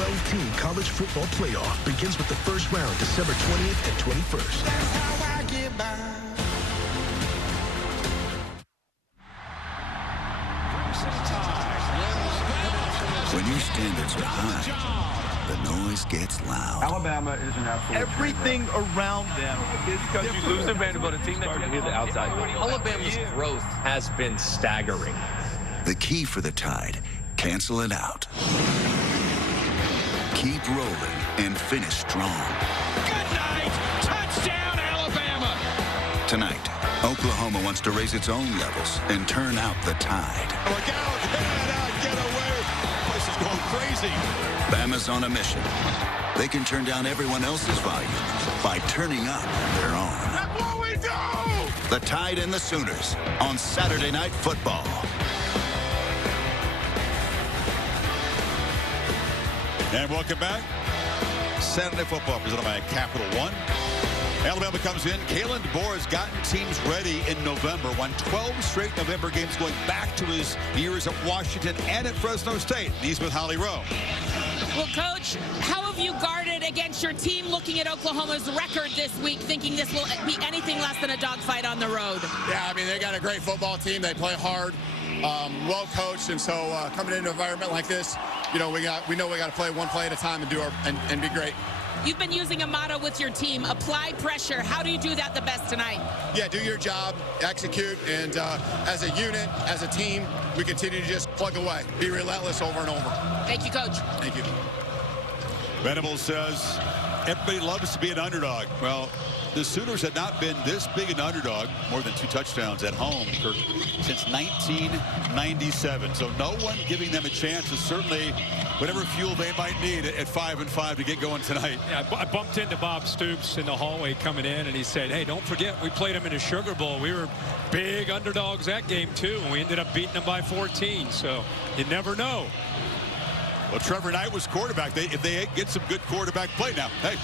12-team college football playoff begins with the first round December 20th and 21st. That's how I get by. When your standards are high, the noise gets loud. Alabama is an absolute everything around them is because you lose to Vanderbilt, a team that can hit the outside. Alabama's growth has been staggering. The key for the Tide, cancel it out. Keep rolling and finish strong. Good night. Touchdown, Alabama. Tonight, Oklahoma wants to raise its own levels and turn out the Tide. Look out. Get away. This is going crazy. Bama's on a mission. They can turn down everyone else's volume by turning up their own. That's what we do. The Tide and the Sooners on Saturday Night Football. And welcome back. Saturday Football presented by Capital One. Alabama comes in. Kalen DeBoer has gotten teams ready in November. Won 12 straight November games going back to his years at Washington and at Fresno State. And he's with Holly Rowe. Well, Coach, how have you guarded against your team looking at Oklahoma's record this week, thinking this will be anything less than a dogfight on the road? Yeah, I mean, they got a great football team. They play hard, well coached, and so coming into an environment like this, you know, we know we got to play one play at a time and do our and be great. You've been using a motto with your team, apply pressure. How do you do that the best tonight? Yeah, do your job, execute, and as a unit, as a team, we continue to just plug away, be relentless over and over. Thank you, Coach. Thank you. Venables says everybody loves to be an underdog. Well, the Sooners had not been this big an underdog, more than 2 touchdowns at home, since 1997. So no one giving them a chance is certainly whatever fuel they might need at 5-5 to get going tonight. Yeah, I bumped into Bob Stoops in the hallway coming in, and he said, hey, don't forget, we played them in the Sugar Bowl. We were big underdogs that game, too, and we ended up beating them by 14. So you never know. Well, Trevor Knight was quarterback. If they get some good quarterback play now. Hey,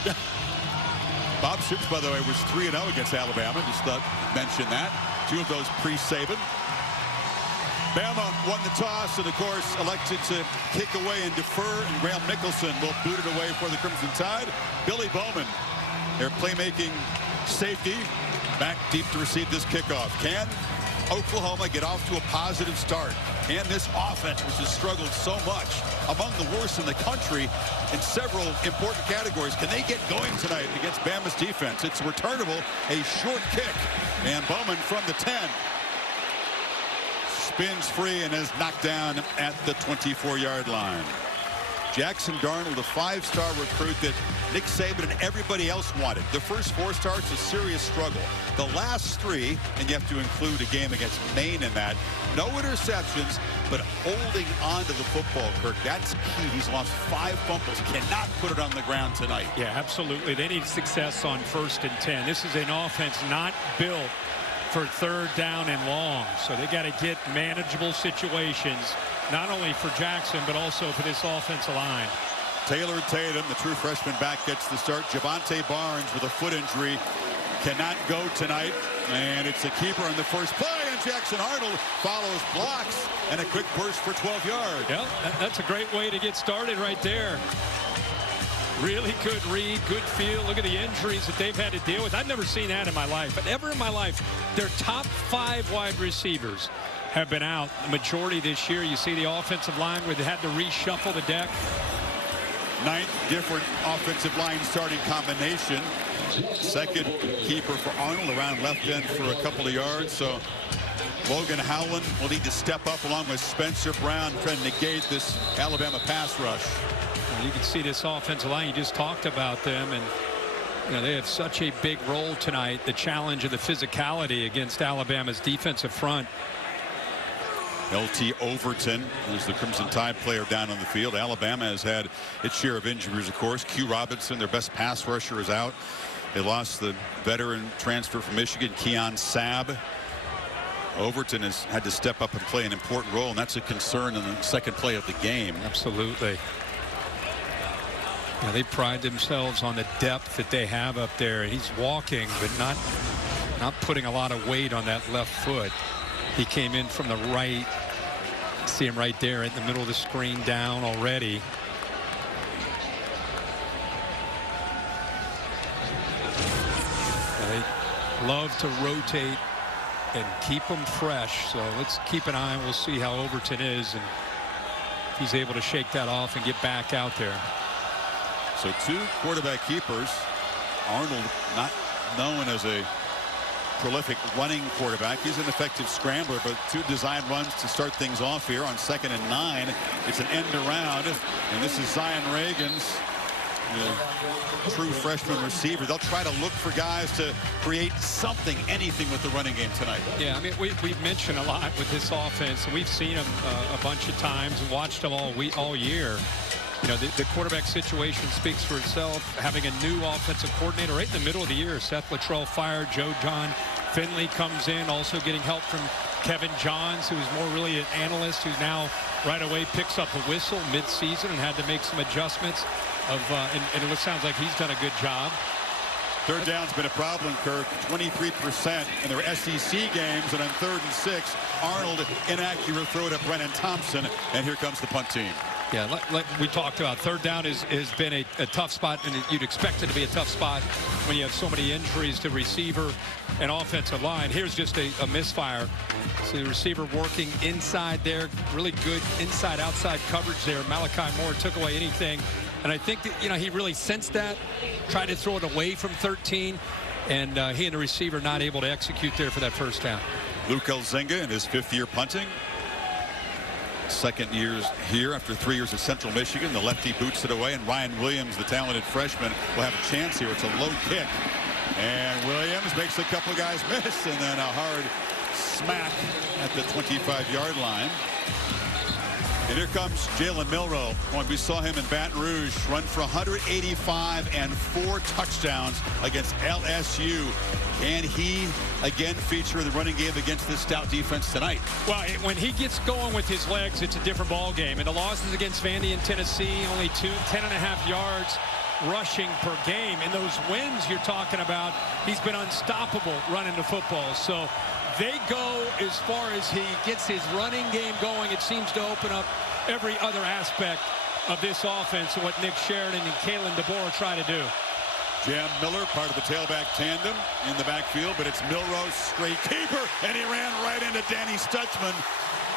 Bob Stoops, by the way, was 3-0 against Alabama. Just thought mention that. 2 of those pre-Saban. Bama won the toss and, of course, elected to kick away and defer, and Graham Nicholson will boot it away for the Crimson Tide. Billy Bowman, their playmaking safety, back deep to receive this kickoff. Can Oklahoma get off to a positive start? And this offense, which has struggled so much, among the worst in the country in several important categories, can they get going tonight against Bama's defense? It's returnable, a short kick, and Bowman from the 10 spins free and is knocked down at the 24-yard line. Jackson Darnold, a 5-star recruit that Nick Saban and everybody else wanted. The first 4 starts, a serious struggle. The last 3, and you have to include a game against Maine in that, no interceptions, but holding on to the football, Kirk. That's key. He's lost 5 fumbles. Cannot put it on the ground tonight. Yeah, absolutely. They need success on 1st and 10. This is an offense not built for 3rd down and long. So they got to get manageable situations, not only for Jackson, but also for this offensive line. Taylor Tatum, the true freshman back, gets the start. Javante Barnes with a foot injury cannot go tonight. And it's a keeper on the first play. And Jackson Arnold follows, blocks, and a quick burst for 12 yards. Yeah, that's a great way to get started right there. Really good read, good feel. Look at the injuries that they've had to deal with. I've never seen that in my life, but ever in my life, their top 5 wide receivers have been out the majority this year. You see the offensive line where they had to reshuffle the deck. 9th different offensive line starting combination. Second keeper for Arnold around left end for a couple of yards. So Logan Howland will need to step up along with Spencer Brown trying to negate this Alabama pass rush. You can see this offensive line. You just talked about them, and you know they have such a big role tonight. The challenge of the physicality against Alabama's defensive front. LT Overton is the Crimson Tide player down on the field. Alabama has had its share of injuries, of course. Q Robinson, their best pass rusher, is out. They lost the veteran transfer from Michigan, Keon Sabb. Overton has had to step up and play an important role, and that's a concern in the second play of the game. Absolutely. Yeah, they pride themselves on the depth that they have up there. He's walking, but not putting a lot of weight on that left foot. He came in from the right. See him right there in the middle of the screen down already. love to rotate and keep them fresh. So let's keep an eye. We'll see how Overton is and if he's able to shake that off and get back out there. So 2 quarterback keepers. Arnold, not known as a prolific running quarterback. He's an effective scrambler, but 2 design runs to start things off here on 2nd and 9. It's an end around, and this is Zion Reagan's true freshman receiver. They'll try to look for guys to create something, anything with the running game tonight. Yeah, I mean, we've mentioned a lot with this offense, and we've seen them a bunch of times and watched them all year. You know, the quarterback situation speaks for itself. Having a new offensive coordinator right in the middle of the year. Seth Luttrell fired. Joe John Finley comes in, also getting help from Kevin Johns, who's more really an analyst, who now right away picks up a whistle mid-season and had to make some adjustments. And it sounds like he's done a good job. Third down's been a problem, Kirk. 23% in their SEC games, and on 3rd and 6, Arnold inaccurate throw to Brennan Thompson, and here comes the punt team. Yeah, like we talked about, 3rd down has been a tough spot, and you'd expect it to be a tough spot when you have so many injuries to receiver and offensive line. Here's just a misfire. So the receiver working inside there, really good inside-outside coverage there. Malachi Moore took away anything, and I think that, you know, he really sensed that, tried to throw it away from 13, and he and the receiver not able to execute there for that 1st down. Luke Elzinga in his 5th year punting. 2nd year here after 3 years at Central Michigan. The lefty boots it away, and Ryan Williams, the talented freshman, will have a chance here. It's a low kick, and Williams makes a couple of guys miss, and then a hard smack at the 25-yard line. And here comes Jalen Milroe. When we saw him in Baton Rouge run for 185 and 4 touchdowns against LSU. Can he again feature the running game against this stout defense tonight? Well, when he gets going with his legs, it's a different ball game. And the losses against Vandy and Tennessee, only 10.5 yards rushing per game. In those wins you're talking about, he's been unstoppable running the football. So they go as far as he gets his running game going. It seems to open up every other aspect of this offense and what Nick Sheridan and Kalen DeBoer try to do. Jam Miller, part of the tailback tandem in the backfield, but it's Milroe, straight keeper, and he ran right into Danny Stutzman,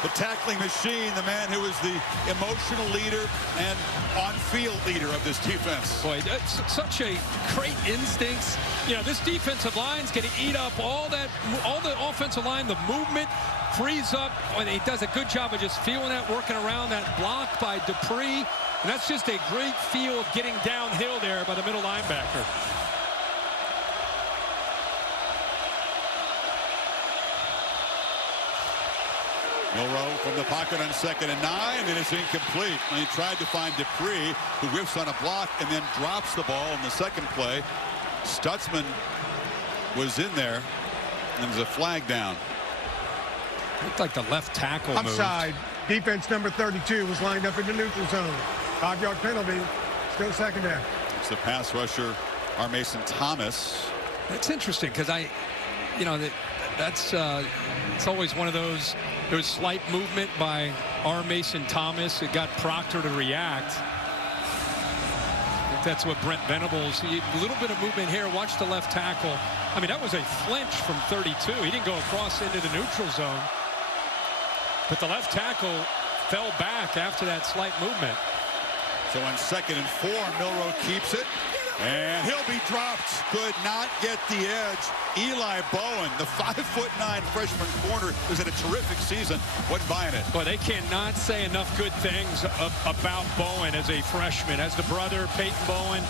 the tackling machine, the man who is the emotional leader and on-field leader of this defense. Boy, that's such a great instincts. You know, this defensive line's going to eat up all the offensive line, the movement, frees up, and he does a good job of just feeling that, working around that block by Dupree. And that's just a great feel of getting downhill there by the middle linebacker. Milroe from the pocket on 2nd and 9, and it's incomplete. And he tried to find Dupree, who whiffs on a block and then drops the ball in the 2nd play. Stutzman was in there, and there's a flag down. Looked like the left tackle offside. Defense number 32 was lined up in the neutral zone. 5-yard penalty. Still 2nd down. It's the pass rusher, R. Mason Thomas. That's interesting because that's it's always one of those. There was slight movement by R. Mason Thomas. It got Proctor to react. I think that's what Brent Venables. A little bit of movement here. Watch the left tackle. I mean, that was a flinch from 32. He didn't go across into the neutral zone. But the left tackle fell back after that slight movement. So on 2nd and 4, Milroe keeps it, and he'll be dropped. Could not get the edge. Eli Bowen, the 5'9" freshman corner, is in a terrific season. Wasn't buying it. Well, they cannot say enough good things about Bowen as a freshman. As the brother, Peyton Bowen,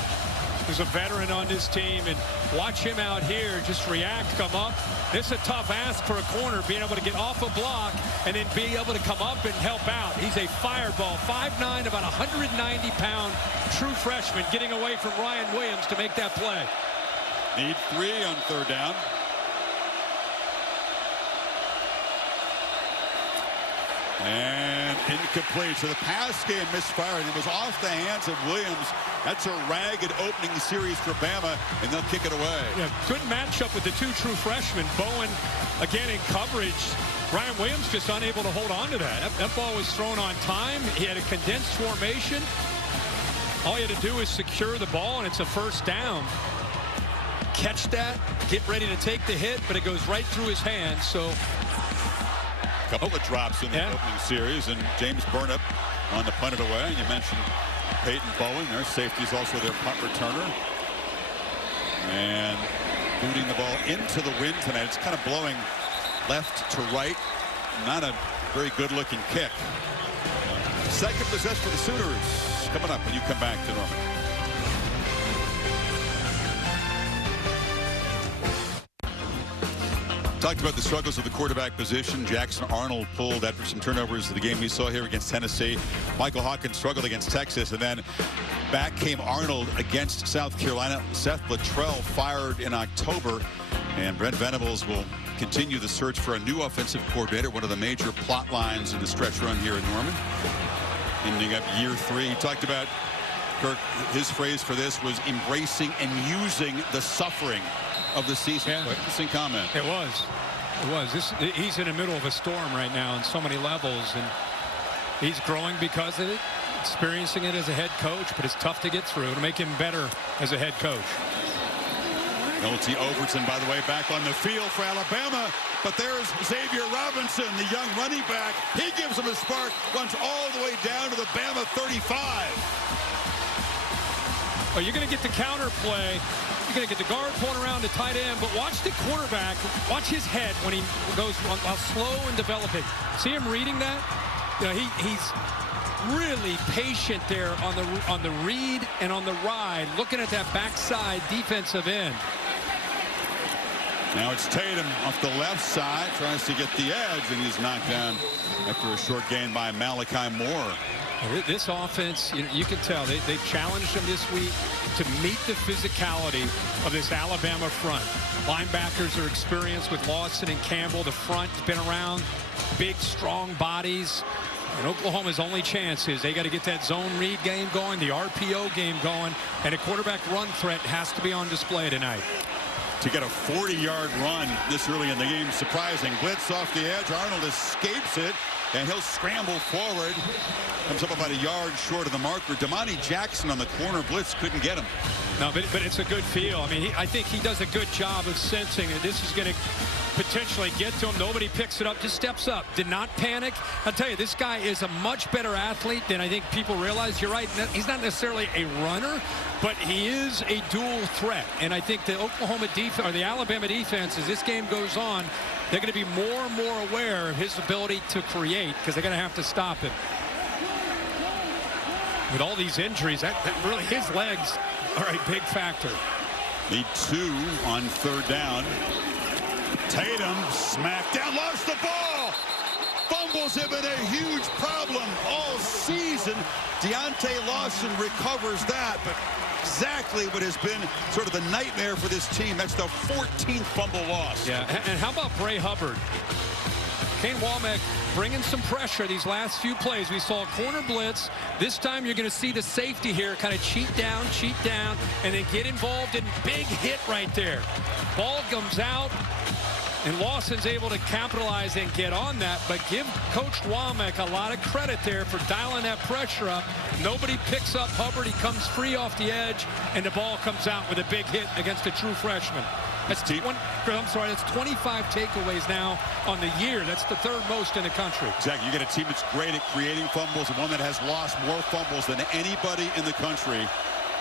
who's a veteran on this team, and watch him out here just react, come up. This is a tough ask for a corner, being able to get off a block and then be able to come up and help out. He's a fireball, 5'9", about 190-pound true freshman, getting away from Ryan Williams to make that play. Need 3 on 3rd down. And incomplete. So the pass game misfired. It was off the hands of Williams. That's a ragged opening series for Bama, and they'll kick it away. Yeah, good matchup with the 2 true freshmen. Bowen, again, in coverage. Ryan Williams just unable to hold on to that. That ball was thrown on time. He had a condensed formation. All he had to do is secure the ball, and it's a 1st down. catch that, get ready to take the hit, but it goes right through his hands. So a couple of drops in the opening series, and James Burnip on the punt it away. And you mentioned Peyton Bowen. Their safety is also their punt returner. And booting the ball into the wind tonight. It's kind of blowing left to right. Not a very good-looking kick. Second possession for the Sooners coming up when you come back to Norman. Talked about the struggles of the quarterback position. Jackson Arnold pulled after some turnovers of the game we saw here against Tennessee. Michael Hawkins struggled against Texas, and then back came Arnold against South Carolina. Seth Luttrell fired in October, and Brent Venables will continue the search for a new offensive coordinator, one of the major plot lines in the stretch run here in Norman. Ending up year 3. He talked about, Kirk, his phrase for this was embracing and using the suffering of the season. Yeah. Interesting comment. It was. He's in the middle of a storm right now on so many levels, and he's growing because of it, experiencing it as a head coach, but it's tough to get through to make him better as a head coach. L.T. Overton, by the way, back on the field for Alabama. But there's Xavier Robinson, the young running back. He gives him a spark, runs all the way down to the Bama 35. Oh, you're going to get the counter play. You're going to get the guard pulling around the tight end, but watch the quarterback, watch his head when he goes while slow and developing. See him reading that? You know, he's really patient there on the read and on the ride, looking at that backside defensive end. Now it's Tatum off the left side, tries to get the edge, and he's knocked down after a short gain by Malachi Moore. This offense, you can tell they challenged him this week to meet the physicality of this Alabama front. Linebackers are experienced with Lawson and Campbell. The front's been around, big, strong bodies. And Oklahoma's only chance is they got to get that zone read game going, the RPO game going, and a quarterback run threat has to be on display tonight. To get a 40-yard run this early in the game, surprising. Blitz off the edge. Arnold escapes it, and he'll scramble forward. Comes up about a yard short of the marker. Damani Jackson on the corner blitz couldn't get him. No, but it's a good feel. I mean, I think he does a good job of sensing that this is going to potentially get to him. Nobody picks it up, just steps up. Did not panic. I'll tell you, this guy is a much better athlete than I think people realize. You're right. He's not necessarily a runner, but he is a dual threat. And I think the Oklahoma defense, or the Alabama defense, as this game goes on, they're going to be more and more aware of his ability to create because they're going to have to stop him. With all these injuries, that really, his legs are a big factor. Need 2 on 3rd down. Tatum smacked down, lost the ball. Fumbles have been a huge problem all season. Deontay Lawson recovers that, but exactly what has been sort of the nightmare for this team. That's the 14th fumble loss. Yeah, and how about Bray Hubbard? Kane Womack bringing some pressure these last few plays. We saw a corner blitz. This time you're going to see the safety here kind of cheat down, and then get involved in big hit right there. Ball comes out, and Lawson's able to capitalize and get on that, but give Coach Womack a lot of credit there for dialing that pressure up. Nobody picks up Hubbard. He comes free off the edge, and the ball comes out with a big hit against a true freshman. That's 25 takeaways now on the year. That's the 3rd most in the country. Exactly. You get a team that's great at creating fumbles, and one that has lost more fumbles than anybody in the country.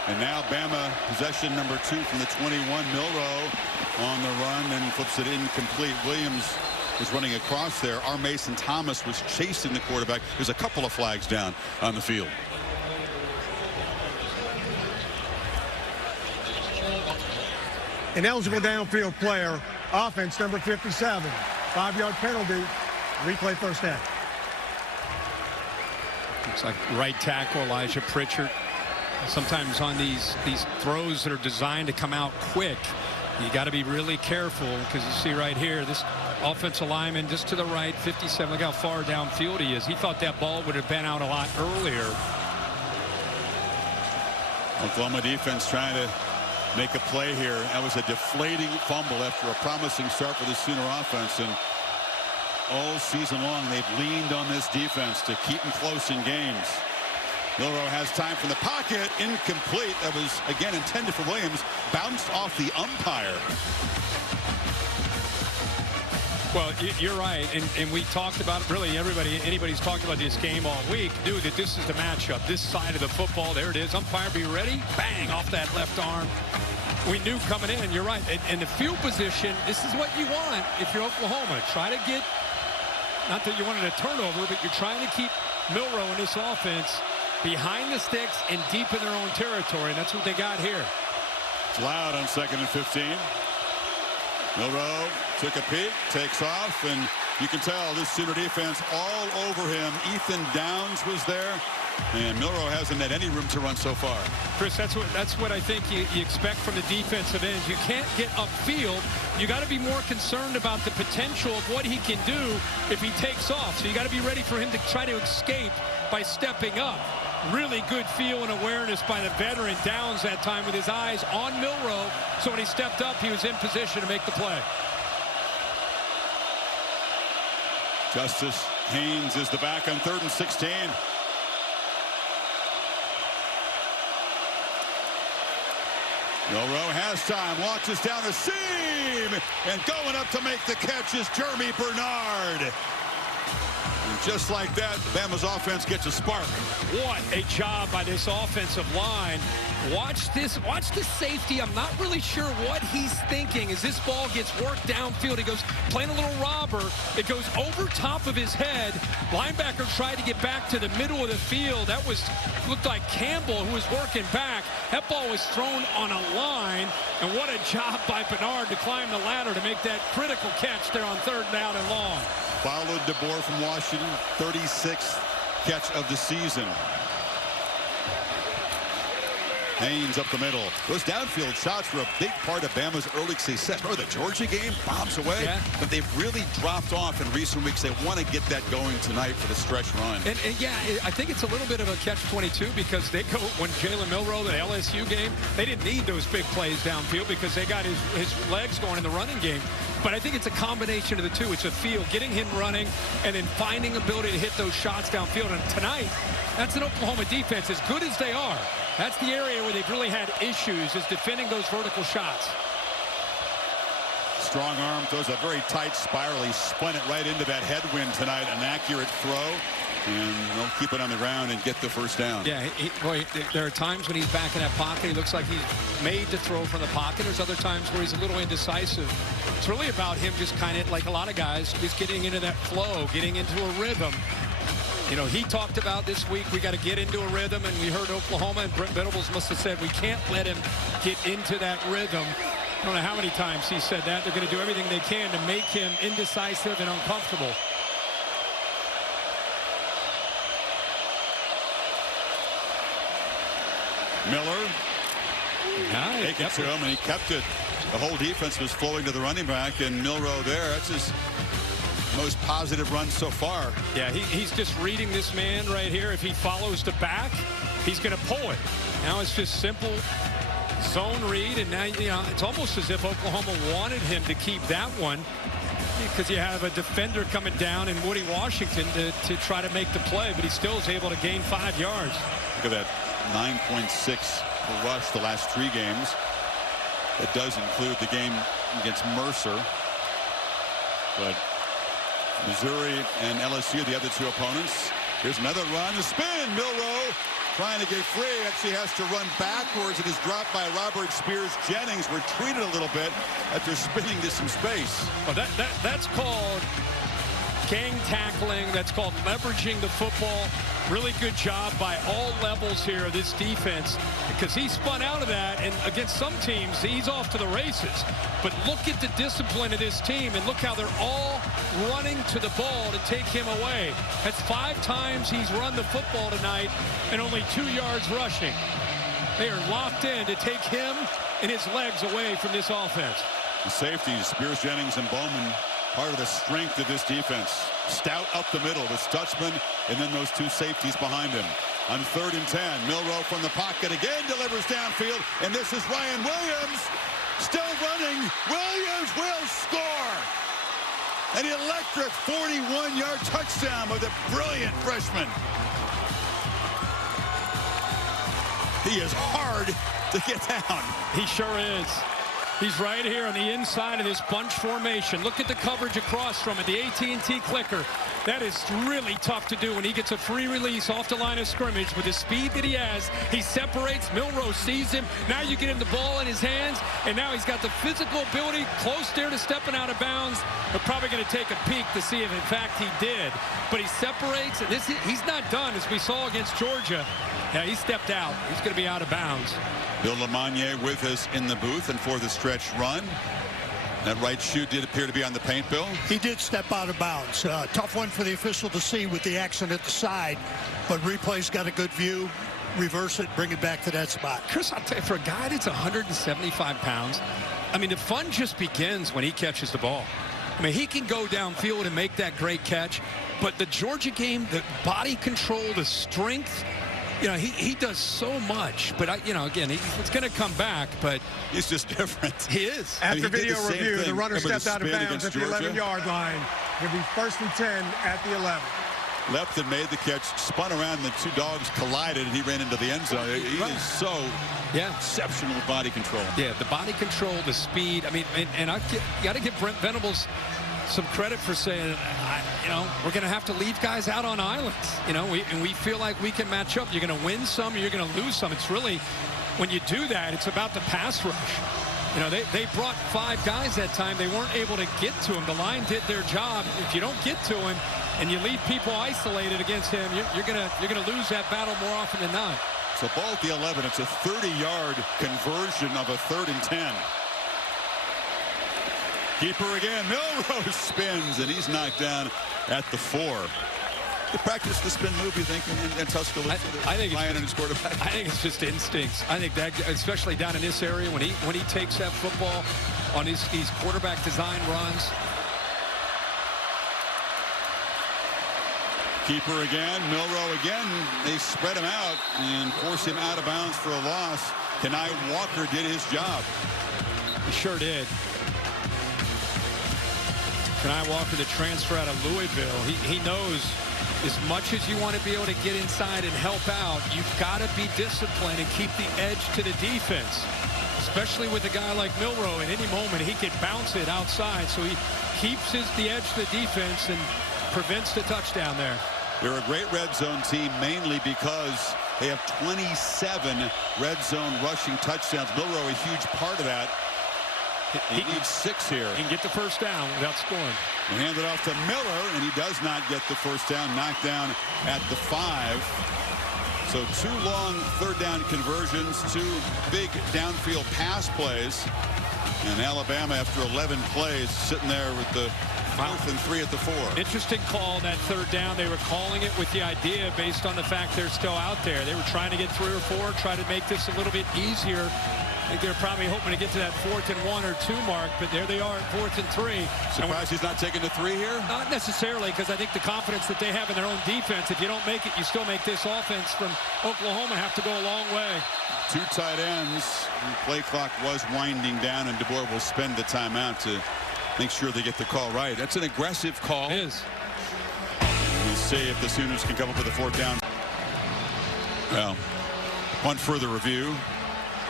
And now Bama possession number 2 from the 21. Milroe on the run and flips it incomplete. Williams was running across there. R. Mason Thomas was chasing the quarterback. There's a couple of flags down on the field. An eligible downfield player, offense number 57. 5-yard penalty, replay first down. Looks like right tackle Elijah Pritchard. Sometimes on these throws that are designed to come out quick, you got to be really careful because you see right here, this offensive lineman just to the right, 57. Look how far downfield he is. He thought that ball would have been out a lot earlier. Oklahoma defense trying to make a play here. That was a deflating fumble after a promising start for the Sooner offense, and all season long they've leaned on this defense to keep them close in games. Milroe has time from the pocket. Incomplete. That was, again, intended for Williams. Bounced off the umpire. Well, you're right, and we talked about, really anybody's talked about this game all week, knew that this is the matchup, this side of the football. There it is. Umpire, be ready. Bang, off that left arm. We knew coming in, you're right. In the field position, this is what you want if you're Oklahoma. Try to get, not that you wanted a turnover, but you're trying to keep Milroe in this offense behind the sticks and deep in their own territory, and that's what they got here. It's Loud on 2nd and 15. Milroe took a peek, takes off, and you can tell this Sooner defense all over him. Ethan Downs was there, and Milroe hasn't had any room to run so far. Chris, that's what I think you expect from the defensive ends. You can't get upfield. You got to be more concerned about the potential of what he can do if he takes off. So you got to be ready for him to try to escape by stepping up. Really good feel and awareness by the veteran Downs that time with his eyes on Milroe. So when he stepped up, he was in position to make the play. Justice Haynes is the back on 3rd and 16. Milroe has time, launches down the seam, and going up to make the catch is Jeremy Bernard. And just like that, Bama's offense gets a spark. What a job by this offensive line. Watch this. Watch the safety. I'm not really sure what he's thinking as this ball gets worked downfield. He goes playing a little robber. It goes over top of his head. Linebacker tried to get back to the middle of the field. That looked like Campbell, who was working back. That ball was thrown on a line. And what a job by Bernard to climb the ladder to make that critical catch there on 3rd down and long. Followed DeBoer from Washington, 36th catch of the season. Haynes up the middle. Those downfield shots were a big part of Bama's early success. Remember the Georgia game? Bombs away. Yeah. But they've really dropped off in recent weeks. They want to get that going tonight for the stretch run. And yeah, I think it's a little bit of a catch-22 because they go, when Jalen Milroe, the LSU game, they didn't need those big plays downfield because they got his legs going in the running game. But I think it's a combination of the two. It's a feel, getting him running, and then finding ability to hit those shots downfield. And tonight, that's an Oklahoma defense, as good as they are. That's the area where they've really had issues, is defending those vertical shots. Strong arm, throws a very tight spiral. He spun it right into that headwind tonight. An accurate throw. And they'll keep it on the ground and get the first down. Yeah, boy, there are times when he's back in that pocket. He looks like he's made to throw from the pocket. There's other times where he's a little indecisive. It's really about him just kind of, like a lot of guys, just getting into that flow, getting into a rhythm. You know, he talked about this week, we got to get into a rhythm, and we heard Oklahoma, and Brent Venables must have said, we can't let him get into that rhythm. I don't know how many times he said that. They're going to do everything they can to make him indecisive and uncomfortable. Miller take it to him, and he kept it. The whole defense was flowing to the running back, and Milroe there. That's his most positive run so far. Yeah, he's just reading this man right here. If he follows the back, he's going to pull it. Now it's just simple zone read, and now, you know, it's almost as if Oklahoma wanted him to keep that one because you have a defender coming down in Woody Washington to try to make the play, but he still is able to gain 5 yards. Look at that. 9.6 per rush the last 3 games. That does include the game against Mercer. But Missouri and LSU, the other 2 opponents. Here's another run. The spin. Milroe trying to get free. Actually has to run backwards. It is dropped by Robert Spears Jennings. Retreated a little bit after spinning to some space. Well, that's called gang tackling. That's called leveraging the football. Really good job by all levels here of this defense, because he spun out of that, and against some teams he's off to the races. But look at the discipline of this team, and look how they're all running to the ball to take him away. That's 5 times he's run the football tonight and only 2 yards rushing. They are locked in to take him and his legs away from this offense. The safeties, Spears Jennings and Bowman, part of the strength of this defense. Stout up the middle with Stutzman, and then those 2 safeties behind him. On 3rd and 10, Milroe from the pocket again delivers downfield, and this is Ryan Williams still running. Williams will score. An electric 41-yard touchdown with a brilliant freshman. He is hard to get down. He sure is. He's right here on the inside of this bunch formation. Look at the coverage across from it, the AT&T clicker. That is really tough to do when he gets a free release off the line of scrimmage with the speed that he has. He separates. Milroe sees him. Now you get him the ball in his hands, and now he's got the physical ability close there to stepping out of bounds. We're probably going to take a peek to see if, in fact, he did. But he separates, and he's not done, as we saw against Georgia. Yeah, he stepped out. He's going to be out of bounds. Bill LeMonnier with us in the booth and for the stretch run. That right shoe did appear to be on the paint, Bill. He did step out of bounds. Tough one for the official to see with the action at the side, but replay's got a good view. Reverse it, bring it back to that spot. Chris, I'll tell you, for a guy that's 175 pounds, I mean, the fun just begins when he catches the ball. I mean, he can go downfield and make that great catch, but the Georgia game, the body control, the strength, you know, he does so much, but again, it's going to come back, but he's just different. He is. After video review, the runner stepped out of bounds at the 11-yard line. It'll be 1st and 10 at the 11. Leapt and made the catch, spun around, the two dogs collided, and he ran into the end zone. He is so exceptional body control. Yeah, the body control, the speed. I mean, and you got to give Brent Venables some credit for saying, we're going to have to leave guys out on islands. And we feel like we can match up. You're going to win some, you're going to lose some. It's really, when you do that, it's about the pass rush. They brought 5 guys that time. They weren't able to get to him. The line did their job. If you don't get to him and you leave people isolated against him, you're going to lose that battle more often than not. So ball at the 11. It's a 30-yard conversion of a 3rd and 10. Keeper again. Milroe spins, and he's knocked down at the 4. You practice the spin move, you think, in Tuscaloosa? I think it's just instincts. I think that, especially down in this area, when he takes that football on these quarterback design runs. Keeper again. Milroe again. They spread him out and force him out of bounds for a loss. Kenai Walker did his job. He sure did. Kenai Walker, the transfer out of Louisville, he knows as much as you want to be able to get inside and help out, you've got to be disciplined and keep the edge to the defense, especially with a guy like Milroe. At any moment, he can bounce it outside, so he keeps the edge to the defense and prevents the touchdown there. They're a great red zone team, mainly because they have 27 red zone rushing touchdowns. Milroe, a huge part of that. He needs 6 here. He can get the first down without scoring. They hand it off to Miller, and he does not get the first down. Knocked down at the 5. So 2 long 3rd down conversions, 2 big downfield pass plays. And Alabama, after 11 plays, sitting there with the 4th and 3 at the 4. Interesting call, that 3rd down. They were calling it with the idea based on the fact they're still out there. They were trying to get 3 or 4, try to make this a little bit easier. I think they're probably hoping to get to that 4th and 1 or 2 mark, but there they are at 4th and 3. Surprised he's not taking the 3 here? Not necessarily, because I think the confidence that they have in their own defense, if you don't make it, you still make this offense from Oklahoma have to go a long way. 2 tight ends. Play clock was winding down, and DeBoer will spend the timeout to make sure they get the call right. That's an aggressive call. It is. We'll see if the Sooners can come up with a 4th down. Well, one further review.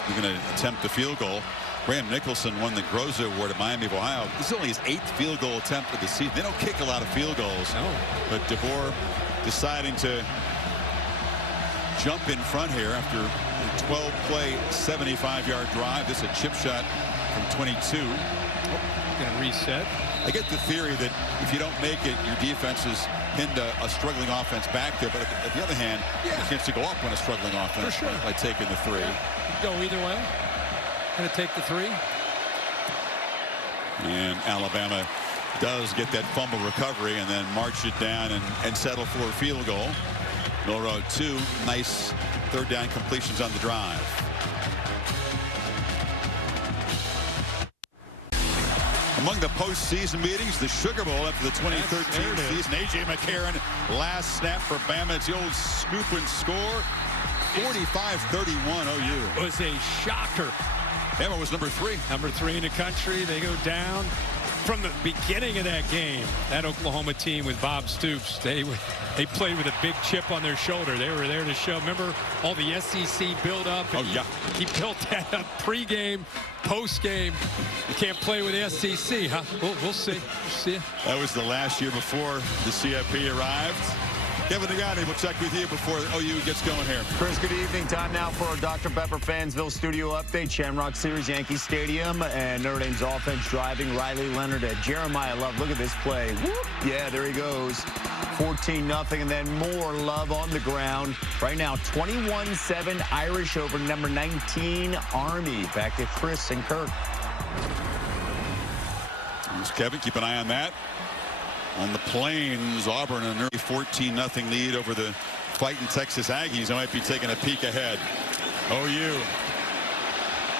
They're going to attempt the field goal. Graham Nicholson won the Groza Award at Miami of Ohio. This is only his 8th field goal attempt of the season. They don't kick a lot of field goals. No. But DeBoer deciding to jump in front here after a 12-play, 75-yard drive. This is a chip shot from 22. Going to reset. I get the theory that if you don't make it, your defense is pinned a struggling offense back there. But at the other hand, you have a chance to go up on a struggling offense by taking the 3. Go either way. Going to take the 3. And Alabama does get that fumble recovery and then march it down and settle for a field goal. Milroe, 2 nice 3rd down completions on the drive. Among the postseason meetings, the Sugar Bowl after the 2013 season. A.J. McCarron, last snap for Bama. It's the old scoop and score. 45-31 OU. It was a shocker. Bama was number 3. Number 3 in the country. They go down. from the beginning of that game, that Oklahoma team with Bob Stoops, they played with a big chip on their shoulder. They were there to show. Remember all the SEC build-up? Oh, yeah. He built that up pre-game, post-game. You can't play with the SEC, huh? We'll see. We'll see. That was the last year before the CFP arrived. Kevin Negani will check with you before OU gets going here. Chris, good evening. Time now for our Dr. Pepper Fansville studio update. Shamrock Series, Yankee Stadium, and Notre Dame's offense driving. Riley Leonard at Jeremiah Love. Look at this play. Whoop. Yeah, there he goes. 14-0, and then more Love on the ground. Right now, 21-7 Irish over number 19 Army. Back to Chris and Kirk. Here's Kevin. Keep an eye on that. On the Plains, Auburn an early 14-0 lead over the fighting Texas Aggies. I might be taking a peek ahead. OU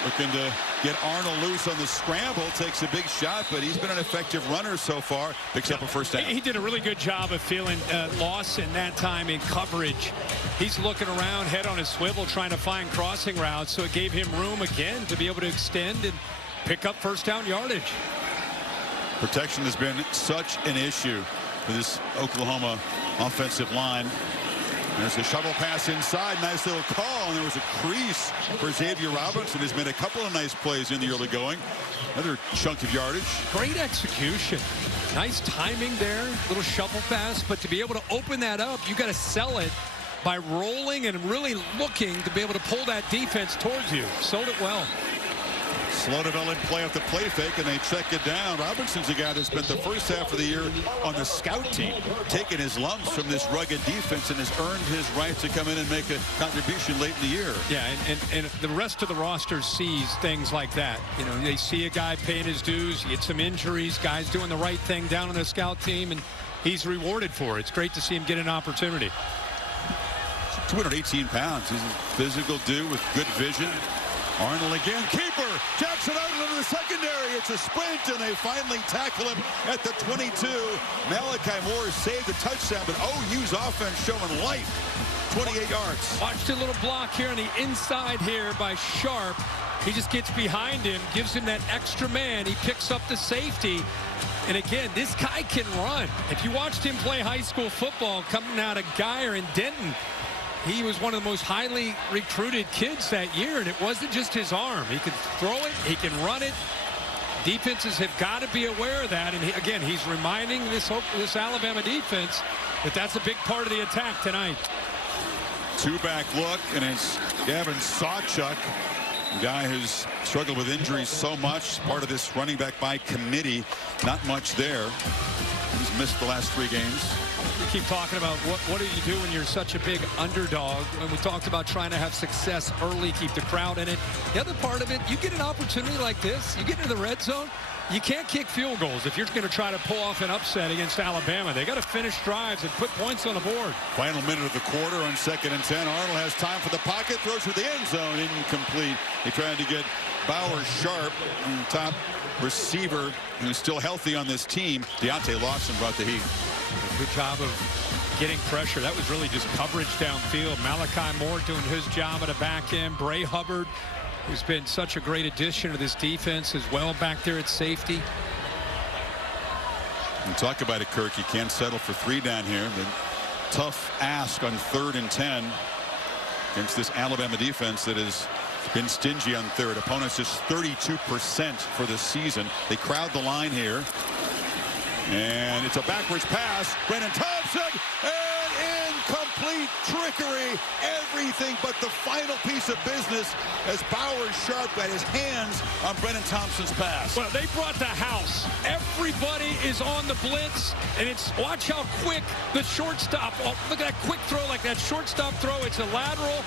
looking to get Arnold loose on the scramble. Takes a big shot, but he's been an effective runner so far. Picks up a first down. He did a really good job of feeling loss in that time in coverage. He's looking around, head on his swivel, trying to find crossing routes. So it gave him room again to be able to extend and pick up first down yardage. Protection has been such an issue for this Oklahoma offensive line. There's a shovel pass inside. Nice little call, and there was a crease for Xavier Robinson. Has made a couple of nice plays in the early going. Another chunk of yardage. Great execution. Nice timing there. Little shovel pass, but to be able to open that up, you got to sell it by rolling and really looking to be able to pull that defense towards you. Sold it well. Slow development play off the play fake, and they check it down. Robinson's a guy that spent the first half of the year on the scout team, taking his lumps from this rugged defense, and has earned his right to come in and make a contribution late in the year. Yeah, and the rest of the roster sees things like that. You know, they see a guy paying his dues, he gets some injuries, guys doing the right thing down on the scout team, and he's rewarded for it. It's great to see him get an opportunity. 218 pounds. He's a physical dude with good vision. Arnold again, keeper, Jackson Arnold in the secondary. It's a sprint, and they finally tackle him at the 22. Malachi Moore saved the touchdown, but OU's offense showing life. 28 yards. Watch the little block here on the inside here by Sharp. He just gets behind him, gives him that extra man. He picks up the safety. And again, this guy can run. If you watched him play high school football coming out of Geyer and Denton, he was one of the most highly recruited kids that year, and it wasn't just his arm. He can throw it, he can run it. Defenses have got to be aware of that, and again, he's reminding this Alabama defense that that's a big part of the attack tonight. Two-back look, and it's Gavin Sawchuk, a guy who's struggled with injuries so much, part of this running back by committee. Not much there. He's missed the last 3 games. We keep talking about what do you do when you're such a big underdog, and we talked about trying to have success early, keep the crowd in it. The other part of it, you get an opportunity like this, you get into the red zone, you can't kick field goals if you're going to try to pull off an upset against Alabama. They got to finish drives and put points on the board. Final minute of the quarter on 2nd and 10. Arnold has time for the pocket, throws for the end zone, incomplete. He tried to get Bauer Sharp, top receiver who's still healthy on this team. Deontay Lawson brought the heat. Good job of getting pressure. That was really just coverage downfield. Malachi Moore doing his job at the back end. Bray Hubbard, who's been such a great addition to this defense as well back there at safety. And talk about it, Kirk. You can't settle for 3 down here. The tough ask on 3rd and 10 against this Alabama defense that has been stingy on 3rd. Opponents just 32% for the season. They crowd the line here. And it's a backwards pass. Brennan Thompson, and incomplete trickery. Everything but the final piece of business as Bauer Sharp got his hands on Brennan Thompson's pass. Well, they brought the house. Everybody is on the blitz, and it's watch how quick the shortstop. Oh, look at that quick throw, like that shortstop throw. It's a lateral.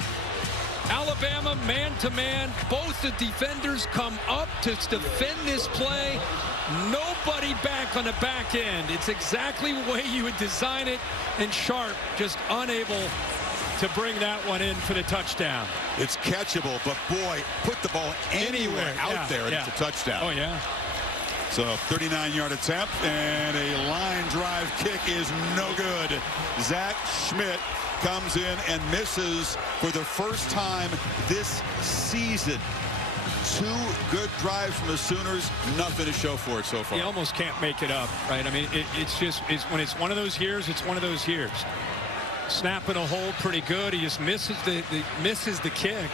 Alabama man-to-man. Both the defenders come up to defend this play. Nobody back on the back end. It's exactly the way you would design it, and Sharp just unable to bring that one in for the touchdown. It's catchable, but boy, put the ball anywhere out there, and it's a touchdown. Oh, yeah. So 39-yard attempt, and a line drive kick is no good. Zach Schmidt comes in and misses for the first time this season. 2 good drives from the Sooners, nothing to show for it so far. You almost can't make it up, right? I mean, it's when it's one of those years, it's one of those years. Snapping a hole pretty good. He just misses the kick.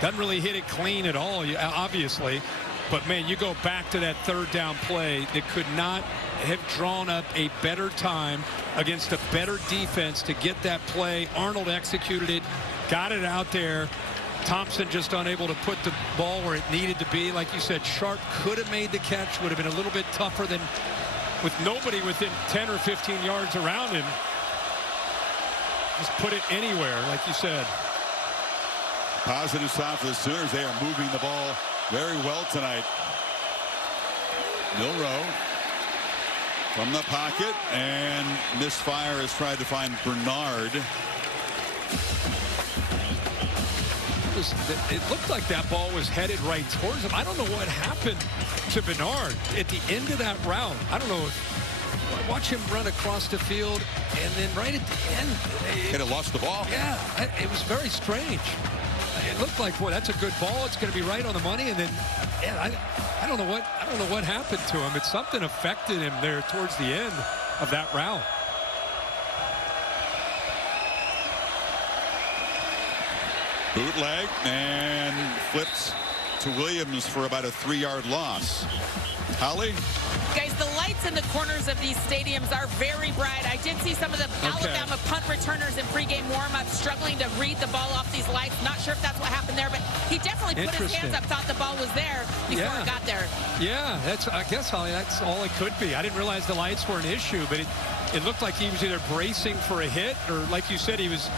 Doesn't really hit it clean at all, obviously. But, man, you go back to that third down play that could not have drawn up a better time against a better defense to get that play. Arnold executed it, got it out there. Thompson just unable to put the ball where it needed to be. Like you said, Sharp could have made the catch, would have been a little bit tougher than with nobody within 10 or 15 yards around him. Just put it anywhere, like you said. Positive sign for the Sooners. They are moving the ball very well tonight. Milroe from the pocket, and misfire has tried to find Bernard. It looked like that ball was headed right towards him. I don't know what happened to Bernard at the end of that route. I don't know if watch him run across the field, and then right at the end, Could have lost the ball. Yeah, it was very strange. It looked like, boy, that's a good ball. It's going to be right on the money, and then, yeah, I don't know what happened to him. It's something affected him there towards the end of that route. Bootleg and flipped to Williams for about a 3-yard loss. Holly? Guys, the lights in the corners of these stadiums are very bright. I did see some of the Alabama punt returners in pregame warm-up struggling to read the ball off these lights. Not sure if that's what happened there, but he definitely put his hands up, thought the ball was there before it got there. Yeah, I guess, Holly, that's all it could be. I didn't realize the lights were an issue, but it looked like he was either bracing for a hit or, like you said, he was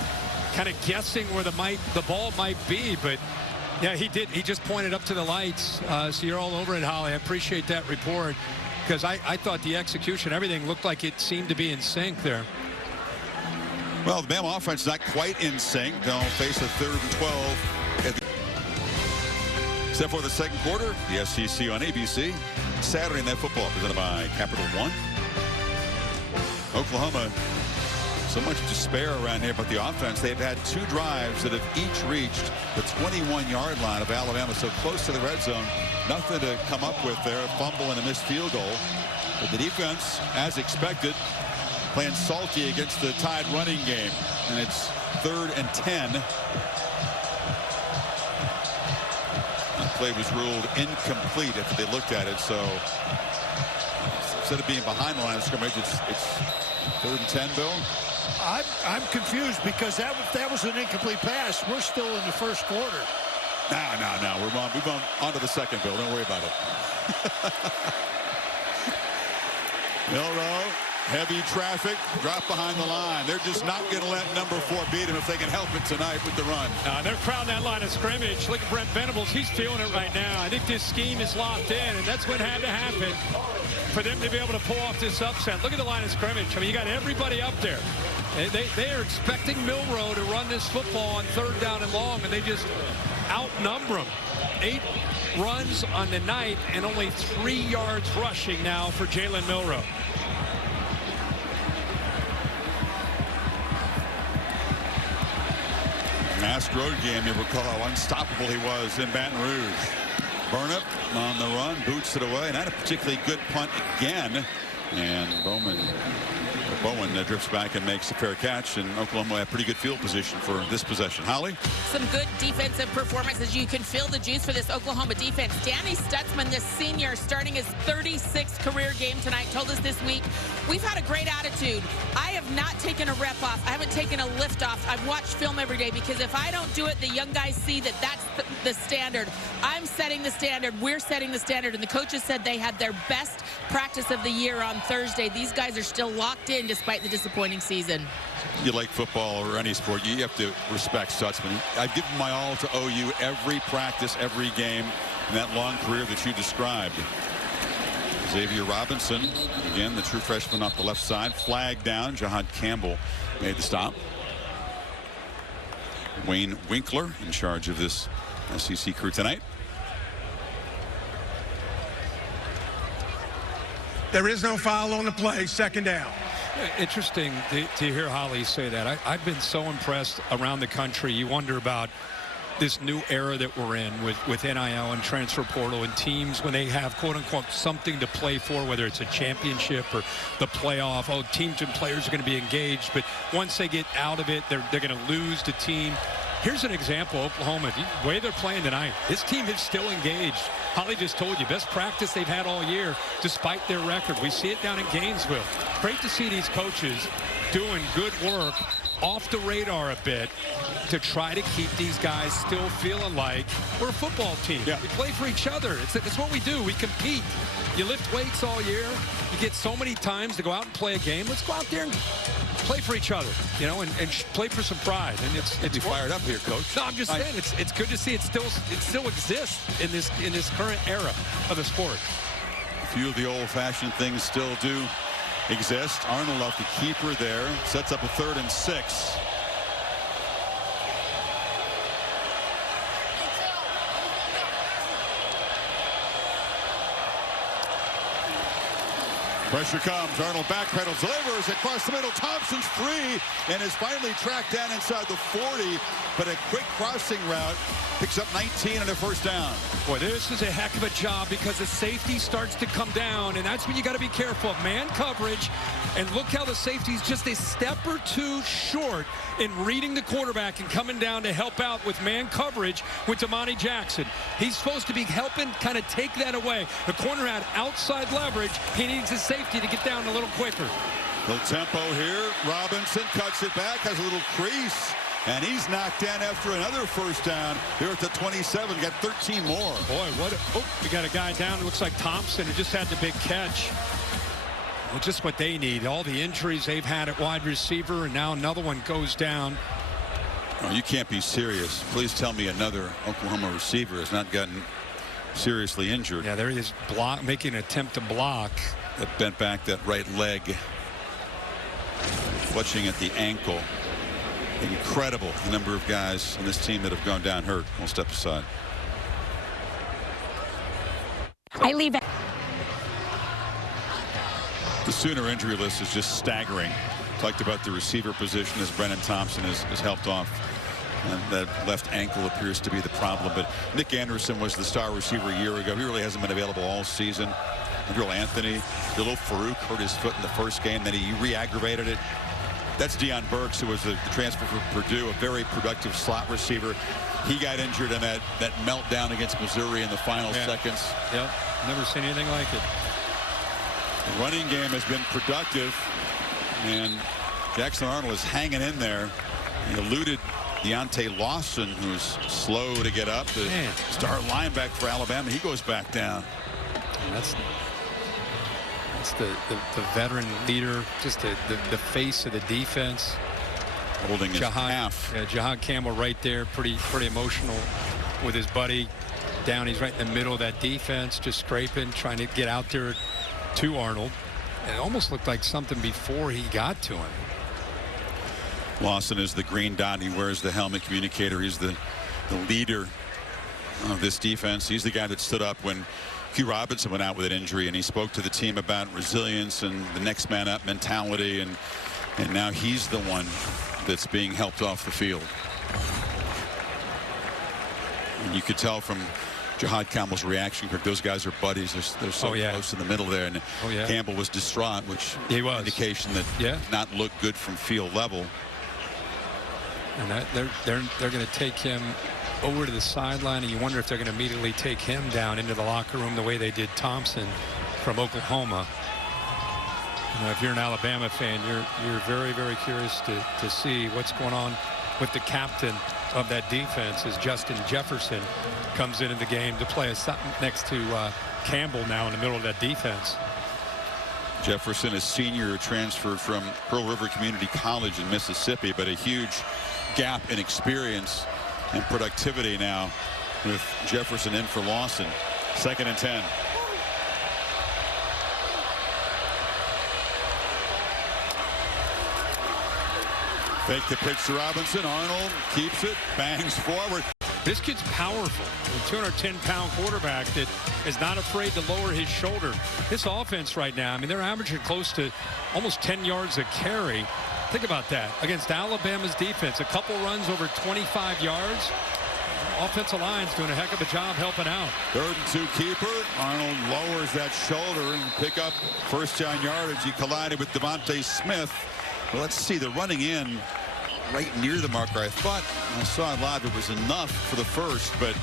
kind of guessing where the ball might be. But yeah, he did. He just pointed up to the lights. So you're all over it, Holly. I appreciate that report, because I thought the execution, everything looked like it seemed to be in sync there. Well, the Bama offense not quite in sync. They'll face a 3rd and 12. Except for the second quarter, the SEC on ABC. Saturday Night Football presented by Capital One. Oklahoma, so much despair around here about the offense. They've had 2 drives that have each reached the 21-yard line of Alabama, so close to the red zone. Nothing to come up with there. A fumble and a missed field goal. But the defense, as expected, playing salty against the Tide running game. And it's 3rd and 10. That play was ruled incomplete after they looked at it. So instead of being behind the line of scrimmage, it's 3rd and 10, Bill. I'm confused because that was an incomplete pass. We're still in the first quarter. No. We're on to the second, Bill. Don't worry about it. Milroe, heavy traffic, drop behind the line. They're just not going to let number 4 beat him if they can help it tonight with the run. They're crowding that line of scrimmage. Look at Brent Venables. He's feeling it right now. I think this scheme is locked in, and that's what had to happen for them to be able to pull off this upset. Look at the line of scrimmage. I mean, you got everybody up there. They are expecting Milroe to run this football on 3rd down and long, and they just outnumber them. 8 runs on the night and only 3 yards rushing now for Jalen Milroe. Last road game, you recall how unstoppable he was in Baton Rouge. Burnip on the run, boots it away. Not a particularly good punt again. And Bowen drifts back and makes a fair catch, and Oklahoma had pretty good field position for this possession. Holly? Some good defensive performances. You can feel the juice for this Oklahoma defense. Danny Stutzman, this senior, starting his 36th career game tonight, told us this week, we've had a great attitude. I have not taken a rep off. I haven't taken a lift off. I've watched film every day, because if I don't do it, the young guys see that that's the standard. I'm setting the standard. We're setting the standard. And the coaches said they had their best practice of the year on Thursday. These guys are still locked in despite the disappointing season. You like football or any sport, you have to respect Stutzman. I've given my all to OU every practice, every game in that long career that you described. Xavier Robinson, again, the true freshman off the left side, flag down. Jahad Campbell made the stop. Wayne Winkler in charge of this SEC crew tonight. There is no foul on the play, 2nd down. Interesting to hear Holly say that. I've been so impressed around the country. You wonder about this new era that we're in with NIL and transfer portal and teams when they have, quote-unquote, something to play for, whether it's a championship or the playoff. Oh, teams and players are going to be engaged, but once they get out of it, they're going to lose the team. Here's an example, Oklahoma, the way they're playing tonight, this team is still engaged. Holly just told you, best practice they've had all year, despite their record. We see it down in Gainesville. Great to see these coaches doing good work off the radar a bit to try to keep these guys still feeling like we're a football team. Yeah. We play for each other. It's what we do. We compete. You lift weights all year. You get so many times to go out and play a game. Let's go out there and play for each other, you know, and play for some pride. And it's fired up here, Coach. No, I'm just saying it's good to see it still exists in this current era of the sport. A few of the old-fashioned things still do exist. Arnold off the keeper there, sets up a 3rd and 6. Pressure comes. Arnold backpedals, delivers across the middle. Thompson's free and is finally tracked down inside the 40. But a quick crossing route picks up 19 and a first down. Boy, this is a heck of a job because the safety starts to come down, and that's when you got to be careful of man coverage. And look how the safety's just a step or two short in reading the quarterback and coming down to help out with man coverage with Damani Jackson. He's supposed to be helping kind of take that away. The corner had outside leverage. He needs his safety to get down a little quicker. Little tempo here. Robinson cuts it back, has a little crease, and he's knocked down after another first down here at the 27. Got 13 more. Boy, we got a guy down. It looks like Thompson, who just had the big catch. Well, just what they need. All the injuries they've had at wide receiver, and now another one goes down. Oh, you can't be serious. Please tell me another Oklahoma receiver has not gotten seriously injured. Yeah, there he is, making an attempt to block. That bent back that right leg, clutching at the ankle. Incredible the number of guys on this team that have gone down hurt. We'll step aside. I leave it. The Sooner injury list is just staggering. Talked about the receiver position as Brennan Thompson is helped off. And that left ankle appears to be the problem. But Nick Anderson was the star receiver a year ago. He really hasn't been available all season. Andrew Anthony, Jalil Farouk hurt his foot in the first game. Then he re-aggravated it. That's Deion Burks, who was the transfer for Purdue, a very productive slot receiver. He got injured in that meltdown against Missouri in the final seconds. Yep, never seen anything like it. The running game has been productive, and Jackson Arnold is hanging in there. He eluded Deontay Lawson, who's slow to get up. The star linebacker for Alabama, he goes back down. And that's the veteran leader, just the face of the defense. Holding his half. Yeah, Jahad Campbell right there, pretty emotional with his buddy. Down, he's right in the middle of that defense, just scraping, trying to get out there to Arnold. And it almost looked like something before he got to him. Lawson is the green dot. He wears the helmet communicator. He's the leader of this defense. He's the guy that stood up when Q Robinson went out with an injury, and he spoke to the team about resilience and the next man up mentality, and now he's the one that's being helped off the field. And you could tell from Jahad Campbell's reaction, those guys are buddies. They're so close in the middle there, and Campbell was distraught, which indication that not look good from field level. And they're going to take him over to the sideline, and you wonder if they're going to immediately take him down into the locker room the way they did Thompson from Oklahoma. You know, if you're an Alabama fan, you're very, very curious to see what's going on with the captain of that defense as Justin Jefferson comes into the game to play next to Campbell now in the middle of that defense. Jefferson is senior, transferred from Pearl River Community College in Mississippi, but a huge gap in experience and productivity now with Jefferson in for Lawson. 2nd and 10. Fake the pitch to Robinson. Arnold keeps it, bangs forward. This kid's powerful. A 210-pound quarterback that is not afraid to lower his shoulder. This offense right now, I mean, they're averaging close to almost 10 yards a carry. Think about that. Against Alabama's defense, a couple runs over 25 yards. offensive line's doing a heck of a job helping out. 3rd and 2 keeper. Arnold lowers that shoulder and pick up first down yardage. He collided with Devontae Smith. Well, let's see, the running in right near the marker. I thought I saw it live. It was enough for the first, but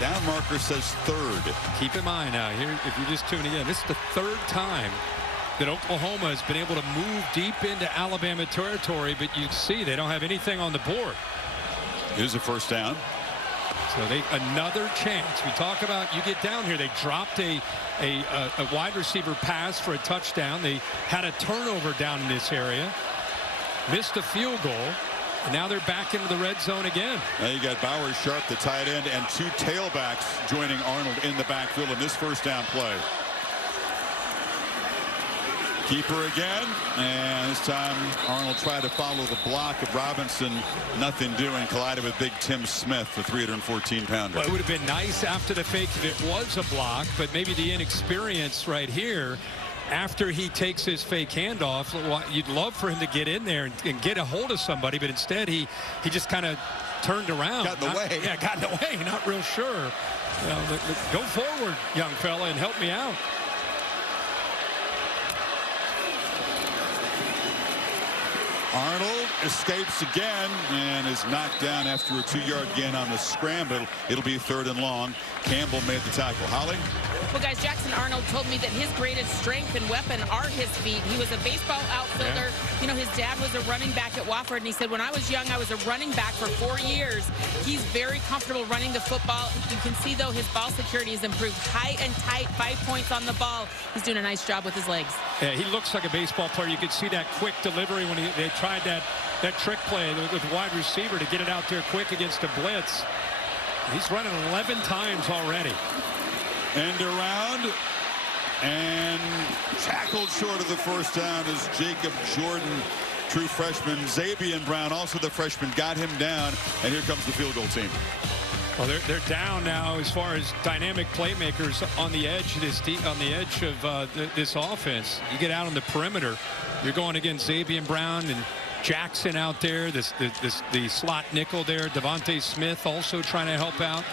down marker says 3rd. Keep in mind now, here, if you're just tuning in, this is the 3rd time that Oklahoma has been able to move deep into Alabama territory, but you see they don't have anything on the board. Here's a first down. So another chance. We talk about, you get down here, they dropped a wide receiver pass for a touchdown. They had a turnover down in this area, missed a field goal, and now they're back into the red zone again. Now you got Bowers Sharp, the tight end, and 2 tailbacks joining Arnold in the backfield in this first down play. Keeper again, and this time Arnold tried to follow the block of Robinson. Nothing doing. Collided with big Tim Smith, the 314-pounder. Well, it would have been nice after the fake if it was a block, but maybe the inexperience right here after he takes his fake handoff. You'd love for him to get in there and get a hold of somebody, but instead he just kind of turned around. Got in the way. Yeah, got in the way. Not real sure. You know, go forward, young fella, and help me out. Arnold escapes again and is knocked down after a 2-yard gain on the scramble. It'll be 3rd and long. Campbell made the tackle. Holly? Well, guys, Jackson Arnold told me that his greatest strength and weapon are his feet. He was a baseball outfielder. Yeah. You know, his dad was a running back at Wofford, and he said, when I was young, I was a running back for 4 years. He's very comfortable running the football. You can see, though, his ball security has improved. High and tight, 5 points on the ball. He's doing a nice job with his legs. Yeah, he looks like a baseball player. You could see that quick delivery when they tried that trick play with wide receiver to get it out there quick against a blitz. He's running 11 times already. End around and tackled short of the first down is Jacob Jordan, true freshman. Zabian Brown, also the freshman, got him down, and here comes the field goal team. Well, they're down now as far as dynamic playmakers on the edge of this offense. You get out on the perimeter, you're going against Zabian Brown and Jackson out there, the slot nickel there. Devontae Smith also trying to help out.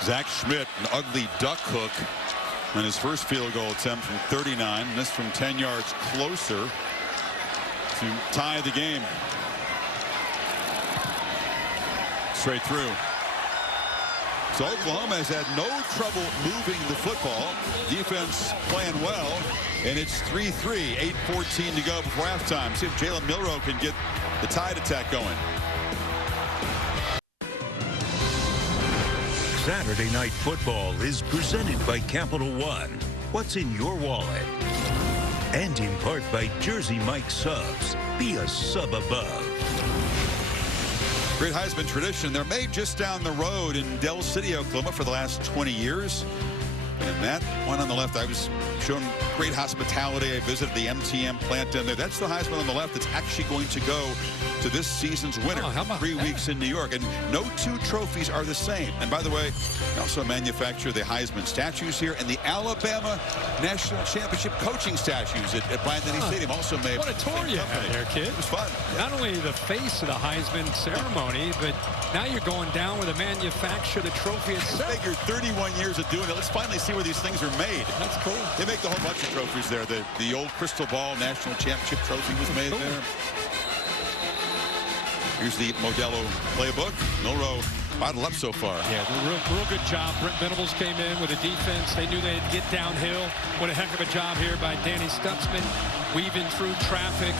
Zach Schmidt, an ugly duck hook on his first field goal attempt from 39. Missed from 10 yards closer to tie the game. Straight through. So Oklahoma has had no trouble moving the football. Defense playing well. And it's 3-3. 8:14 to go before halftime. See if Jalen Milroe can get the Tide attack going. Saturday Night Football is presented by Capital One. What's in your wallet? And in part by Jersey Mike Subs. Be a sub above. Great Heisman tradition. They're made just down the road in Del City, Oklahoma for the last 20 years. And that one on the left, I was shown great hospitality. I visited the MTM plant down there. That's the Heisman on the left that's actually going to go to this season's winner. Oh, how about 3 weeks in New York. And no 2 trophies are the same. And by the way, they also manufacture the Heisman statues here and the Alabama National Championship coaching statues at Bryant-Denny Stadium also made. What a tour you had there, kid. It was fun. Not only the face of the Heisman ceremony, but now you're going down with a manufacture the trophy itself. I figured 31 years of doing it. Let's finally see where these things are made. That's cool. They make the whole bunch of trophies there. The old Crystal Ball National Championship trophy was made there. Here's the Modelo playbook. Milroe bottled up so far. Yeah, real good job. Brent Venables came in with a defense. They knew they'd get downhill. What a heck of a job here by Danny Stutzman, weaving through traffic,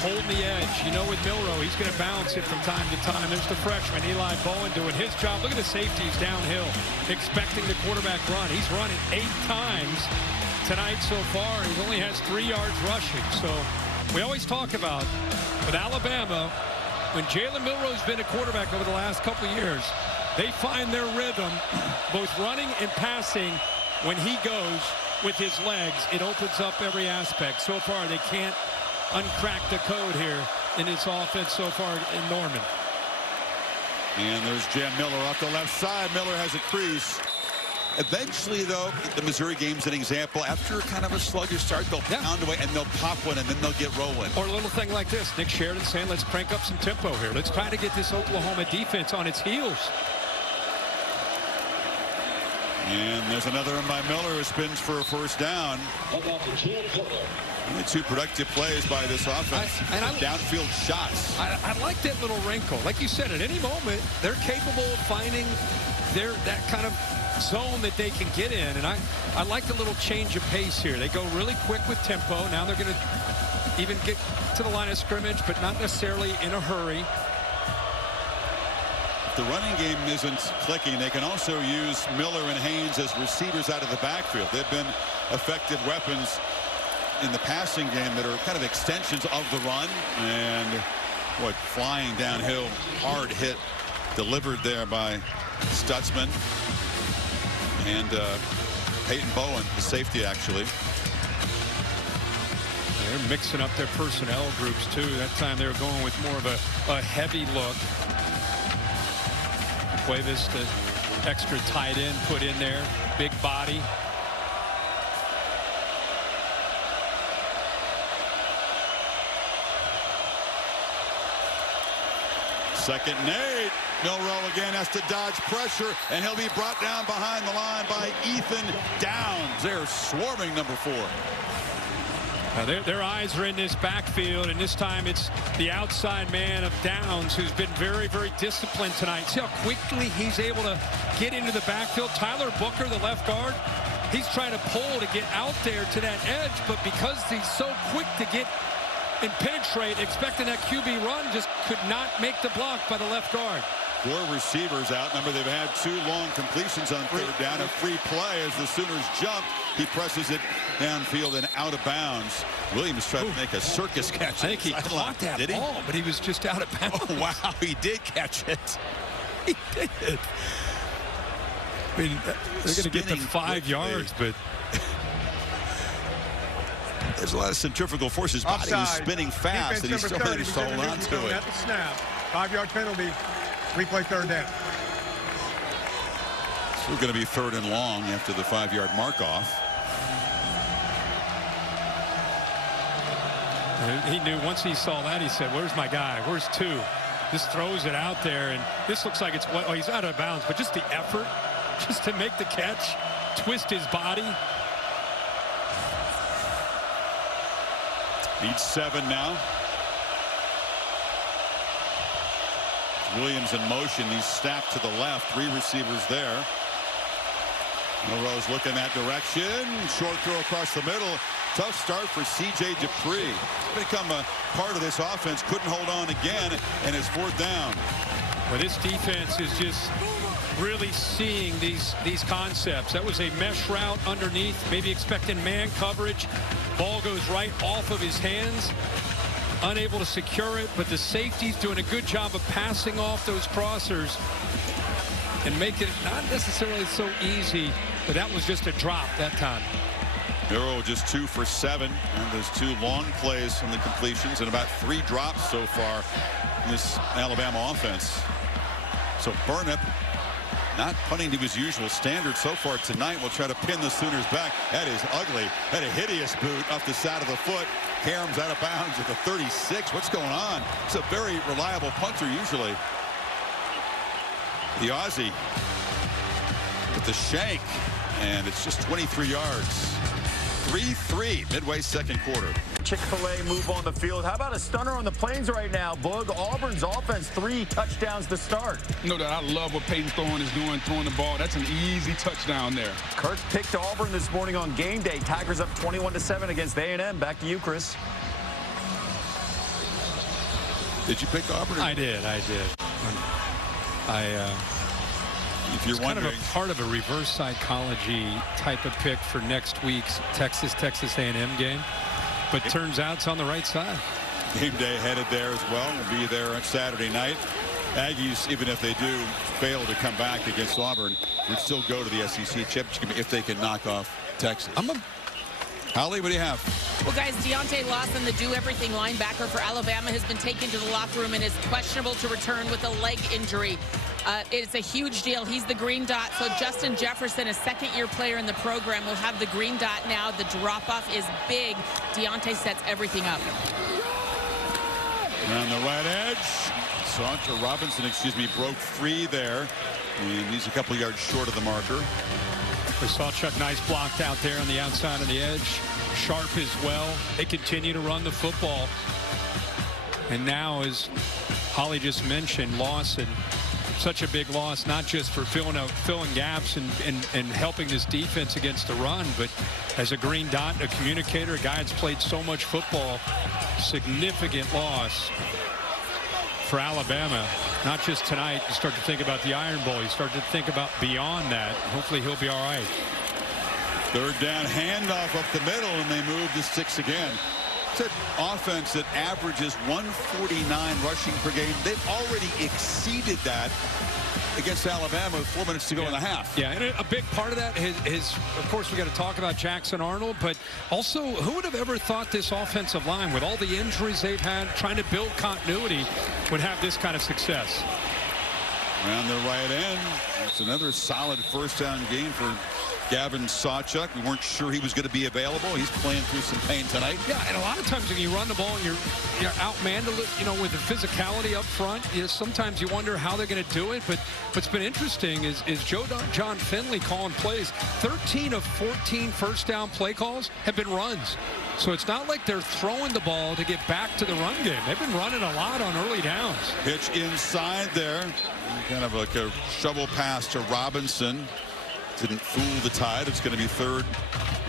holding the edge. You know, with Milroe, he's going to bounce it from time to time. There's the freshman, Eli Bowen, doing his job. Look at the safeties downhill, expecting the quarterback run. He's running 8 times tonight so far. He only has 3 yards rushing. So we always talk about, with Alabama, when Jalen Milroe's been a quarterback over the last couple of years, they find their rhythm, both running and passing. When he goes with his legs, it opens up every aspect. So far, they can't uncrack the code here in this offense so far in Norman. And there's Jan Miller off the left side. Miller has a crease. Eventually, though, the Missouri game's an example. After kind of a sluggish start, they'll pound away, and they'll pop one, and then they'll get rolling. Or a little thing like this. Nick Sheridan saying, let's crank up some tempo here. Let's try to get this Oklahoma defense on its heels. And there's another one by Miller who spins for a first down. Only 2 productive plays by this offense. Downfield shots. I like that little wrinkle. Like you said, at any moment, they're capable of finding that kind of zone that they can get in. And I like the little change of pace here. They go really quick with tempo. Now they're going to even get to the line of scrimmage, but not necessarily in a hurry. The running game isn't clicking. They can also use Miller and Haynes as receivers out of the backfield. They've been effective weapons in the passing game that are kind of extensions of the run. And what, flying downhill, hard hit delivered there by Stutzman and Peyton Bowen, the safety, actually. They're mixing up their personnel groups too. That time they were going with more of a heavy look. Cuevas, the extra tight end put in there, big body. Second and 8. Milroe again has to dodge pressure, and he'll be brought down behind the line by Ethan Downs. They're swarming number 4. Their eyes are in this backfield, and this time it's the outside man of Downs, who's been very, very disciplined tonight. See how quickly he's able to get into the backfield. Tyler Booker, the left guard, he's trying to pull to get out there to that edge, but because he's so quick to get and penetrate, expecting that QB run, just could not make the block by the left guard. 4 receivers out. Remember, they've had 2 long completions on third down. A free play as the Sooners jump. He presses it downfield and out of bounds. Williams tried to make a circus catch. I think he caught that ball, but he was just out of bounds. Oh, wow, he did catch it. He did. I mean, they're going to get to 5 yards, but there's a lot of centrifugal forces. Body was spinning fast, and he still managed to hold on to it. At the snap, 5-yard penalty. Replay third down. Still going to be 3rd and long after the 5-yard mark off. He knew once he saw that, he said, where's my guy? Where's 2? Just throws it out there, and this looks like it's, well, he's out of bounds, but just the effort just to make the catch, twist his body. Needs 7 now. Williams in motion. He's stacked to the left. 3 receivers there. Milroe's looking that direction. Short throw across the middle. Tough start for C.J. Dupree. He's become a part of this offense. Couldn't hold on again, and it's 4th down. Well, this defense is just really seeing these concepts. That was a mesh route underneath, maybe expecting man coverage. Ball goes right off of his hands. Unable to secure it, but the safety's doing a good job of passing off those crossers and making it not necessarily so easy, but that was just a drop that time. Milroe just 2 for 7, and there's 2 long plays from the completions and about 3 drops so far in this Alabama offense. So Burnip not punting to his usual standard so far tonight. Will try to pin the Sooners back. That is ugly. That a hideous boot off the side of the foot. Karam's out of bounds at the 36. What's going on? It's a very reliable punter usually. The Aussie with the shank, and it's just 23 yards. 3-3 midway second quarter. Chick-fil-A move on the field. How about a stunner on the plains right now, Boog? Auburn's offense, 3 touchdowns to start. No doubt. I love what Peyton Thorne is doing, throwing the ball. That's an easy touchdown there. Kirk picked Auburn this morning on game day. Tigers up 21-7 against A&M. Back to you, Chris. Did you pick Auburn? I did. If you're wondering, kind of a part of a reverse psychology type of pick for next week's Texas A&M game, but turns out it's on the right side. Game day headed there as well. We'll be there on Saturday night. Aggies, even if they do fail to come back against Auburn, would still go to the SEC championship if they can knock off Texas. Holly, what do you have? Well, guys, Deontay Lawson, the do-everything linebacker for Alabama, has been taken to the locker room and is questionable to return with a leg injury. It's a huge deal. He's the green dot. So Justin Jefferson, a second-year player in the program, will have the green dot now. The drop-off is big. Deontay sets everything up. On the right edge, Robinson, broke free there. And he's a couple yards short of the marker. We saw Chuck Nice blocked out there on the outside of the edge. Sharp as well. They continue to run the football. And now, as Holly just mentioned, Lawson, such a big loss, not just for filling gaps and helping this defense against the run, but as a green dot, a communicator, a guy that's played so much football. Significant loss for Alabama. Not just tonight. You start to think about the Iron Bowl. You start to think about beyond that. Hopefully he'll be all right. Third down handoff up the middle, and they move to 6 again. It's an offense that averages 149 rushing per game. They've already exceeded that against Alabama with 4 minutes to go in the half. Yeah, and a big part of that is, of course, we got to talk about Jackson Arnold, but also, who would have ever thought this offensive line, with all the injuries they've had, trying to build continuity, would have this kind of success? Around the right end, it's another solid first down game for Gavin Sawchuk. We weren't sure he was going to be available. He's playing through some pain tonight. Yeah, and a lot of times when you run the ball and you're outmanned, with the physicality up front, sometimes you wonder how they're going to do it. But what's been interesting is John Finley calling plays. 13 of 14 first down play calls have been runs. So it's not like they're throwing the ball to get back to the run game. They've been running a lot on early downs. Pitch inside there. Kind of like a shovel pass to Robinson. Didn't fool the Tide. It's going to be third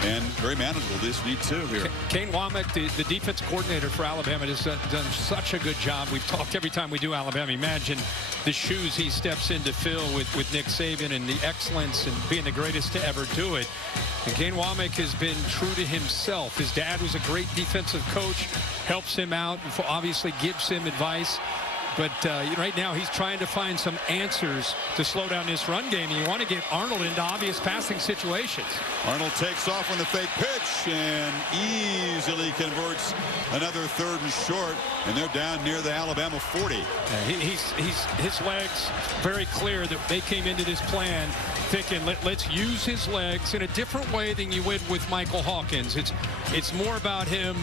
and very manageable. This need 2 here. Kane Womack, the defense coordinator for Alabama, has done such a good job. We've talked every time we do Alabama. Imagine the shoes he steps in to fill with Nick Saban and the excellence and being the greatest to ever do it. And Kane Womack has been true to himself. His dad was a great defensive coach, helps him out, obviously gives him advice. But right now he's trying to find some answers to slow down this run game. And you want to get Arnold into obvious passing situations. Arnold takes off on the fake pitch and easily converts another third and short. And they're down near the Alabama 40. His legs, very clear that they came into this plan thinking, let's use his legs in a different way than you would with Michael Hawkins. It's more about him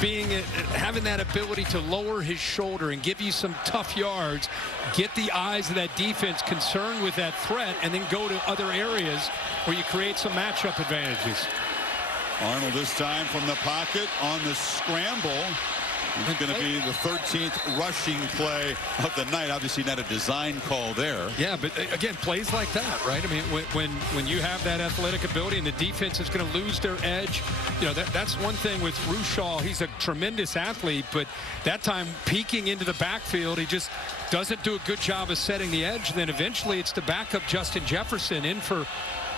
having that ability to lower his shoulder and give you some tough yards, get the eyes of that defense concerned with that threat, and then go to other areas where you create some matchup advantages. Arnold this time from the pocket on the scramble. It's going to be the 13th rushing play of the night. Obviously not a design call there. Yeah, but again, plays like that, right? I mean, when you have that athletic ability and the defense is going to lose their edge, that's one thing with Rushaw. He's a tremendous athlete, but that time peeking into the backfield, he just doesn't do a good job of setting the edge. Then eventually it's the backup Justin Jefferson in for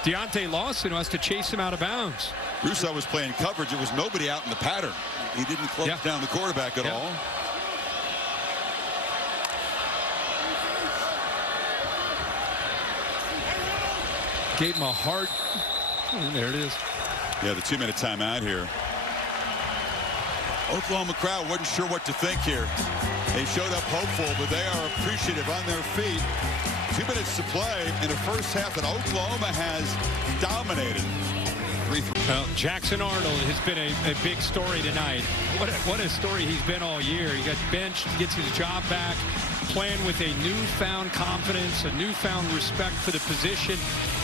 Deontay Lawson, who has to chase him out of bounds. Rushaw was playing coverage. There was nobody out in the pattern. He didn't close down the quarterback at all. Gave him a hard. There it is. Yeah, the 2-minute timeout here. Oklahoma crowd wasn't sure what to think here. They showed up hopeful, but they are appreciative on their feet. 2 minutes to play in a first half that Oklahoma has dominated. Well, Jackson Arnold has been a big story tonight. What a story he's been all year. He got benched, gets his job back, playing with a newfound confidence, a newfound respect for the position.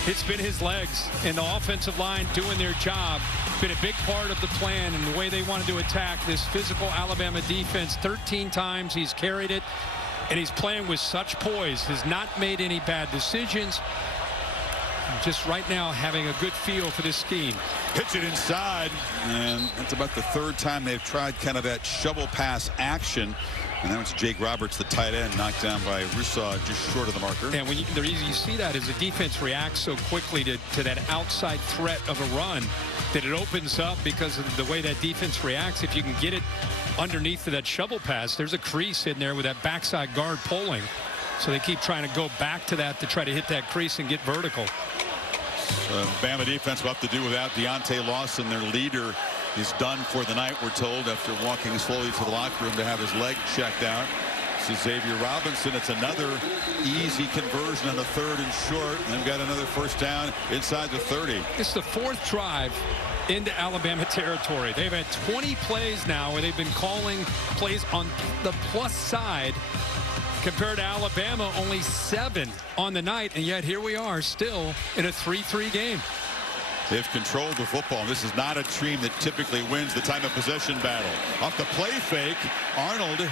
It's been his legs and the offensive line doing their job. Been a big part of the plan and the way they wanted to attack this physical Alabama defense. 13 times he's carried it, and he's playing with such poise. Has not made any bad decisions. Just right now having a good feel for this scheme. Pitch it inside, and that's about the third time they've tried kind of that shovel pass action. And that was Jake Roberts, the tight end, knocked down by Rushaw just short of the marker. And the reason you see that is the defense reacts so quickly to that outside threat of a run that it opens up because of the way that defense reacts. If you can get it underneath of that shovel pass, there's a crease in there with that backside guard pulling. So they keep trying to go back to that to try to hit that crease and get vertical. Bama defense will have to do without Deontay Lawson. Their leader is done for the night, we're told, after walking slowly to the locker room to have his leg checked out. This is Xavier Robinson. It's another easy conversion on a 3rd and short. And they've got another first down inside the 30. It's the 4th drive into Alabama territory. They've had 20 plays now where they've been calling plays on the plus side, compared to Alabama, only 7 on the night, and yet here we are still in a 3-3 game. They've controlled the football. This is not a team that typically wins the time of possession battle. Off the play fake, Arnold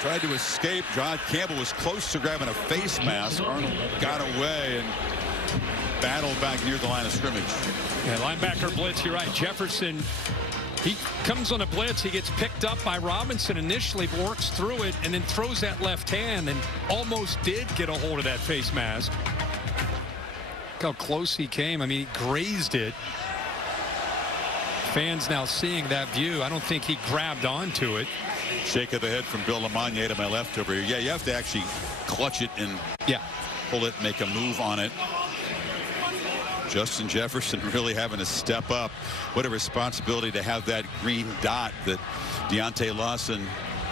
tried to escape. John Campbell was close to grabbing a face mask. Arnold got away and battled back near the line of scrimmage. Yeah, linebacker blitz, you're right. Jefferson, he comes on a blitz. He gets picked up by Robinson initially, but works through it and then throws that left hand and almost did get a hold of that face mask. Look how close he came. I mean, he grazed it. Fans now seeing that view. I don't think he grabbed onto it. Shake of the head from Bill LeMonnier to my left over here. Yeah, you have to actually clutch it and pull it, make a move on it. Justin Jefferson really having to step up. What a responsibility to have that green dot that Deontay Lawson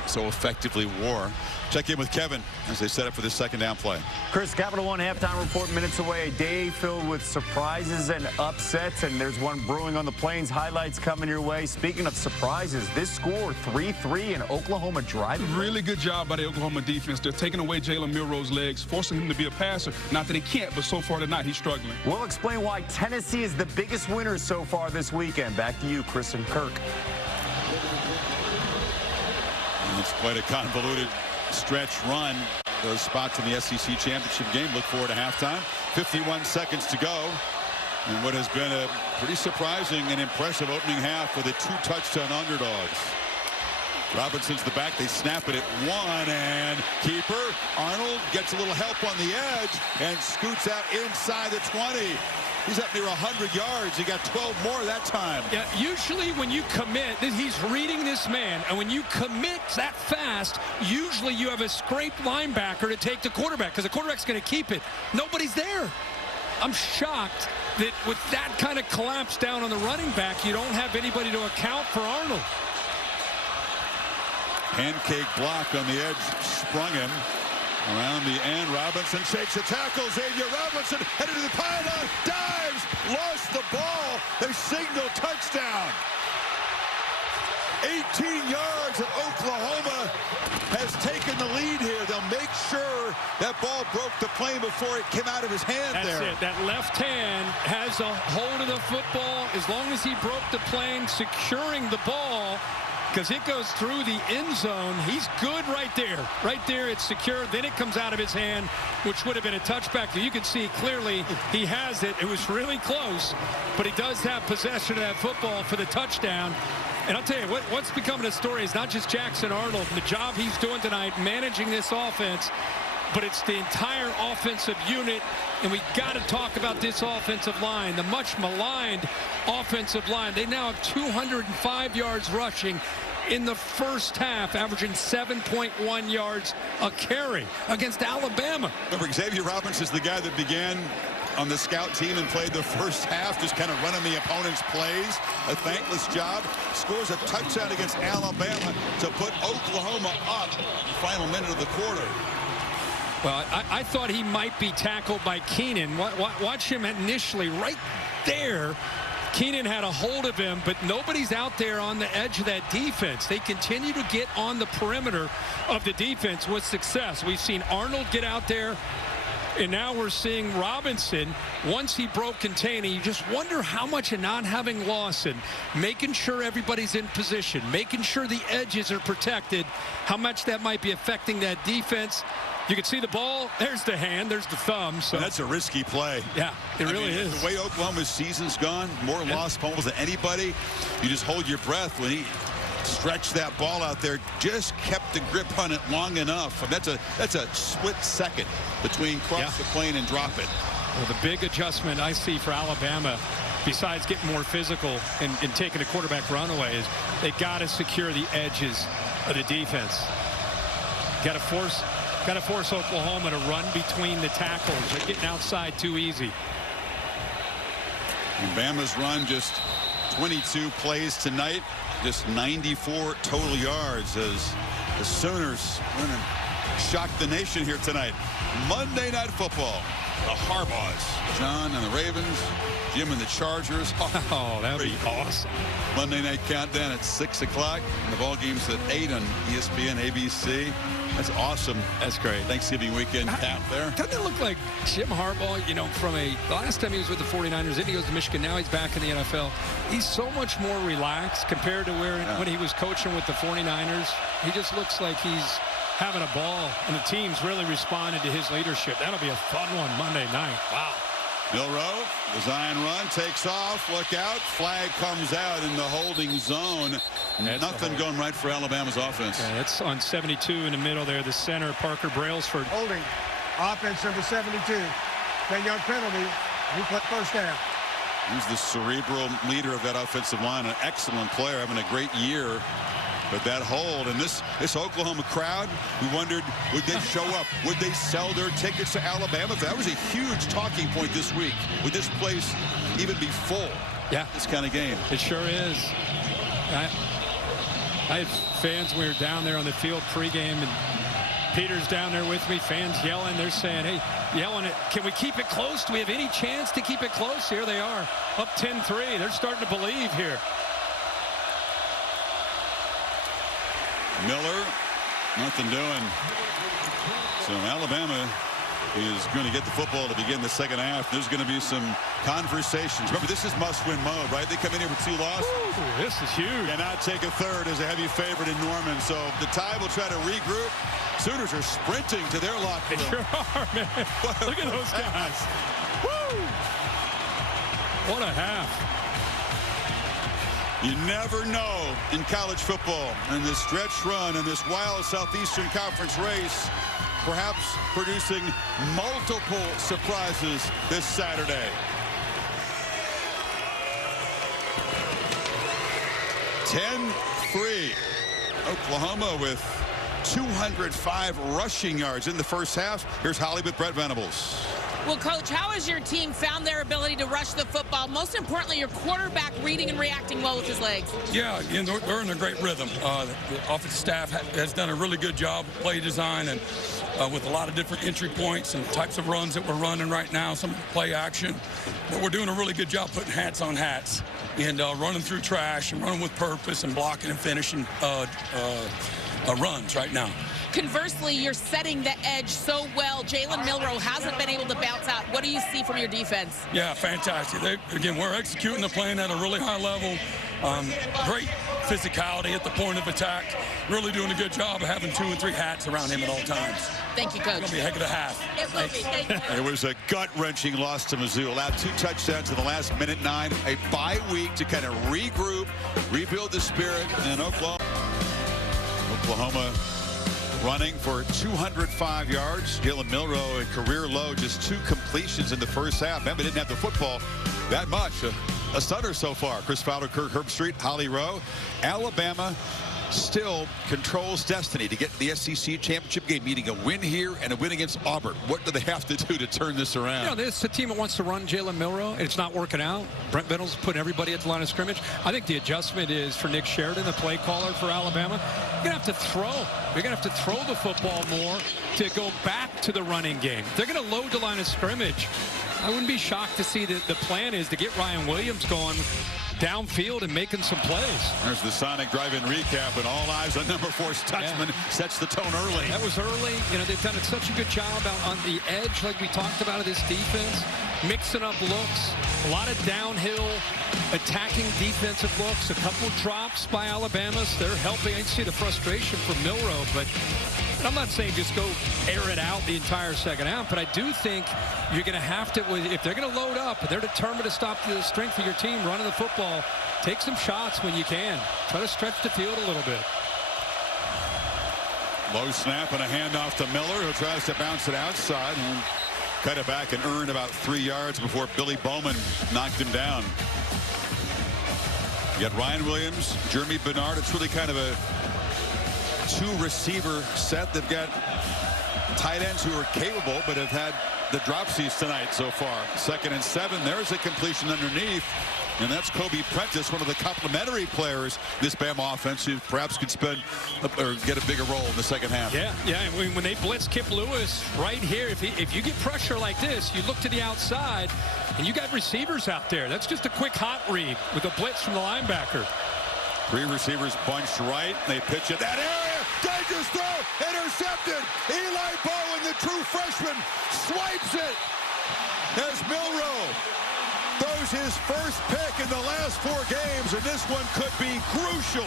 so effectively wore. Check in with Kevin as they set up for this 2nd down play. Chris, Capital One halftime report minutes away. A day filled with surprises and upsets, and there's one brewing on the Plains. Highlights coming your way. Speaking of surprises, this score 3-3 in Oklahoma driving. Really good job by the Oklahoma defense. They're taking away Jalen Milroe's legs, forcing him to be a passer. Not that he can't, but so far tonight he's struggling. We'll explain why Tennessee is the biggest winner so far this weekend. Back to you, Chris and Kirk. It's quite a convoluted stretch run. Those spots in the SEC championship game. Look forward to halftime. 51 seconds to go. And what has been a pretty surprising and impressive opening half for the 2-touchdown underdogs. Robinson's the back. They snap it at 1, and keeper Arnold gets a little help on the edge and scoots out inside the 20. He's up near 100 yards. He got 12 more that time. Yeah, usually when you commit, he's reading this man, and when you commit that fast, usually you have a scraped linebacker to take the quarterback because the quarterback's going to keep it. Nobody's there. I'm shocked that with that kind of collapse down on the running back, you don't have anybody to account for Arnold. Pancake block on the edge, sprung him. Around the end, Robinson shakes a tackle. Xavier Robinson headed to the pylon, dives, lost the ball. They signal touchdown. 18 yards, and Oklahoma has taken the lead here. They'll make sure that ball broke the plane before it came out of his hand. That's there. It. That left hand has a hold of the football as long as he broke the plane, securing the ball. Because it goes through the end zone. He's good right there. Right there, it's secure. Then it comes out of his hand, which would have been a touchback. You can see clearly he has it. It was really close, but he does have possession of that football for the touchdown. And I'll tell you, what's becoming a story is not just Jackson Arnold, the job he's doing tonight, managing this offense, but it's the entire offensive unit. And we got to talk about this offensive line, the much maligned offensive line. They now have 205 yards rushing in the first half, averaging 7.1 yards a carry against Alabama. Remember, Xavier Robinson is the guy that began on the scout team and played the first half, just kind of running the opponent's plays. A thankless job. Scores a touchdown against Alabama to put Oklahoma up in the final minute of the quarter. Well, I thought he might be tackled by Keenan. Watch him initially right there. Keenan had a hold of him, but nobody's out there on the edge of that defense. They continue to get on the perimeter of the defense with success. We've seen Arnold get out there, and now we're seeing Robinson. Once he broke containment, you just wonder how much of not having Lawson, making sure everybody's in position, making sure the edges are protected, how much that might be affecting that defense. You can see the ball. There's the hand. There's the thumb. So that's a risky play. Yeah, it really is. The way Oklahoma's season's gone, more lost fumbles than anybody. You just hold your breath when he stretched that ball out there. Just kept the grip on it long enough. And that's a split second between cross the plane and drop it. Well, the big adjustment I see for Alabama, besides getting more physical and taking a quarterback run away, is they got to secure the edges of the defense. Got to force Oklahoma to run between the tackles. They're getting outside too easy. And Bama's run just 22 plays tonight, just 94 total yards as The Sooners going to shock the nation here tonight. Monday Night Football. The Harbaughs, John and the Ravens, Jim and the Chargers. Oh, that would be awesome. Monday Night Countdown at 6 o'clock. And the ball game's at 8 on ESPN, ABC. That's awesome. That's great. Thanksgiving weekend out there. Doesn't it look like Jim Harbaugh, from the last time he was with the 49ers, then he goes to Michigan, now he's back in the NFL. He's so much more relaxed compared to when he was coaching with the 49ers. He just looks like he's having a ball, and the team's really responded to his leadership. That'll be a fun one Monday night. Wow. Milroe, the Zion run, takes off. Look out. Flag comes out in the holding zone. Nothing going right for Alabama's offense. Yeah, it's on 72 in the middle there. The center, Parker Brailsford. Holding. Offense number 72. 10-yard penalty. Replay first down. He's the cerebral leader of that offensive line. An excellent player, having a great year. But that hold, and this Oklahoma crowd, we wondered, would they show up? Would they sell their tickets to Alabama? That was a huge talking point this week. Would this place even be full? Yeah. This kind of game. It sure is. I had fans, we were down there on the field pregame, and Peter's down there with me, fans yelling. They're saying, hey, yelling it, can we keep it close? Do we have any chance to keep it close? Here they are, up 10-3. They're starting to believe here. Miller, nothing doing. So Alabama is going to get the football to begin the second half. There's going to be some conversations. Remember, this is must-win mode, right? They come in here with 2 losses. Ooh, this is huge. Cannot take a third as a heavy favorite in Norman. So the Tide will try to regroup. Sooners are sprinting to their locker room. They sure are, man. Look at those guys. Woo! What a half. You never know in college football, and this stretch run and this wild Southeastern Conference race, perhaps producing multiple surprises this Saturday. 10-3. Oklahoma with 205 rushing yards in the first half. Here's Holly with Brett Venables. Well, Coach, how has your team found their ability to rush the football? Most importantly, your quarterback reading and reacting well with his legs. Yeah, they're in a great rhythm. The offensive staff has done a really good job of play design and with a lot of different entry points and types of runs that we're running right now, some play action. But we're doing a really good job putting hats on hats and running through trash and running with purpose and blocking and finishing runs right now. Conversely, you're setting the edge so well. Jalen Milroe hasn't been able to bounce out. What do you see from your defense? Yeah, fantastic. Again, we're executing the plan at a really high level. Great physicality at the point of attack. Really doing a good job of having 2 and 3 hats around him at all times. Thank you, Coach. It's going to be a heck of a half. It will be. Thank you. It was a gut-wrenching loss to Mizzou. Allowed 2 touchdowns in the last minute 9. A bye week to kind of regroup, rebuild the spirit. And Oklahoma running for 205 yards. Jalen Milroe, a career low, just 2 completions in the first half. Bama didn't have the football that much. A stunner so far. Chris Fowler, Kirk Herbstreit, Holly Rowe. Alabama still controls destiny to get to the SEC championship game, needing a win here and a win against Auburn. What do they have to do to turn this around? This is a team that wants to run Jalen Milroe, and it's not working out. Brent Venables putting everybody at the line of scrimmage. I think the adjustment is for Nick Sheridan, the play caller for Alabama. You're going to have to throw. You're going to have to throw the football more to go back to the running game. They're going to load the line of scrimmage. I wouldn't be shocked to see that the plan is to get Ryan Williams going downfield and making some plays. There's the Sonic drive-in recap, and all eyes on number 4 Stutzman. Sets the tone early. That was early. They've done such a good job out on the edge, like we talked about, of this defense, mixing up looks, a lot of downhill attacking defensive looks, a couple drops by Alabama. So they're helping. I can see the frustration from Milroe, but I'm not saying just go air it out the entire second half, but I do think you're going to have to, if they're going to load up, and they're determined to stop the strength of your team running the football, take some shots when you can. Try to stretch the field a little bit. Low snap and a handoff to Miller, who tries to bounce it outside and cut it back and earn about 3 yards before Billy Bowman knocked him down. You got Ryan Williams, Jeremy Bernard. It's really kind of a 2-receiver set. They've got tight ends who are capable but have had the dropsies tonight so far. 2nd and 7. There's a completion underneath. And that's Kobe Prentice, one of the complementary players this Bama offense, who perhaps could spend or get a bigger role in the second half. Yeah. And when they blitz Kip Lewis right here, if you get pressure like this, you look to the outside, and you got receivers out there. That's just a quick hot read with a blitz from the linebacker. 3 receivers bunched right. They pitch it. That area. Dangerous throw. Intercepted. Eli Bowen, the true freshman, swipes it as Milroe throws his first pick in the last 4 games, and this one could be crucial.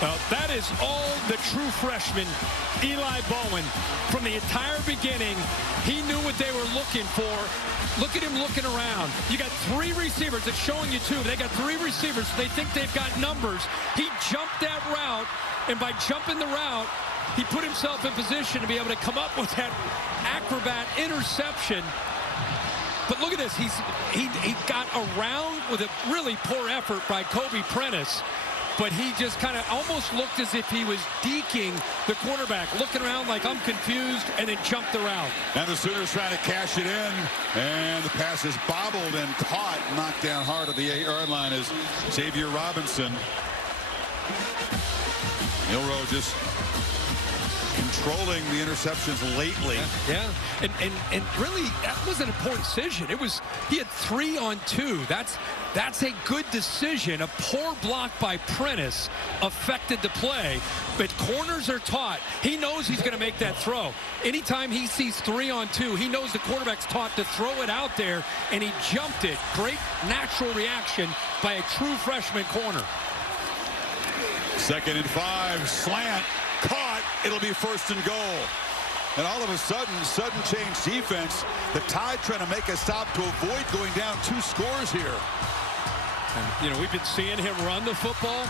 Well, that is all the true freshman, Eli Bowen. From the entire beginning, he knew what they were looking for. Look at him looking around. You got 3 receivers. It's showing you 2. They got 3 receivers. They think they've got numbers. He jumped that route, and by jumping the route, he put himself in position to be able to come up with that acrobat interception. But look at this. He got around with a really poor effort by Kobe Prentice. But he just kind of almost looked as if he was deking the quarterback, looking around like I'm confused, and then jumped the route. And the Sooners trying to cash it in, and the pass is bobbled and caught, knocked down hard at the 8-yard line is Xavier Robinson. Milroe just controlling the interceptions lately. Yeah. And really, that was an important decision. He had 3 on 2. That's a good decision. A poor block by Prentice affected the play, but corners are taught. He knows he's going to make that throw. Anytime he sees 3 on 2, he knows the quarterback's taught to throw it out there, and he jumped it. Great natural reaction by a true freshman corner. 2nd and 5, slant, caught. It'll be 1st and goal. And all of a sudden change defense. The Tide trying to make a stop to avoid going down 2 scores here. And, we've been seeing him run the football.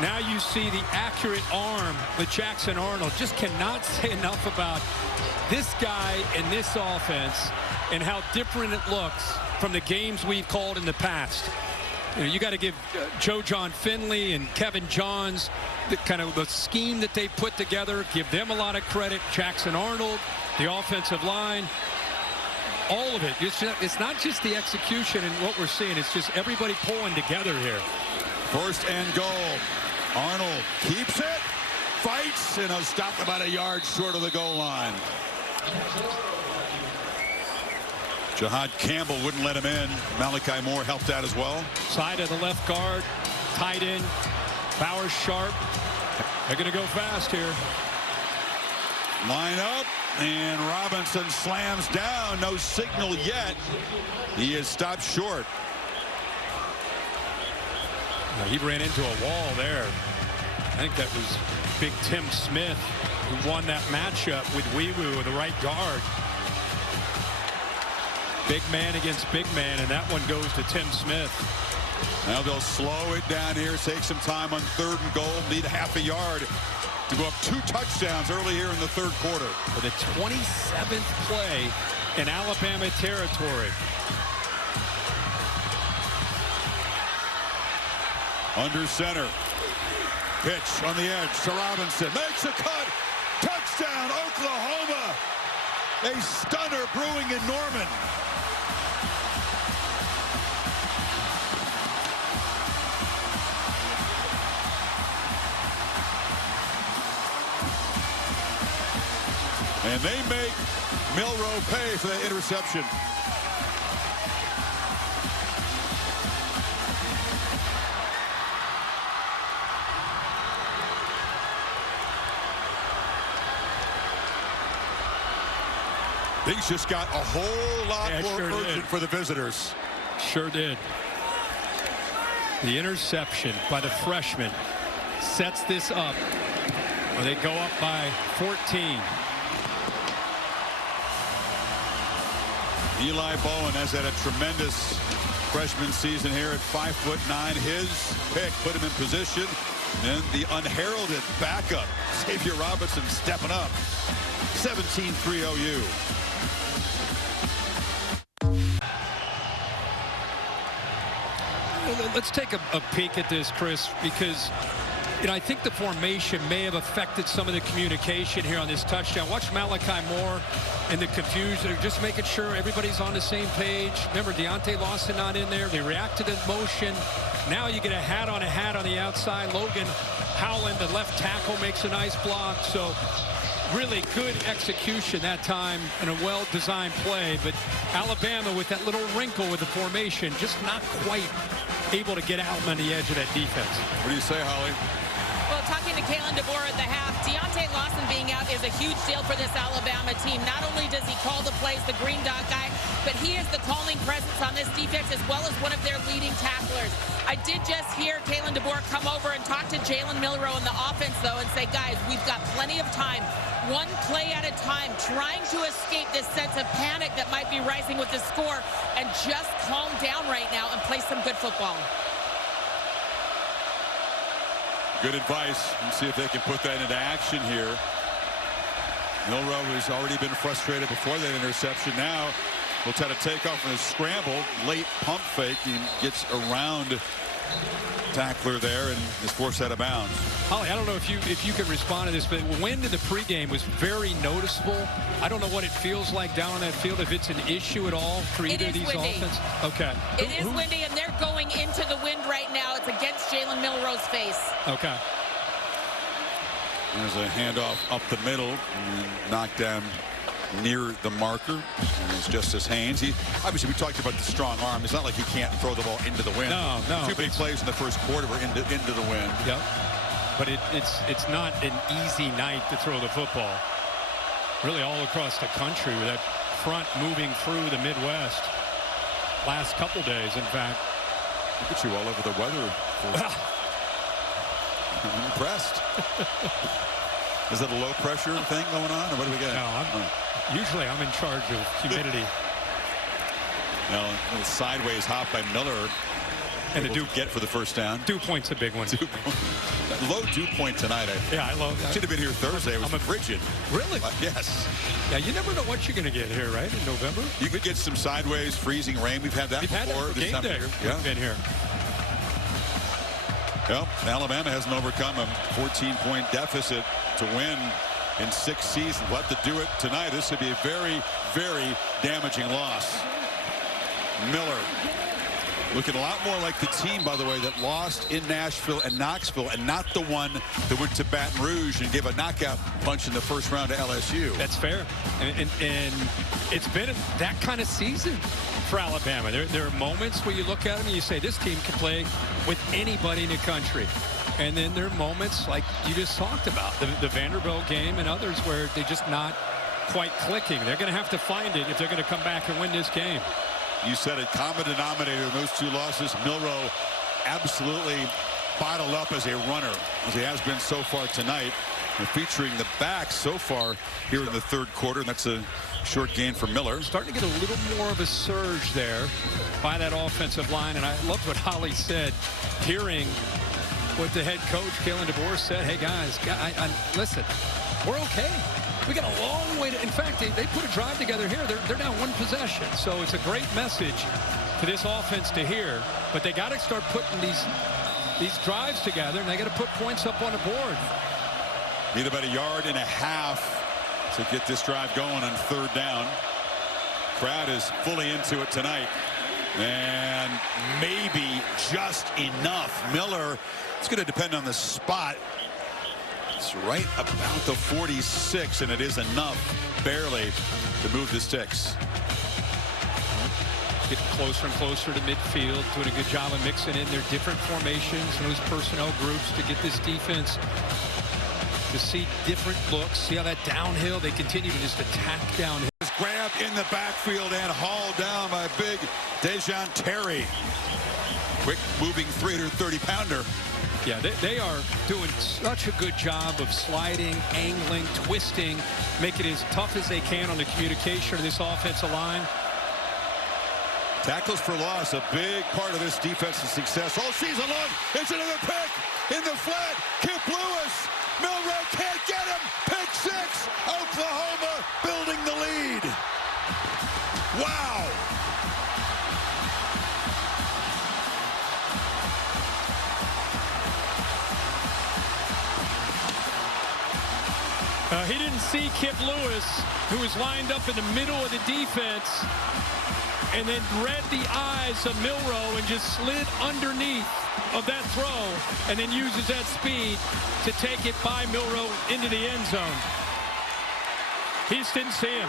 Now you see the accurate arm with Jackson Arnold. Just cannot say enough about this guy and this offense and how different it looks from the games we've called in the past. You got to give Joe John Finley and Kevin Johns the scheme that they put together. Give them a lot of credit. Jackson Arnold, the offensive line, all of it. It's not just the execution and what we're seeing. It's just everybody pulling together here. 1st and goal. Arnold keeps it, fights, and is stopped about a yard short of the goal line. Jihad Campbell wouldn't let him in. Malachi Moore helped out as well. Side of the left guard, tight end, Bowers sharp. They're going to go fast here. Line up, and Robinson slams down. No signal yet. He is stopped short. He ran into a wall there. I think that was Big Tim Smith who won that matchup with Weewu, the right guard. Big man against big man, and that one goes to Tim Smith. Now they'll slow it down here, take some time on 3rd and goal, need a half a yard to go up 2 touchdowns early here in the 3rd quarter. For the 27th play in Alabama territory. Under center. Pitch on the edge to Robinson. Makes a cut. Touchdown, Oklahoma. A stunner brewing in Norman. And they make Milroe pay for that interception. Things just got a whole lot more urgent for the visitors. Sure did. The interception by the freshman sets this up. Well, they go up by 14. Eli Bowen has had a tremendous freshman season here at 5'9". His pick put him in position. And the unheralded backup, Xavier Robinson, stepping up. 17-3 OU. let's take a peek at this, Chris, because I think the formation may have affected some of the communication here on this touchdown. Watch Malachi Moore and the confusion. They're just making sure everybody's on the same page. Remember, Deontay Lawson not in there. They react to the motion. Now you get a hat on the outside. Logan Howland, the left tackle, makes a nice block. So really good execution that time and a well-designed play. But Alabama, with that little wrinkle with the formation, just not quite able to get out on the edge of that defense. What do you say, Holly? Well, talking to Kalen DeBoer at the half, Deontay Lawson being out is a huge deal for this Alabama team. Not only does he call the plays, the green dot guy, but he is the calming presence on this defense as well as one of their leading tacklers. I did just hear Kalen DeBoer come over and talk to Jalen Milroe in the offense, though, and say, guys, we've got plenty of time, one play at a time, trying to escape this sense of panic that might be rising with the score, and just calm down right now and play some good football. Good advice. Let's see if they can put that into action here. Milroe has already been frustrated before that interception. Now we'll try to take off in a scramble. Late pump fake. He gets around tackler there and is forced out of bounds. Holly, I don't know if you can respond to this, but wind in the pregame was very noticeable. I don't know what it feels like down on that field, if it's an issue at all for either of these offenses. Okay. It is windy, and they're going into the wind right now. It's against Jalen Milroe's face. Okay. There's a handoff up the middle and knocked down near the marker. And it's Justice Haynes. Obviously, we talked about the strong arm. It's not like he can't throw the ball into the wind. No. Two big plays in the first quarter were into the wind. Yep. But it's not an easy night to throw the football. Really all across the country with that front moving through the Midwest. Last couple days, in fact. Look at you all over the weather. I'm impressed. Is that a low pressure thing going on, or what do we got? No, usually I'm in charge of humidity. Now, a little sideways hop by Miller. And the dew get for the first down. Dew point's a big one. Low dew point tonight. I love that. Should have been here Thursday. It was frigid. Really? Yes. Yeah, you never know what you're going to get here, right? In November. You could get some sideways freezing rain. We've had that before. This game day. We've been here. Well, Alabama hasn't overcome a 14-point deficit to win in 6 seasons. We'll have to do it tonight. This would be a very, very damaging loss. Miller looking a lot more like the team, by the way, that lost in Nashville and Knoxville, and not the one that went to Baton Rouge and gave a knockout punch in the first round to LSU. That's fair. And it's been that kind of season for Alabama. There are moments where you look at them and you say, this team can play with anybody in the country. And then there are moments like you just talked about, the Vanderbilt game and others, where they're just not quite clicking. They're going to have to find it if they're going to come back and win this game. You said a common denominator in those two losses. Milroe absolutely bottled up as a runner, as he has been so far tonight. And featuring the back so far here in the third quarter. And that's a short gain for Miller. Starting to get a little more of a surge there by that offensive line. And I loved what Holly said, hearing what the head coach, Kalen DeBoer, said. Hey, guys, listen, we're okay. We got a long way to, in fact, they put a drive together here. They're down one possession. So it's a great message for this offense to hear. But they got to start putting these drives together, and they got to put points up on the board. Need about 1.5 yards to get this drive going on third down. Crowd is fully into it tonight. And maybe just enough. Miller, it's going to depend on the spot. It's right about the 46, and it is enough, barely, to move the sticks. Getting closer and closer to midfield, doing a good job of mixing in their different formations and those personnel groups to get this defense to see different looks. See how that downhill, they continue to just attack downhill. Grabbed in the backfield and hauled down by big Dejon Terry. Quick moving 330-pounder. Yeah, they are doing such a good job of sliding, angling, twisting, make it as tough as they can on the communication of this offensive line. Tackles for loss, a big part of this defense's success all season long. It's another pick in the flat. Kip Lewis. Milroe can't get him. Pick six. Oklahoma building the lead. Wow. He didn't see Kip Lewis, who was lined up in the middle of the defense, and then read the eyes of Milroe and just slid underneath of that throw, and then uses that speed to take it by Milroe into the end zone. He just didn't see him.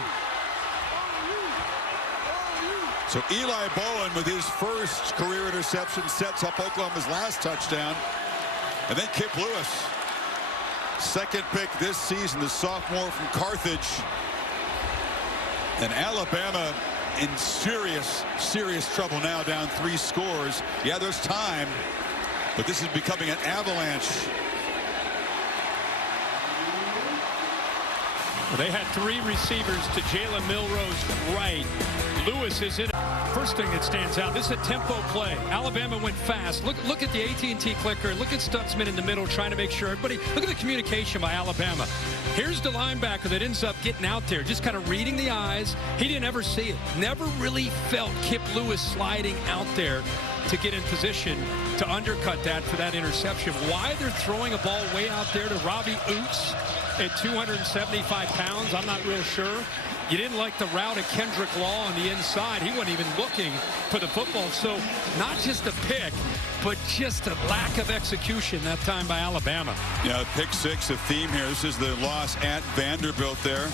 So Eli Bowen, with his first career interception, sets up Oklahoma's last touchdown. And then Kip Lewis, second pick this season, the sophomore from Carthage. And Alabama in serious trouble now, down 3 scores. Yeah, there's time, but this is becoming an avalanche. Well, they had 3 receivers to Jalen Milroe's right. Lewis is in. First thing that stands out, this is a tempo play. Alabama went fast. Look at the AT&T clicker. Look at Stutzman in the middle trying to make sure everybody, look at the communication by Alabama. Here's the linebacker that ends up getting out there, just kind of reading the eyes. He didn't ever see it. Never really felt Kip Lewis sliding out there to get in position to undercut that for that interception. Why they're throwing a ball way out there to Robbie Oots at 275 pounds, I'm not real sure. You didn't like the route of Kendrick Law on the inside. He wasn't even looking for the football. So not just a pick, but just a lack of execution that time by Alabama. Yeah, pick 6, a theme here. This is the loss at Vanderbilt there.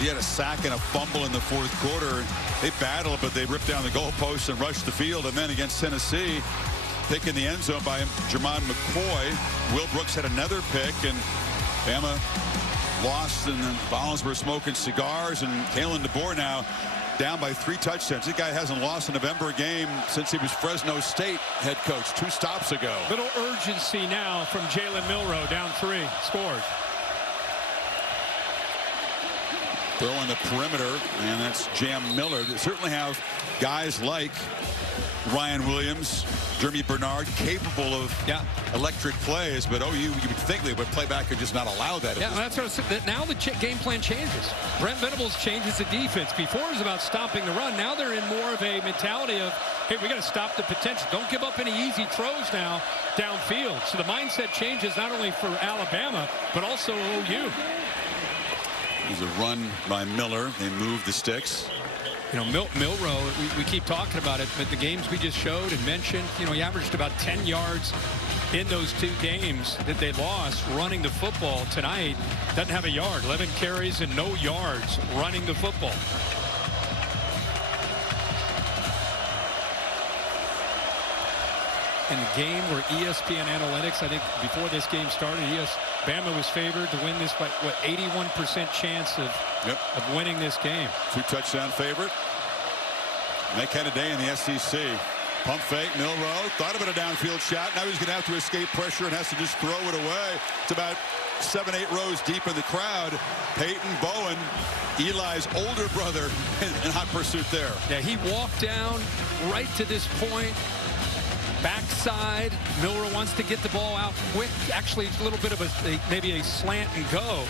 He had a sack and a fumble in the 4th quarter. They battled, but they ripped down the goalposts and rushed the field. And then against Tennessee, pick in the end zone by Jermon McCoy. Will Brooks had another pick, and Bama lost, and then Collins were smoking cigars, and Kalen DeBoer now down by 3 touchdowns. This guy hasn't lost a November game since he was Fresno State head coach 2 stops ago. Little urgency now from Jalen Milroe, down 3, scores. Throw on the perimeter, and that's Jam Miller. They certainly have guys like Ryan Williams, Jeremy Bernard, capable of electric plays, but you would think they would play back and just not allow that. Yeah, that's what I said. Now the game plan changes. Brent Venables changes the defense. Before it was about stopping the run. Now they're in more of a mentality of, hey, we got to stop the potential. Don't give up any easy throws now downfield. So the mindset changes not only for Alabama, but also OU. There's a run by Miller. They move the sticks. You know, Milroe, we keep talking about it, but the games we just showed and mentioned, you know, he averaged about 10 yards in those 2 games that they lost running the football. Tonight, doesn't have a yard. 11 carries and no yards running the football. In the game where ESPN Analytics, I think before this game started, Bama was favored to win this by, what, 81% chance of winning this game. 2-touchdown favorite. And that kind of day in the SEC. Pump fake, Milroe thought about a downfield shot. Now he's going to have to escape pressure and has to just throw it away. It's about 7-8 rows deep in the crowd. Peyton Bowen, Eli's older brother, in hot pursuit there. Yeah, he walked down right to this point. Backside, Milroe wants to get the ball out quick. Actually, it's a little bit of maybe a slant and go.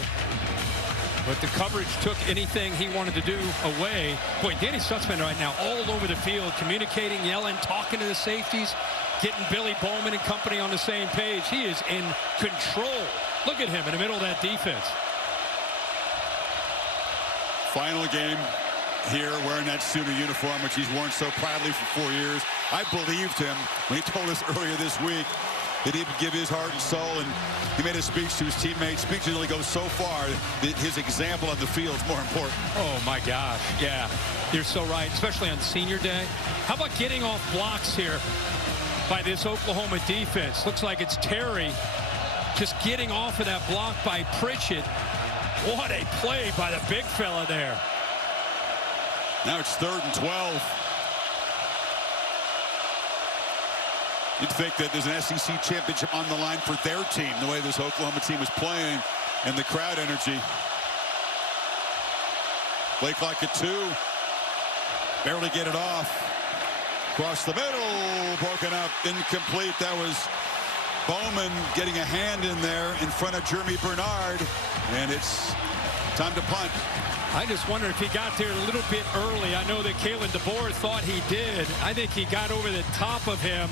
But the coverage took anything he wanted to do away. Boy, Danny Stutzman right now all over the field, communicating, yelling, talking to the safeties, getting Billy Bowman and company on the same page. He is in control. Look at him in the middle of that defense. Final game here wearing that Sooner uniform, which he's worn so proudly for 4 years. I believed him when he told us earlier this week that he would give his heart and soul, and he made a speech to his teammates. Speech only goes so far that his example on the field is more important. Oh, my gosh. Yeah, you're so right, especially on senior day. How about getting off blocks here by this Oklahoma defense? Looks like it's Terry just getting off of that block by Pritchett. What a play by the big fella there. Now it's 3rd and 12. You'd think that there's an SEC championship on the line for their team, the way this Oklahoma team is playing and the crowd energy. Play clock at 2. Barely get it off. Across the middle, broken up, incomplete. That was Bowman getting a hand in there in front of Jeremy Bernard, and it's time to punt. I just wonder if he got there a little bit early. I know that Kalen DeBoer thought he did. I think he got over the top of him.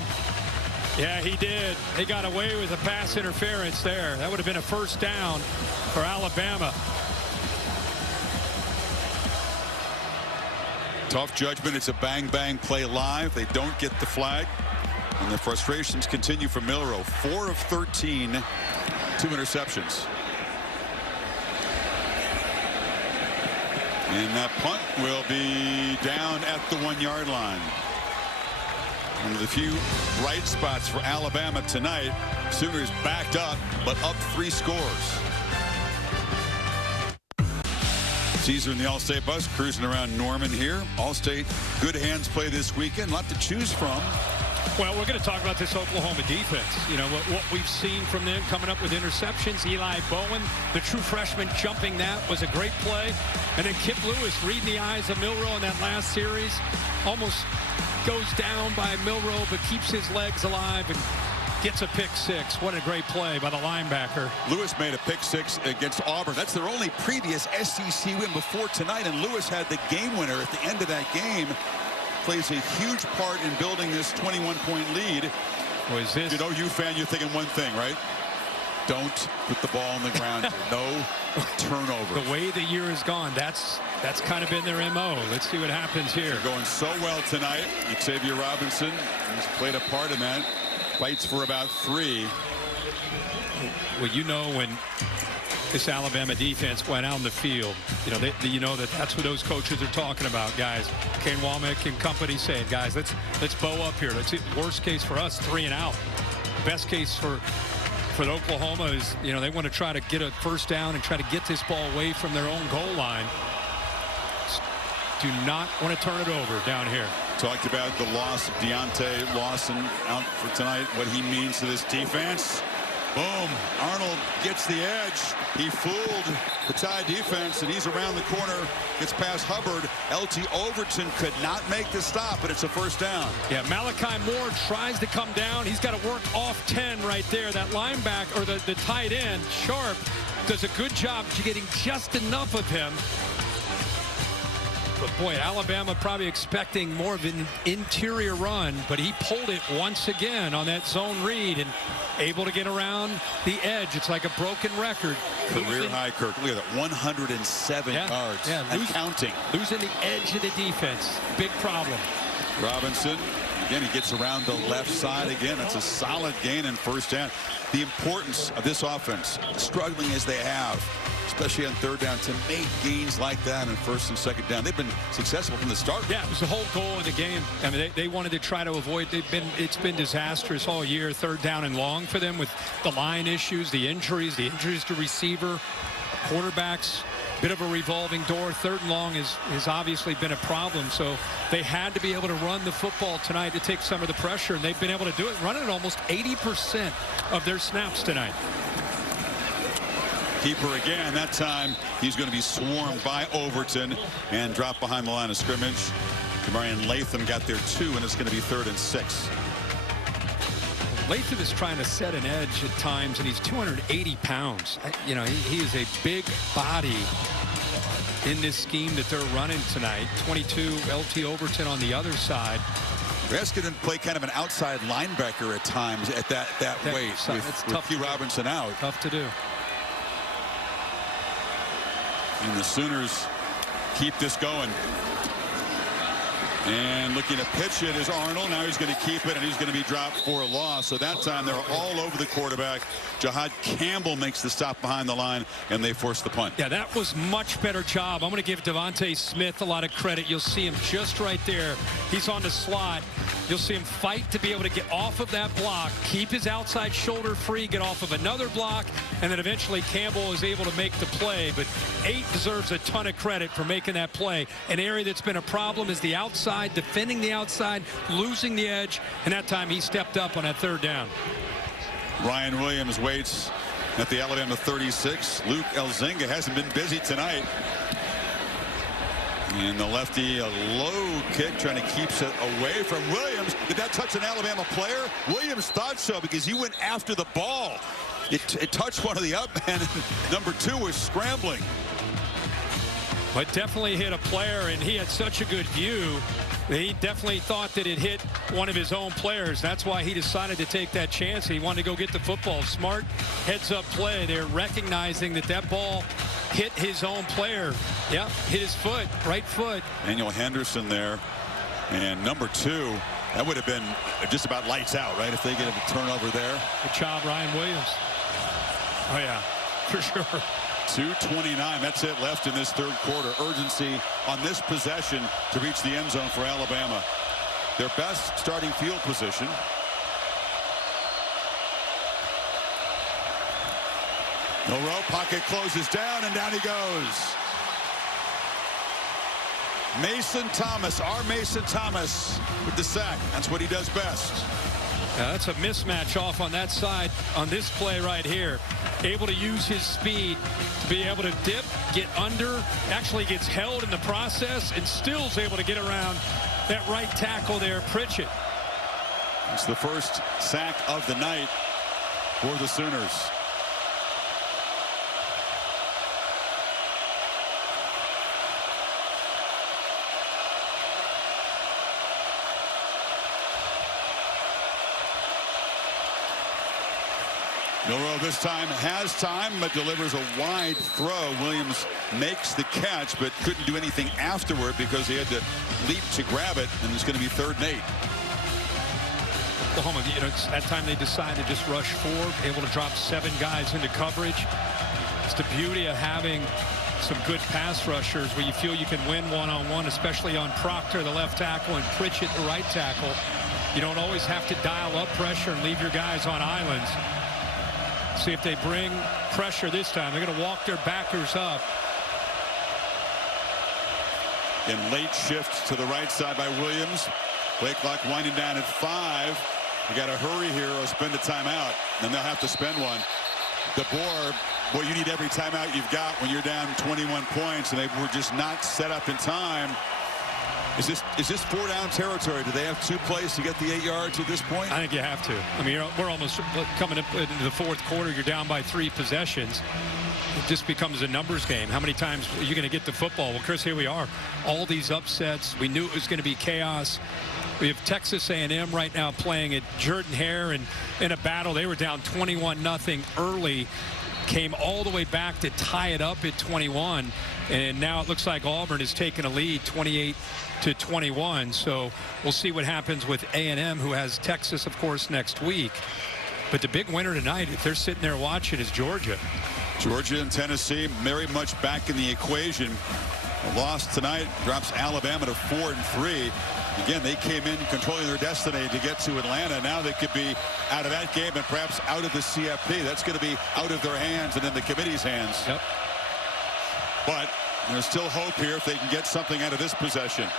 Yeah, he did. He got away with a pass interference there. That would have been a first down for Alabama. Tough judgment. It's a bang-bang play live. They don't get the flag. And the frustrations continue for Milroe. 4 of 13, 2 interceptions. And that punt will be down at the 1-yard line. One of the few bright spots for Alabama tonight. Sooners backed up, but up 3 scores. Caesar and the Allstate bus cruising around Norman here. Allstate, good hands play this weekend. A lot to choose from. Well, we're going to talk about this Oklahoma defense. You know, what we've seen from them coming up with interceptions. Eli Bowen, the true freshman, jumping that was a great play. And then Kip Lewis reading the eyes of Milroe in that last series. Almost goes down by Milroe, but keeps his legs alive and gets a pick 6. What a great play by the linebacker. Lewis made a pick 6 against Auburn. That's their only previous SEC win before tonight. And Lewis had the game winner at the end of that game. Plays a huge part in building this 21-point lead. Was this? You know, you fan, you're thinking one thing, right? Don't put the ball on the ground. No turnover. The way the year has gone, that's kind of been their MO. Let's see what happens here. They're going so well tonight. Xavier Robinson has played a part in that. Fights for about 3. Well, you know, when this Alabama defense went out in the field, you know that's what those coaches are talking about, guys. Kane Womack and company saying, guys, let's bow up here. Let's see. Worst case for us, 3 and out. Best case for Oklahoma is, they want to try to get a first down and try to get this ball away from their own goal line. Do not want to turn it over down here. Talked about the loss of Deontay Lawson out for tonight, what he means to this defense. Boom. Arnold gets the edge. He fooled the Tide defense, and he's around the corner. Gets past Hubbard. LT Overton could not make the stop, but it's a first down. Yeah, Malachi Moore tries to come down. He's got to work off 10 right there. That linebacker, or the tight end, Sharp, does a good job getting just enough of him. But boy, Alabama probably expecting more of an interior run, but he pulled it once again on that zone read and able to get around the edge. It's like a broken record. Career high, Kirk. Look at that, 107 yards and counting. Losing the edge of the defense. Big problem. Robinson, again, he gets around the left side again. That's a solid gain in first down. The importance of this offense, struggling as they have, especially on third down, to make gains like that in first and second down. They've been successful from the start. Yeah, it was the whole goal of the game. I mean, they wanted to try to avoid. It's been disastrous all year. Third down and long for them with the line issues, the injuries to receiver, quarterbacks. Bit of a revolving door. Third and long has obviously been a problem. So they had to be able to run the football tonight to take some of the pressure, and they've been able to do it, running almost 80% of their snaps tonight. Keeper again. That time he's going to be swarmed by Overton and dropped behind the line of scrimmage. Kamarian Latham got there 2, and it's going to be 3rd and 6. Latham is trying to set an edge at times, and he's 280 pounds. He is a big body in this scheme that they're running tonight. 22, LT Overton on the other side. Raskin play kind of an outside linebacker at times at that weight with Hugh Robinson out. Tough to do. And the Sooners keep this going. And looking to pitch it is Arnold. Now he's going to keep it, and he's going to be dropped for a loss. So that time they're all over the quarterback. Jahad Campbell makes the stop behind the line, and they force the punt. Yeah, that was much better job. I'm going to give Devontae Smith a lot of credit. You'll see him just right there. He's on the slot. You'll see him fight to be able to get off of that block, keep his outside shoulder free, get off of another block, and then eventually Campbell is able to make the play. But 8 deserves a ton of credit for making that play. An area that's been a problem is the outside, defending the outside, losing the edge, and that time he stepped up on that third down. Ryan Williams waits at the Alabama 36. Luke Elzinga hasn't been busy tonight. And the lefty, a low kick, trying to keep it away from Williams. Did that touch an Alabama player? Williams thought so, because he went after the ball. It touched one of the up men. Number 2 was scrambling. But definitely hit a player, and he had such a good view. He definitely thought that it hit one of his own players. That's why he decided to take that chance. He wanted to go get the football. Smart heads-up play. They're recognizing that that ball hit his own player. Yeah, hit his foot, right foot. Daniel Henderson there. And number 2, that would have been just about lights out, right, if they get a turnover there. Good job, Ryan Williams. Oh, yeah, for sure. 2:29, that's it left in this third quarter. Urgency on this possession to reach the end zone for Alabama. Their best starting field position. Milroe, pocket closes down, and down he goes. Mason Thomas, our Mason Thomas with the sack. That's what he does best. That's a mismatch off on that side on this play right here. Able to use his speed to be able to dip, get under, actually gets held in the process, and still is able to get around that right tackle there, Pritchett. It's the first sack of the night for the Sooners. Milroe this time has time, but delivers a wide throw. Williams makes the catch, but couldn't do anything afterward because he had to leap to grab it, and it's going to be 3rd and 8. Oklahoma, it's that time they decided to just rush forward, able to drop 7 guys into coverage. It's the beauty of having some good pass rushers where you feel you can win one-on-one, especially on Proctor, the left tackle, and Pritchett, the right tackle. You don't always have to dial up pressure and leave your guys on islands. See if they bring pressure this time. They're going to walk their backers up. In late shift to the right side by Williams. Play clock winding down at 5. We got to hurry here or spend a timeout. Then they'll have to spend one. DeBoer, boy, you need every timeout you've got when you're down 21 points, and they were just not set up in time. Is this 4-down territory? Do they have 2 plays to get the 8 yards at this point? I think you have to. I mean, we're almost coming up into the 4th quarter. You're down by 3 possessions. It just becomes a numbers game. How many times are you going to get the football? Well, Chris, here we are. All these upsets. We knew it was going to be chaos. We have Texas A&M right now playing at Jordan-Hare, and in a battle, they were down 21-0 early. Came all the way back to tie it up at 21, and now it looks like Auburn has taken a lead 28-21. So we'll see what happens with A&M, who has Texas, of course, next week. But the big winner tonight, if they're sitting there watching, is Georgia. Georgia and Tennessee very much back in the equation. A loss tonight drops Alabama to 4-3. Again, they came in controlling their destiny to get to Atlanta. Now they could be out of that game and perhaps out of the CFP. That's going to be out of their hands and in the committee's hands. Yep. But there's still hope here if they can get something out of this possession.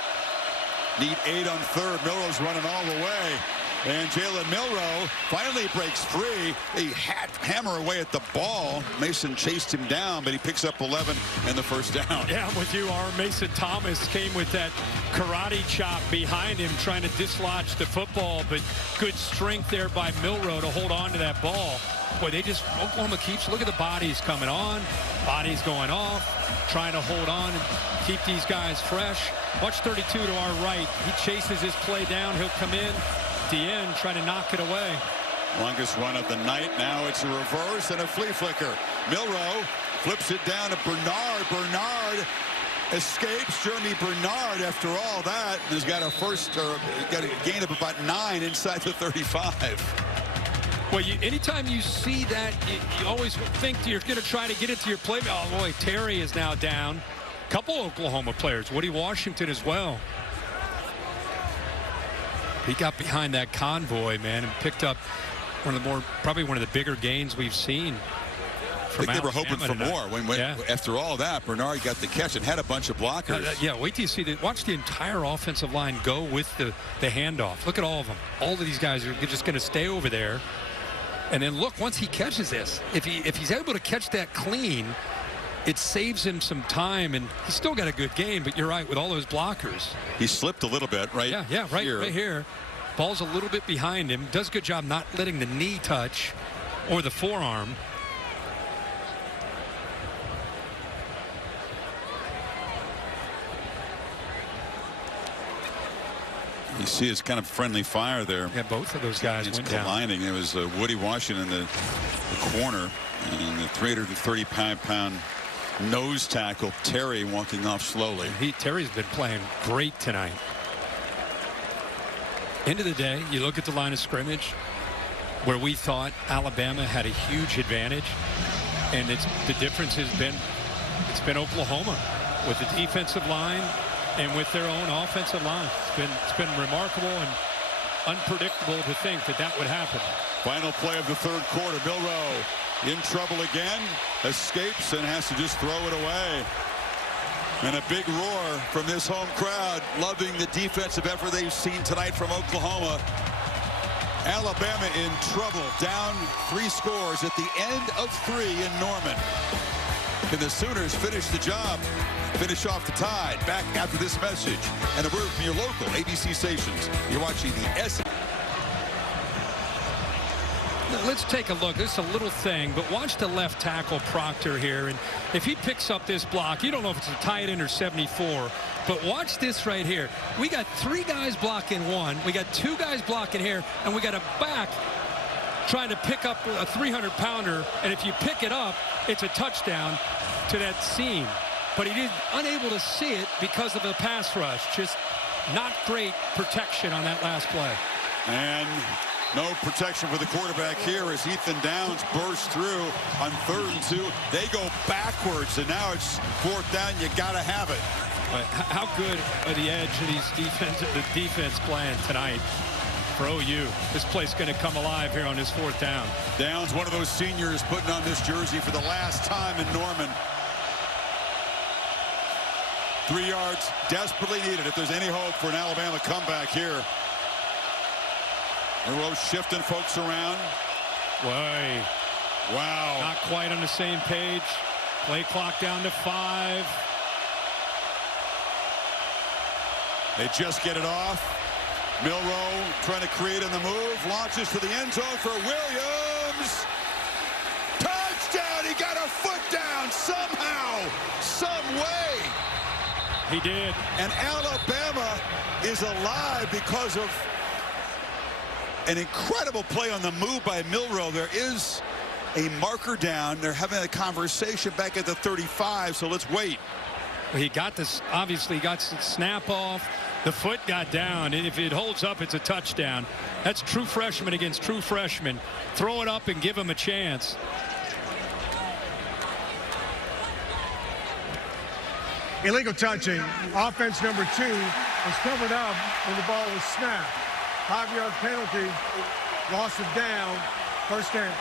Need 8 on 3rd. Milroe's running all the way. And Jalen Milroe finally breaks free. He hammer away at the ball. Mason chased him down, but he picks up 11 and the first down. Yeah, I'm with you. Our Mason Thomas came with that karate chop behind him, trying to dislodge the football, but good strength there by Milroe to hold on to that ball. Boy, Oklahoma keeps, look at the bodies coming on, bodies going off, trying to hold on and keep these guys fresh. Watch 32 to our right. He chases his play down. He'll come in at the end, try to knock it away. Longest run of the night. Now it's a reverse and a flea flicker. Milroe flips it down to Bernard. Bernard escapes. Jeremy Bernard, after all that, has got got a gain of about 9 inside the 35. Well, anytime you see that, you always think you're going to try to get it to your play. Oh, boy, Terry is now down. A couple Oklahoma players. Woody Washington as well. He got behind that convoy, man, and picked up probably one of the bigger gains we've seen. I think they were hoping for more. After all that, Bernard got the catch and had a bunch of blockers. Yeah, wait till you see watch the entire offensive line go with the handoff. Look at all of them. All of these guys are just going to stay over there. And then look, once he catches this, if he's able to catch that clean, it saves him some time, and he's still got a good game. But you're right, with all those blockers, he slipped a little bit, right? Yeah, right here. Ball's a little bit behind him. Does a good job not letting the knee touch or the forearm. You see his kind of friendly fire there. Yeah, both of those guys went down. Colliding. It was Woody Washington in the corner, and the 335-pound nose tackle Terry walking off slowly. Terry's been playing great tonight. End of the day, you look at the line of scrimmage where we thought Alabama had a huge advantage, and the difference has been Oklahoma with the defensive line and with their own offensive line. It's been remarkable and unpredictable to think that would happen. Final play of the third quarter. Milroe in trouble again, escapes and has to just throw it away. And a big roar from this home crowd, loving the defensive effort they've seen tonight from Oklahoma. Alabama in trouble, down 3 scores at the end of 3 in Norman. Can the Sooners finish the job? Finish off the Tide. Back after this message and a word from your local ABC stations. You're watching the SEC. Let's take a look. This is a little thing, but watch the left tackle Proctor here. And if he picks up this block, you don't know if it's a tight end or 74, but watch this right here. We got 3 guys blocking one. We got 2 guys blocking here, and we got a back trying to pick up a 300-pounder. And if you pick it up, it's a touchdown to that seam. But he is unable to see it because of the pass rush. Just not great protection on that last play. And no protection for the quarterback here as Ethan Downs bursts through on 3rd and 2. They go backwards, and now it's 4th down. You got to have it. But how good are the edge of the defense playing tonight for OU? This play's going to come alive here on this 4th down. Downs, one of those seniors, putting on this jersey for the last time in Norman. 3 yards desperately needed if there's any hope for an Alabama comeback here. Monroe shifting folks around. Way. Wow. Not quite on the same page. Play clock down to 5. They just get it off. Milroe trying to create in the move. Launches for the end zone for Williams. Touchdown! He got a foot down somehow, some way. He did. And Alabama is alive because of an incredible play on the move by Milroe. There is a marker down. They're having a conversation back at the 35, so let's wait. He got this, obviously got the snap off. The foot got down. If it holds up, it's a touchdown. That's true freshman against true freshman. Throw it up and give him a chance. Illegal touching. Offense number 2 was covered up when the ball was snapped. 5-yard penalty. Loss of down. 1st down.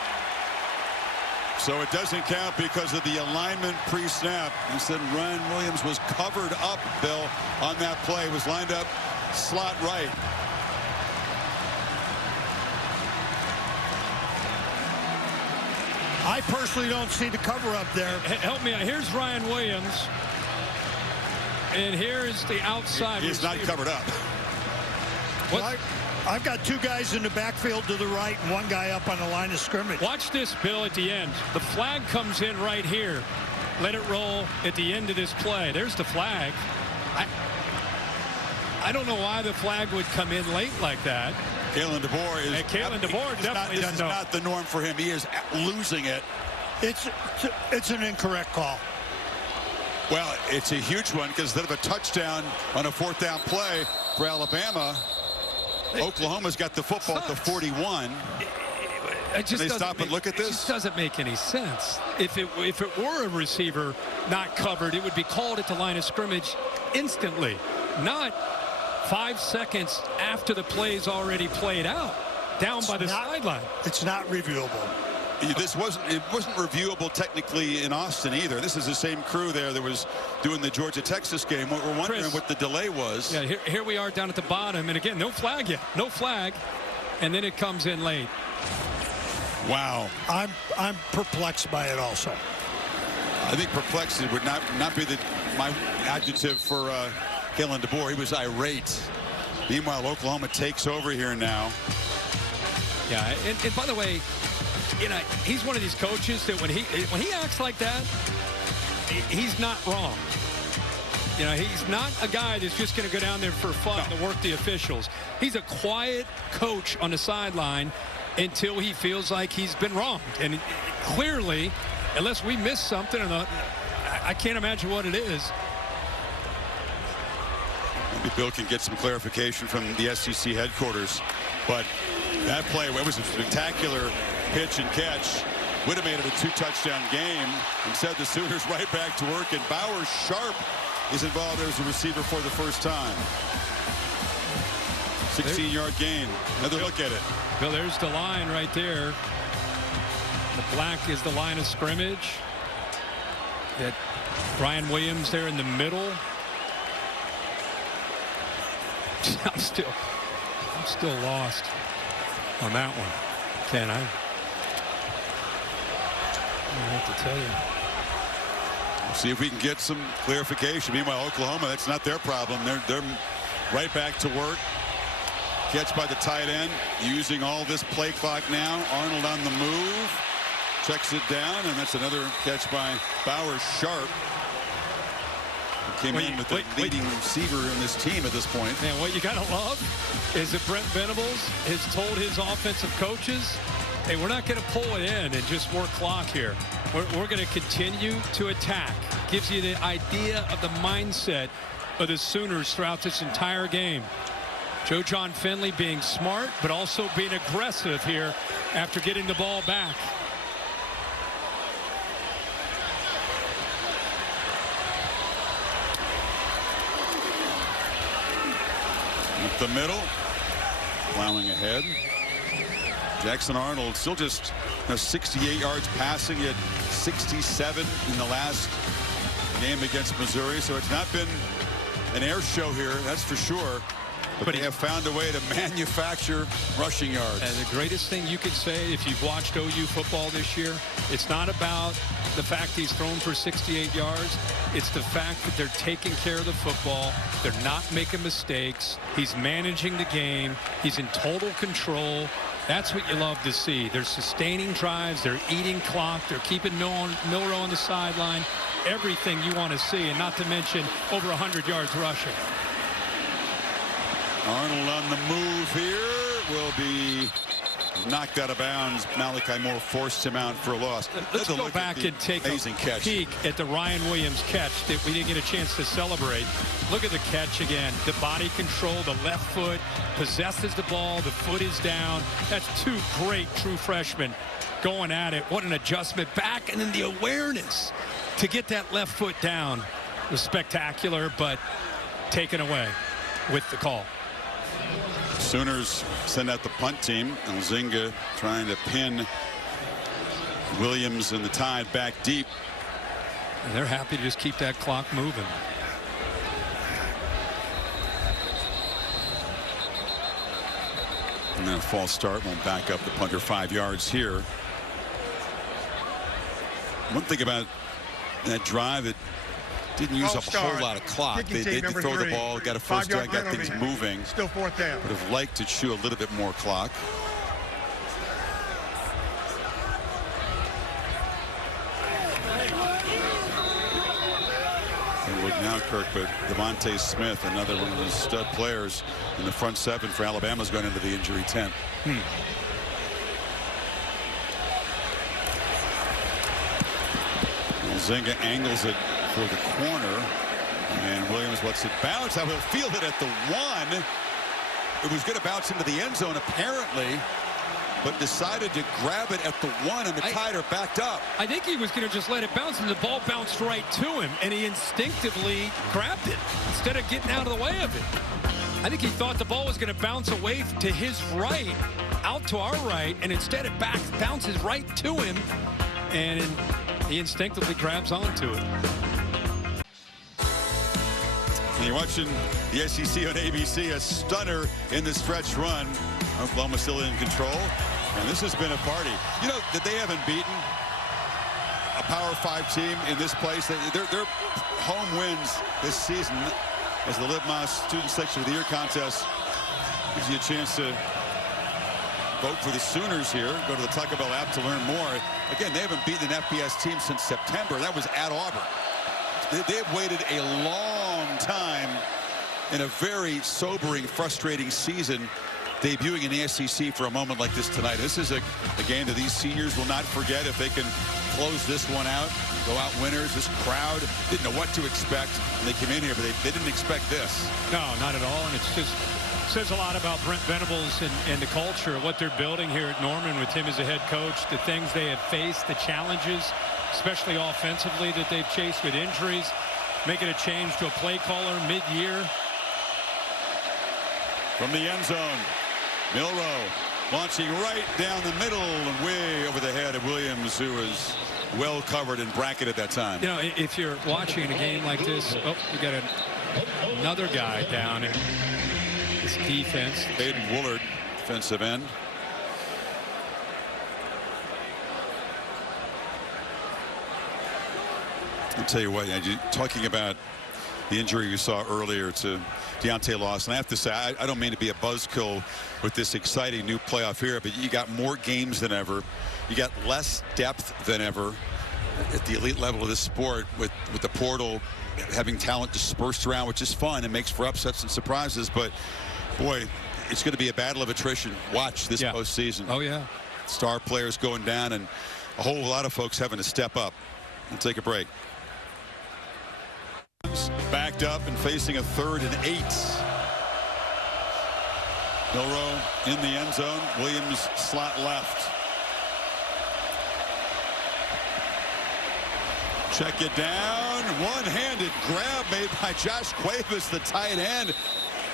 So it doesn't count because of the alignment pre-snap. Instead, Ryan Williams was covered up, Bill, on that play. Was lined up slot right. I personally don't see the cover up there. Help me out. Here's Ryan Williams. And here is the outside. He's not covered up. What? I've got 2 guys in the backfield to the right and 1 guy up on the line of scrimmage. Watch this, Bill, at the end. The flag comes in right here. Let it roll at the end of this play. There's the flag. I don't know why the flag would come in late like that. Kalen DeBoer is. Kalen DeBoer definitely doesn't know. This is not the norm for him. He is losing it. It's an incorrect call. Well, it's a huge one because instead of a touchdown on a 4th down play for Alabama, Oklahoma's got the football at the 41. They stop and look at this? It just doesn't make any sense. If it were a receiver not covered, it would be called at the line of scrimmage instantly, not 5 seconds after the play's already played out, down by the sideline. It's not reviewable. It wasn't reviewable technically in Austin either. This is the same crew there that was doing the Georgia-Texas game. We're wondering what the delay was. Yeah, here we are down at the bottom, and again, no flag yet. No flag, and then it comes in late. Wow. I'm perplexed by it also. I think perplexed would not be my adjective for Kalen DeBoer. He was irate. Meanwhile, Oklahoma takes over here now. Yeah, and by the way, you know, he's one of these coaches that when he acts like that, he's not wrong. You know, he's not a guy that's just going to go down there for fun to work the officials. He's a quiet coach on the sideline until he feels like he's been wronged. And clearly, unless we missed something, I can't imagine what it is. Maybe Bill can get some clarification from the SEC headquarters. But that play, it was a spectacular pitch and catch. Would have made it a 2-touchdown game. Instead, the Sooners right back to work, and Bauer Sharp is involved as a receiver for the first time. 16-yard gain. Another look at it. Well, there's the line right there. The black is the line of scrimmage. That Brian Williams there in the middle. I'm still lost on that one. Ken, I have to tell you. See if we can get some clarification. Meanwhile, Oklahoma, that's not their problem. They're right back to work. Catch by the tight end, using all this play clock now. Arnold on the move, checks it down, and that's another catch by Bauer Sharp. Came in with the leading receiver in this team at this point. Man, what you got to love is that Brent Venables has told his offensive coaches, hey, we're not going to pull it in and just work clock here. We're going to continue to attack. Gives you the idea of the mindset of the Sooners throughout this entire game. Joe John Finley being smart, but also being aggressive here after getting the ball back. Up the middle, plowing ahead. Jackson Arnold still just 68 yards passing, at 67 in the last game against Missouri. So it's not been an air show here, that's for sure. But they have found a way to manufacture rushing yards. And the greatest thing you could say, if you've watched OU football this year, it's not about the fact he's thrown for 68 yards. It's the fact that they're taking care of the football. They're not making mistakes. He's managing the game. He's in total control. That's what you love to see. They're sustaining drives. They're eating clock. They're keeping Milroe on the sideline. Everything you want to see, and not to mention over 100 yards rushing. Arnold on the move here will be knocked out of bounds. Malachi Moore forced him out for a loss. Let's go back and take a peek at the Ryan Williams catch that we didn't get a chance to celebrate. Look at the catch again. The body control, the left foot, possesses the ball, the foot is down. That's two great true freshmen going at it. What an adjustment back, and then the awareness to get that left foot down was spectacular, but taken away with the call. Sooners send out the punt team. Elzinga trying to pin Williams and the Tide back deep. And they're happy to just keep that clock moving. And then a false start won't back up the punter 5 yards here. One thing about that drive, it didn't use up a whole lot of clock. They did throw the ball, got a first down, got things moving. Still fourth down. Would have liked to chew a little bit more clock. And look now, Kirk, but Devontae Smith, another one of the stud players in the front seven for Alabama, is going into the injury tent. Zinga angles it for the corner, and Williams lets it bounce. I will field it at the 1. It was going to bounce into the end zone apparently, but decided to grab it at the 1, and the Tide are backed up. I think he was going to just let it bounce, and the ball bounced right to him, and he instinctively grabbed it instead of getting out of the way of it. I think he thought the ball was going to bounce away to his right, out to our right, and instead it bounces right to him, and he instinctively grabs onto it. And you're watching the SEC on ABC, a stunner in the stretch run. Oklahoma still in control, and this has been a party. You know that they haven't beaten a Power 5 team in this place. Their home wins this season, as the Liv Mas Student Section of the Year contest gives you a chance to vote for the Sooners here. Go to the Taco Bell app to learn more. Again, they haven't beaten an FBS team since September. That was at Auburn. They have waited a long time in a very sobering, frustrating season, debuting in the SEC for a moment like this tonight. This is a game that these seniors will not forget if they can close this one out, go out winners. This crowd didn't know what to expect when they came in here, but they didn't expect this. No, not at all, and it's just says a lot about Brent Venables and the culture, what they're building here at Norman with him as a head coach, the things they have faced, the challenges, especially offensively, that they've chased with injuries, making a change to a play caller mid-year. From the end zone, Milroe launching right down the middle and way over the head of Williams, who was well covered and bracketed that time. You know, if you're watching a game like this, you got another guy down in this defense. Hayden Woolard, defensive end. I'll tell you what, talking about the injury we saw earlier to Deontay Lawson, I have to say, I don't mean to be a buzzkill with this exciting new playoff era, but you got more games than ever. You got less depth than ever at the elite level of this sport with the portal, having talent dispersed around, which is fun and makes for upsets and surprises. But, boy, it's going to be a battle of attrition. Watch this postseason. Oh, yeah. Star players going down and a whole lot of folks having to step up. We'll take a break. Backed up and facing a 3rd and 8. Milroe in the end zone. Williams slot left. Check it down. One-handed grab made by Josh Cuevas, the tight end,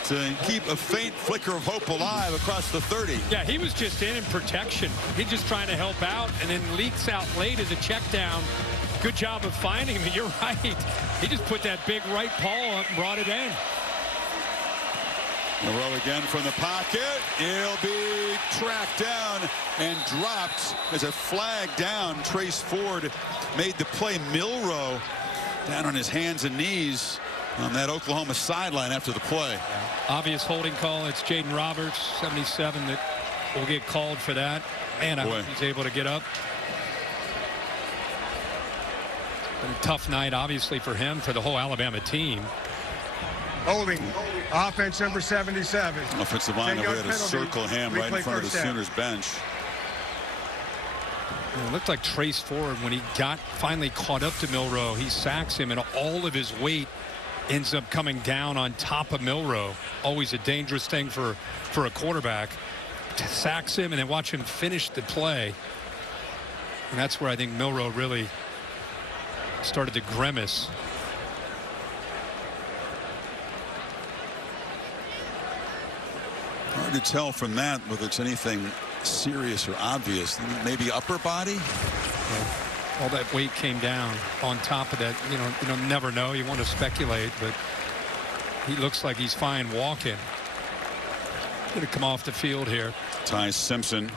to keep a faint flicker of hope alive across the 30. Yeah, he was just in protection. He's just trying to help out, and then leaks out late as a check down. Good job of finding him, and you're right. He just put that big right paw up and brought it in. Milroe again from the pocket. He'll be tracked down and dropped as a flag down. Trace Ford made the play. Milroe down on his hands and knees on that Oklahoma sideline after the play. Obvious holding call. It's Jaden Roberts, 77, that will get called for that. Man, I hope he's able to get up. Been a tough night, obviously, for him, for the whole Alabama team. Holding, offense number 77. Offensive line over there to circle him right in front of the Sooners bench. It looked like Trace Ford, when he finally caught up to Milroe, he sacks him, and all of his weight ends up coming down on top of Milroe. Always a dangerous thing for a quarterback. Sacks him and then watch him finish the play. And that's where I think Milroe really started to grimace. Hard to tell from that whether it's anything serious or obvious. Maybe upper body? Yeah. All that weight came down on top of that. You know, never know. You want to speculate, but he looks like he's fine walking. Going to come off the field here. Ty Simpson,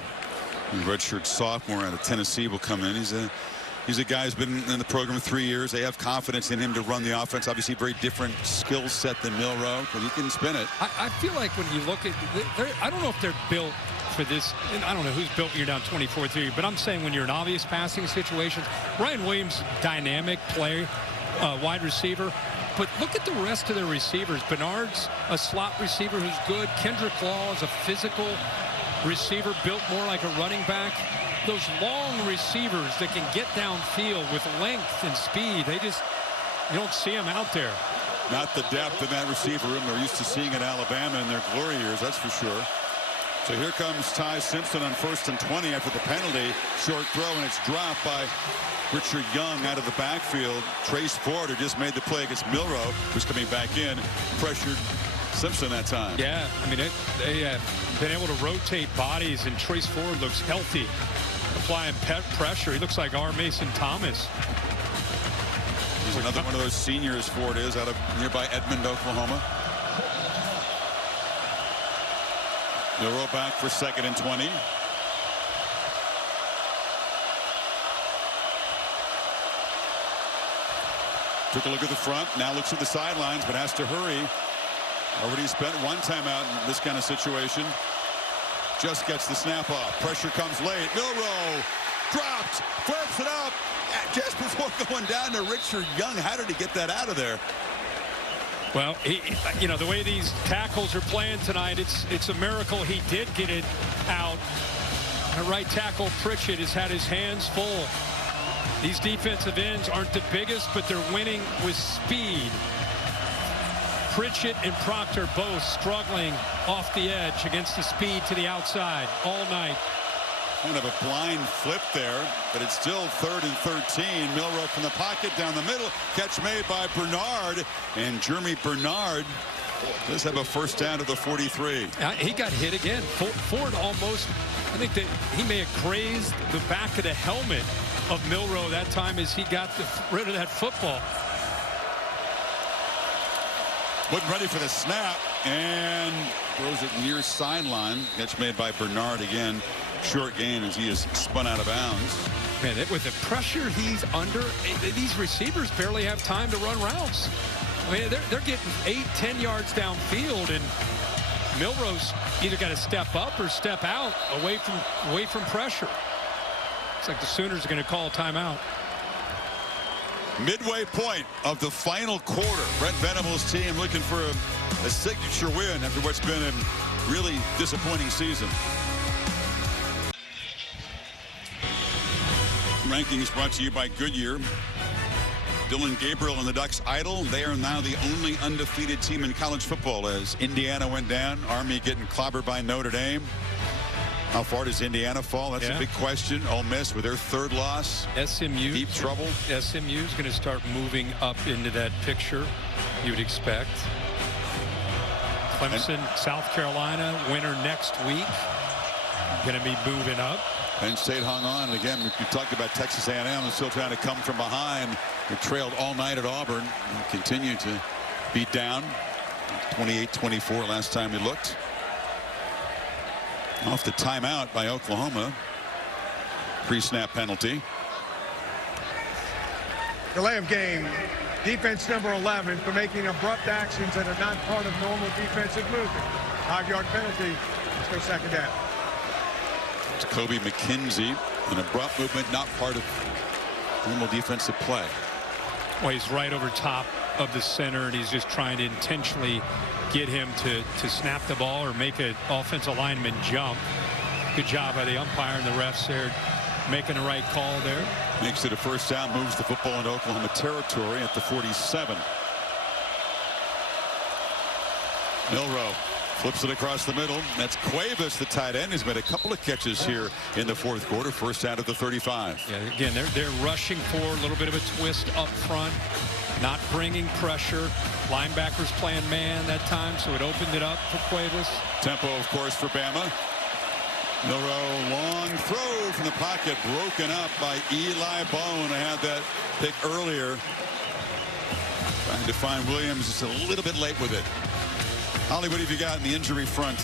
redshirt sophomore out of Tennessee, will come in. He's a guy who's been in the program 3 years. They have confidence in him to run the offense. Obviously, very different skill set than Milroe, but he can spin it. I feel like when you look at, I don't know if they're built for this. And I don't know who's built when you're down 24-3, but I'm saying when you're in obvious passing situations, Ryan Williams, dynamic play, wide receiver. But look at the rest of their receivers. Bernard's a slot receiver who's good. Kendrick Law is a physical receiver built more like a running back. Those long receivers that can get downfield with length and speed, you don't see them out there. Not the depth in that receiver room they're used to seeing at Alabama in their glory years, that's for sure. So here comes Ty Simpson on 1st and 20 after the penalty. Short throw, and it's dropped by Richard Young out of the backfield. Trace Ford, who just made the play against Milroe, who's coming back in, pressured Simpson that time. Yeah, I mean, they have been able to rotate bodies, and Trace Ford looks healthy, applying pressure. He looks like R. Mason Thomas. He's another one of those seniors, Ford is, out of nearby Edmond, Oklahoma. Milroe back for 2nd and 20. Took a look at the front, now looks at the sidelines, but has to hurry. Already spent one timeout in this kind of situation. Just gets the snap off. Pressure comes late. Milroe dropped, flips it up just before going down to Richard Young. How did he get that out of there? Well, you know, the way these tackles are playing tonight, it's a miracle he did get it out. Our right tackle, Pritchett, has had his hands full. These defensive ends aren't the biggest, but they're winning with speed. Pritchett and Proctor both struggling off the edge against the speed to the outside all night. Kind of a blind flip there, but it's still 3rd and 13. Milroe from the pocket down the middle. Catch made by Bernard. And Jeremy Bernard does have a first down to the 43. He got hit again. Ford almost, I think that he may have grazed the back of the helmet of Milroe that time as he got rid of that football. Wasn't ready for the snap and throws it near sideline. Catch made by Bernard again. Short gain as he is spun out of bounds. Man, with the pressure he's under, these receivers barely have time to run routes. I mean, they're getting 8-10 yards downfield, and Milroe's either got to step up or step out away from pressure. Looks like the Sooners are going to call a timeout. Midway point of the final quarter. Brent Venables' team looking for a signature win after what's been a really disappointing season. Rankings brought to you by Goodyear. Dylan Gabriel and the Ducks idle. They are now the only undefeated team in college football as Indiana went down. Army getting clobbered by Notre Dame. How far does Indiana fall? That's a big question. Ole Miss with their 3rd loss. SMU. Deep trouble. SMU is going to start moving up into that picture, you would expect. Clemson, South Carolina, winner next week. Going to be moving up. Penn State hung on. And again, we talked about Texas A&M and still trying to come from behind. They trailed all night at Auburn and continue to be down. 28-24 last time we looked. Off the timeout by Oklahoma. Pre-snap penalty. Delay of game. Defense number 11 for making abrupt actions that are not part of normal defensive movement. 5-yard penalty. Let's go second down. Kobe McKenzie, an abrupt movement, not part of normal defensive play. Well, he's right over top of the center, and he's just trying to intentionally get him to snap the ball or make an offensive lineman jump. Good job by the umpire and the refs there making the right call there. Makes it a first down, moves the football into Oklahoma territory at the 47. Milroe flips it across the middle. That's Cuevas, the tight end, who's made a couple of catches here in the 4th quarter. First down at the 35. Yeah, again, they're rushing for a little bit of a twist up front, not bringing pressure. Linebackers playing man that time, so it opened it up for Cuevas. Tempo, of course, for Bama. Milroe, long throw from the pocket, broken up by Eli Bone. I had that pick earlier. Trying to find Williams just a little bit late with it. Holly, what have you got in the injury front?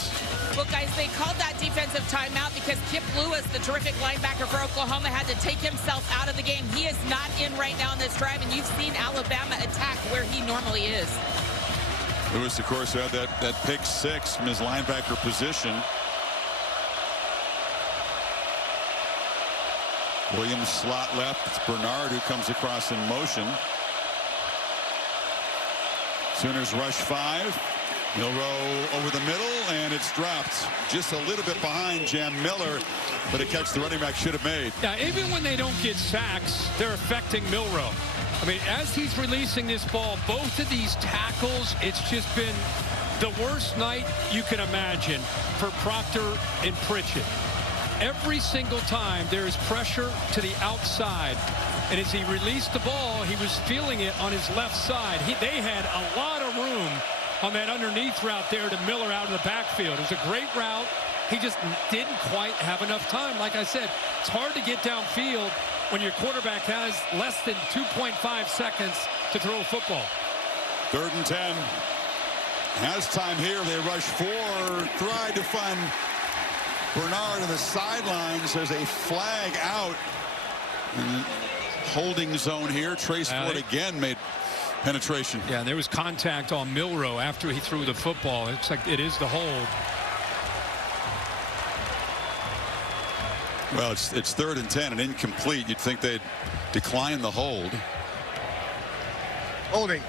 Well, guys, they called that defensive timeout because Kip Lewis, the terrific linebacker for Oklahoma, had to take himself out of the game. He is not in right now in this drive, and you've seen Alabama attack where he normally is. Lewis, of course, had that pick 6 from his linebacker position. Williams slot left. It's Bernard who comes across in motion. Sooners rush 5. Milroe over the middle, and it's dropped just a little bit behind Jam Miller, but a catch the running back should have made. Yeah, even when they don't get sacks, they're affecting Milroe. I mean, as he's releasing this ball, both of these tackles, it's just been the worst night you can imagine for Proctor and Pritchett. Every single time there is pressure to the outside, and as he released the ball, he was feeling it on his left side. They had a lot of room on that underneath route there to Miller out of the backfield. It was a great route. He just didn't quite have enough time. Like I said, it's hard to get downfield when your quarterback has less than 2.5 seconds to throw a football. 3rd and 10. Has time here. They rush 4. Tried to find Bernard on the sidelines. There's a flag out. Holding zone here. Trace Ford again made penetration. Yeah, there was contact on Milroe after he threw the football. It looks like it is the hold. Well, it's 3rd and 10 and incomplete. You'd think they'd decline the hold. Holding.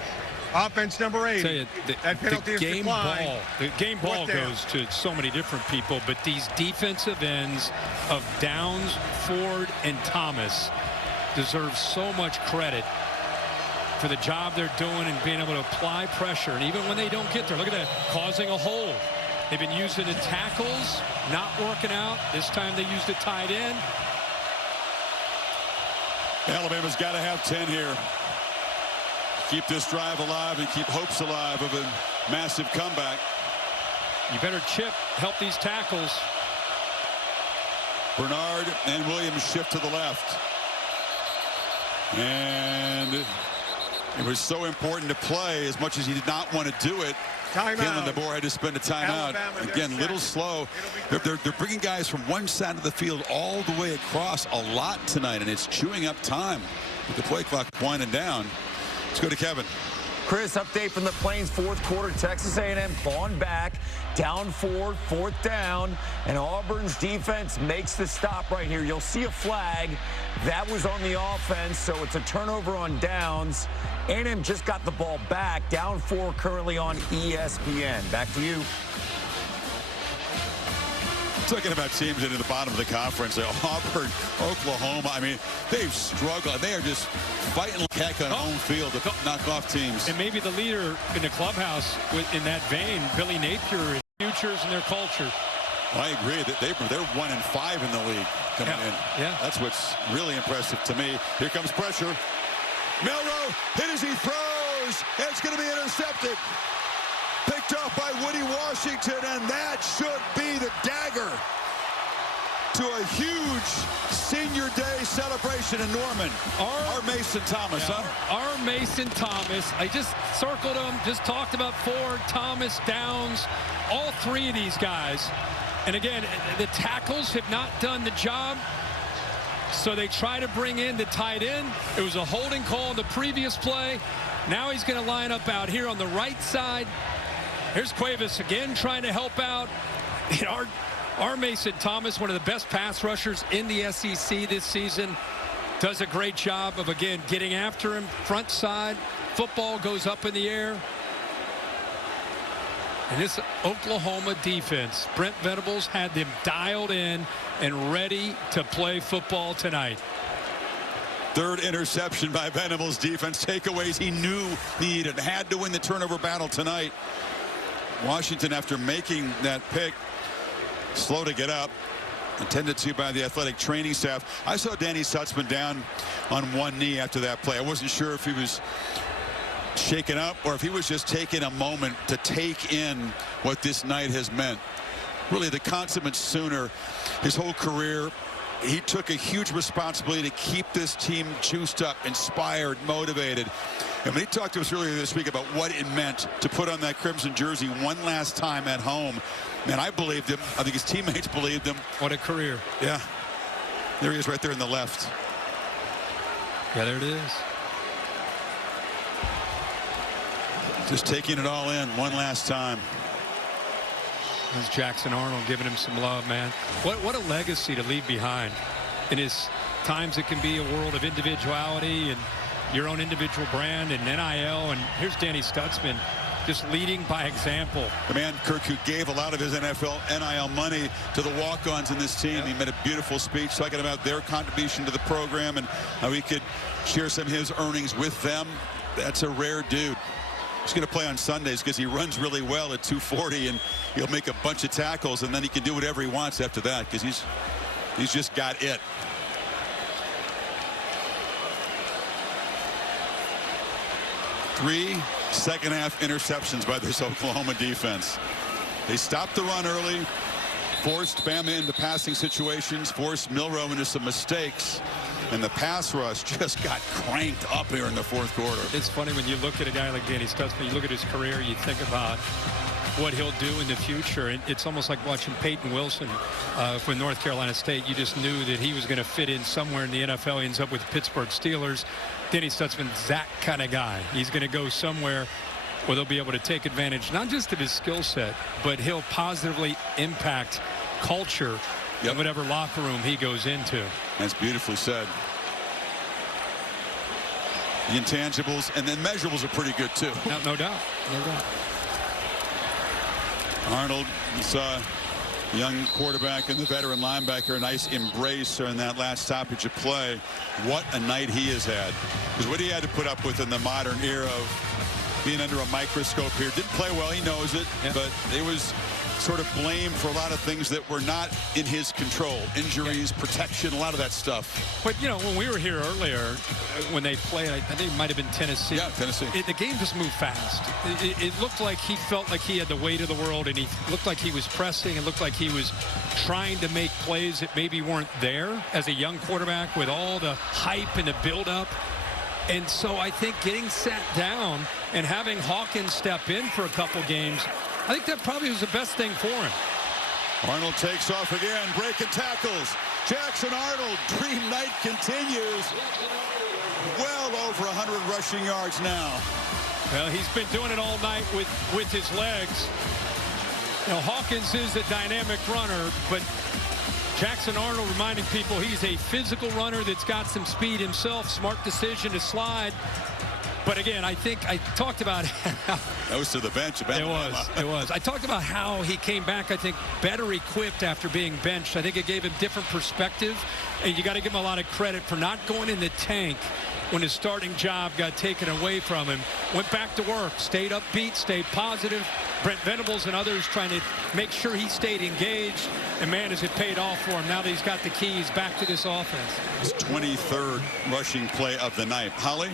Offense number 8. Tell you, That penalty is declined. The game ball goes to so many different people, but these defensive ends of Downs, Ford, and Thomas deserve so much credit for the job they're doing and being able to apply pressure. And even when they don't get there, look at that, causing a hold. They've been using the tackles, not working out. This time they used a tight end. Alabama's got to have 10 here. Keep this drive alive and keep hopes alive of a massive comeback. You better chip, help these tackles. Bernard and Williams shift to the left. And it was so important to play as much as he did not want to do it. Kalen DeBoer had to spend a timeout. Again, little slow. They're bringing guys from one side of the field all the way across a lot tonight, and it's chewing up time with the play clock winding down. Let's go to Kevin. Chris, update from the Plains, fourth quarter. Texas A&M clawing back, down 4, fourth down, and Auburn's defense makes the stop right here. You'll see a flag. That was on the offense, so it's a turnover on downs. A&M just got the ball back, down 4 currently on ESPN. Back to you. Talking about teams into the bottom of the conference, Auburn, Oklahoma, I mean, they've struggled. They are just fighting like heck on home field to knock off teams. And maybe the leader in the clubhouse in that vein, Billy Napier, and futures and their culture. I agree that they're 1-5 in the league coming in. Yeah. That's what's really impressive to me. Here comes pressure. Milroe hit as he throws. It's going to be intercepted. Picked off by Woody Washington, and that should be the dagger to a huge senior day celebration in Norman. Our Mason Thomas, huh? Our Mason Thomas. I just circled him, just talked about Ford, Thomas, Downs, all 3 of these guys. And again, the tackles have not done the job. So they try to bring in the tight end. It was a holding call in the previous play. Now he's going to line up out here on the right side. Here's Cuevas again trying to help out. And our Mason Thomas, one of the best pass rushers in the SEC this season, does a great job of, again, getting after him, front side. Football goes up in the air. And this Oklahoma defense, Brent Venables had them dialed in and ready to play football tonight. Third interception by Venables' defense. Takeaways he knew he needed. Had to win the turnover battle tonight. Washington, after making that pick, slow to get up. Attended to by the athletic training staff. I saw Danny Stutzman down on one knee after that play. I wasn't sure if he was shaken up or if he was just taking a moment to take in what this night has meant. Really the consummate Sooner, his whole career. He took a huge responsibility to keep this team juiced up, inspired, motivated. And when he talked to us earlier this week about what it meant to put on that crimson jersey one last time at home, man, I believed him. I think his teammates believed him. What a career. Yeah. There he is right there in the left. Yeah, there it is. Just taking it all in one last time. There's Jackson Arnold giving him some love, man. What a legacy to leave behind. In his times, it can be a world of individuality and your own individual brand and NIL. And here's Danny Stutzman just leading by example. The man, Kirk, who gave a lot of his NFL NIL money to the walk-ons in this team. Yep. He made a beautiful speech talking about their contribution to the program and how he could share some of his earnings with them. That's a rare dude. He's going to play on Sundays because he runs really well at 240, and he'll make a bunch of tackles, and then he can do whatever he wants after that because he's just got it. Three second-half interceptions by this Oklahoma defense. They stopped the run early, forced Bama into passing situations, forced Milroe into some mistakes, and the pass rush just got cranked up here in the fourth quarter. It's funny when you look at a guy like Danny Stutzman, you look at his career, you think about what he'll do in the future. And it's almost like watching Peyton Wilson for North Carolina State. You just knew that he was going to fit in somewhere in the NFL. He ends up with the Pittsburgh Steelers. Danny Stutzman's that kind of guy. He's going to go somewhere where they'll be able to take advantage, not just of his skill set, but he'll positively impact culture in whatever locker room he goes into. That's beautifully said. the intangibles, and then measurables are pretty good too. No doubt. No doubt. Arnold, you saw young quarterback and the veteran linebacker, a nice embrace in that last stoppage of play. What a night he has had. Because what he had to put up with in the modern era of being under a microscope here. Didn't play well, he knows it, but it was sort of blamed for a lot of things that were not in his control. Injuries, protection, a lot of that stuff. But, you know, when we were here earlier, when they played, I think it might have been Tennessee. Yeah, Tennessee. The game just moved fast. It looked like he felt like he had the weight of the world, and he looked like he was pressing. It looked like he was trying to make plays that maybe weren't there as a young quarterback with all the hype and the build-up. And so I think getting sat down and having Hawkins step in for a couple games, I think that probably was the best thing for him. Arnold takes off again, breaking tackles. Jackson Arnold, dream night continues. Well over 100 rushing yards now. Well, he's been doing it all night with his legs. You know, Hawkins is a dynamic runner, but Jackson Arnold reminding people he's a physical runner that's got some speed himself. Smart decision to slide. But again, I think I talked about how that was to the bench. It was. I talked about how he came back, I think, better equipped after being benched. I think it gave him different perspective. And you got to give him a lot of credit for not going in the tank when his starting job got taken away from him. Went back to work, stayed upbeat, stayed positive. Brent Venables and others trying to make sure he stayed engaged. And, man, has it paid off for him now that he's got the keys back to this offense. His 23rd rushing play of the night. Holly?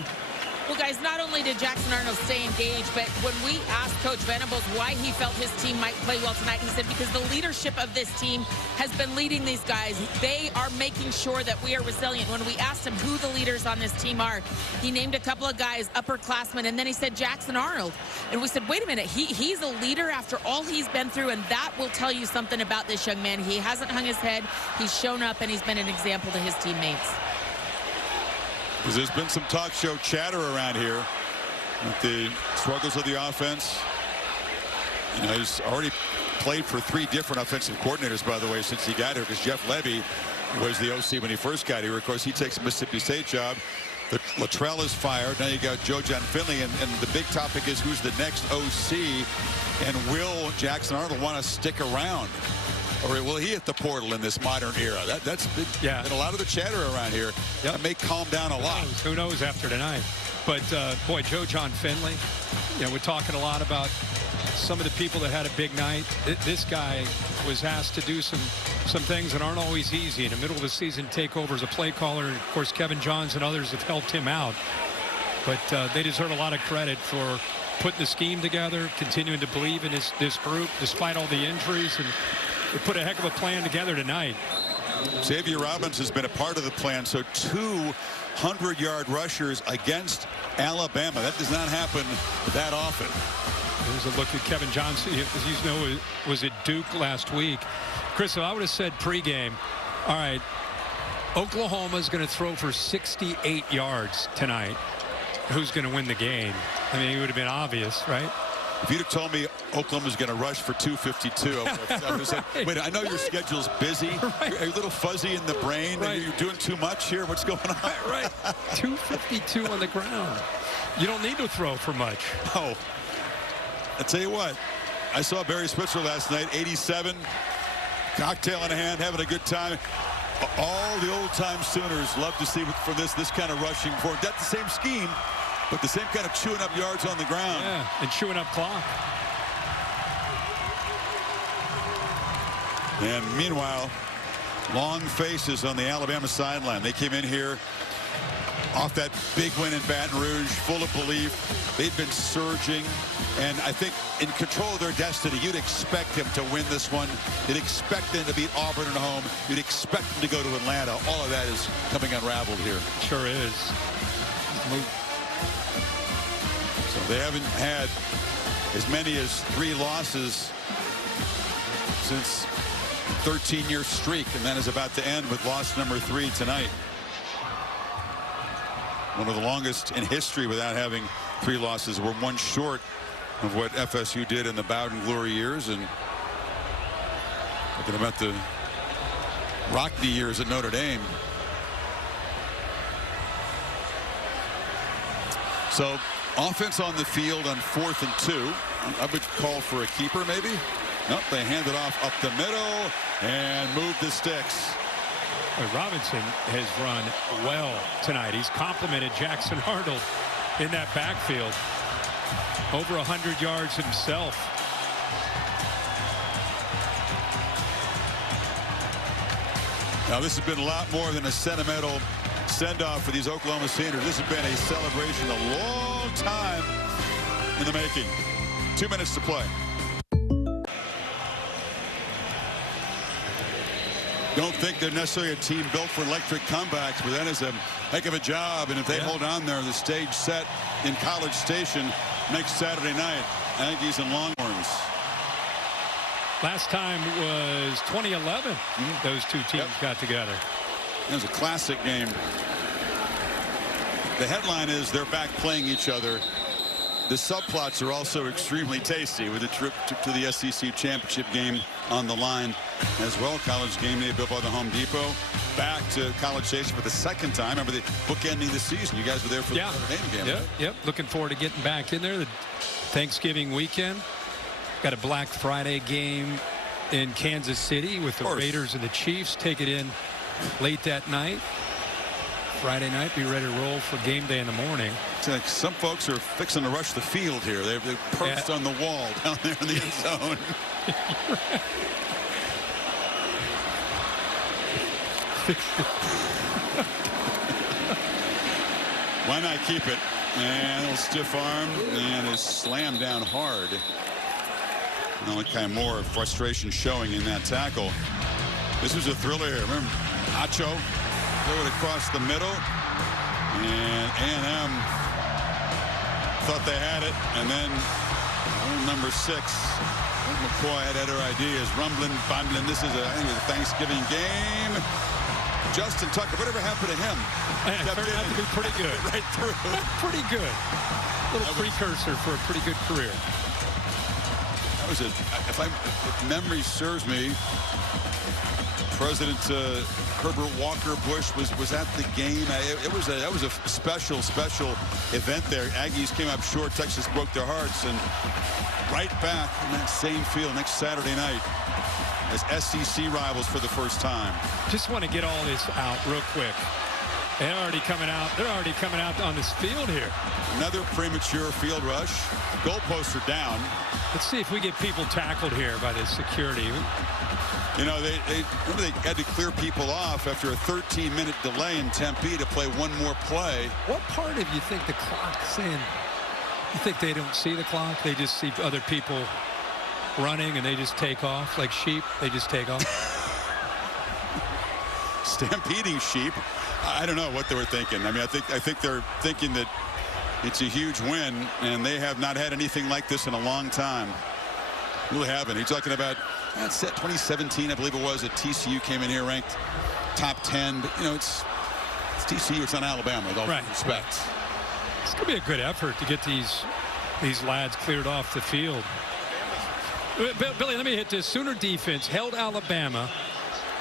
Well, guys, not only did Jackson Arnold stay engaged, but when we asked Coach Venables why he felt his team might play well tonight, he said because the leadership of this team has been leading these guys. They are making sure that we are resilient. When we asked him who the leaders on this team are, he named a couple of guys, upperclassmen, and then he said Jackson Arnold. And we said, wait a minute, he's a leader after all he's been through, and that will tell you something about this young man. He hasn't hung his head. He's shown up, and he's been an example to his teammates. Because there's been some talk show chatter around here with the struggles of the offense. You know, he's already played for 3 different offensive coordinators, by the way, since he got here, because Jeff Levy was the OC when he first got here. Of course, he takes a Mississippi State job. Luttrell is fired. Now you got Joe John Finley, and the big topic is who's the next OC, and will Jackson Arnold want to stick around? Or will he hit the portal in this modern era? That's been, and a lot of the chatter around here. It may calm down a lot. Who knows after tonight? But, boy, Joe John Finley, you know, we're talking a lot about some of the people that had a big night. This guy was asked to do some things that aren't always easy. In the middle of the season, take over as a play caller. And, of course, Kevin Johns and others have helped him out. But they deserve a lot of credit for putting the scheme together, continuing to believe in this group, despite all the injuries. And they put a heck of a plan together tonight. Xavier Robbins has been a part of the plan. So 200-yard rushers against Alabama. That does not happen that often. There's a look at Kevin Johnson. As you know, was at Duke last week. Chris, if I would have said pregame, all right, Oklahoma's going to throw for 68 yards tonight. Who's going to win the game? I mean, it would have been obvious, right? If you'd have told me Oklahoma's going to rush for 252, I would have said, wait, I know your schedule's busy. You're a little fuzzy in the brain. Right. You're doing too much here. What's going on? Right. 252 on the ground. You don't need to throw for much. Oh, I tell you what, I saw Barry Switzer last night, 87, cocktail in hand, having a good time. All the old-time Sooners love to see from this kind of rushing forward. That's the same scheme, but the same kind of chewing up yards on the ground. Yeah, and chewing up clock. And meanwhile, long faces on the Alabama sideline. They came in here off that big win in Baton Rouge, full of belief. They've been surging, and I think in control of their destiny. You'd expect him to win this one. You'd expect them to beat Auburn at home. You'd expect them to go to Atlanta. All of that is coming unraveled here. Sure is. So they haven't had as many as 3 losses since 13-year streak, and that is about to end with loss number 3 tonight. One of the longest in history without having 3 losses. We're 1 short of what FSU did in the Bowden Glory years, and talking about the Rockne years at Notre Dame. So offense on the field on 4th and 2. I would call for a keeper maybe. Nope, they hand it off up the middle and move the sticks. Robinson has run well tonight. He's complimented Jackson Arnold in that backfield. Over 100 yards himself. Now this has been a lot more than a sentimental send-off for these Oklahoma Sooners. This has been a celebration a long time in the making. 2 minutes to play. Don't think they're necessarily a team built for electric comebacks, but that is a heck of a job. And if they hold on there, the stage set in College Station next Saturday night, Aggies and Longhorns. Last time was 2011. Those two teams got together. It was a classic game. The headline is they're back playing each other. The subplots are also extremely tasty with a trip to the SEC championship game on the line as well. College game day built by the Home Depot. Back to College Station for the second time. Remember the bookending the season. You guys were there for the Notre Dame game. Yep. Looking forward to getting back in there. The Thanksgiving weekend. Got a Black Friday game in Kansas City with the Raiders and the Chiefs. Take it in late that night. Friday night, be ready to roll for game day in the morning. It's like some folks are fixing to rush the field here. They're perched on the wall down there in the end zone. Why not keep it? And a little stiff arm and is slammed down hard. Now look kind of more frustration showing in that tackle. This was a thriller here. Remember Acho threw it across the middle, and A&M thought they had it, and then number 6 McCoy had other ideas. Rumbling, bumbling. This is I think it was a Thanksgiving game. Justin Tucker, whatever happened to him? It turned out to be pretty good. Right through. Pretty good. Little precursor for a pretty good career. That was if memory serves me, President Herbert Walker Bush was at the game. That was a special event there. Aggies came up short. Texas broke their hearts, and right back in that same field next Saturday night as SEC rivals for the first time. Just want to get all this out real quick. They're already coming out on this field here. Another premature field rush. Goalposts are down. Let's see if we get people tackled here by the security. You know, they had to clear people off after a 13-minute delay in Tempe to play one more play. What part of you think the clock's saying? You think they don't see the clock? They just see other people running and they just take off like sheep? They just take off? Stampeding sheep. I don't know what they were thinking. I mean, I think they're thinking that it's a huge win, and they have not had anything like this in a long time. Really haven't. You're talking about 2017, I believe it was, that TCU came in here ranked top 10. But, you know, it's TCU. It's not Alabama, with all due respect. It's going to be a good effort to get these lads cleared off the field. Billy, let me hit this. Sooner defense held Alabama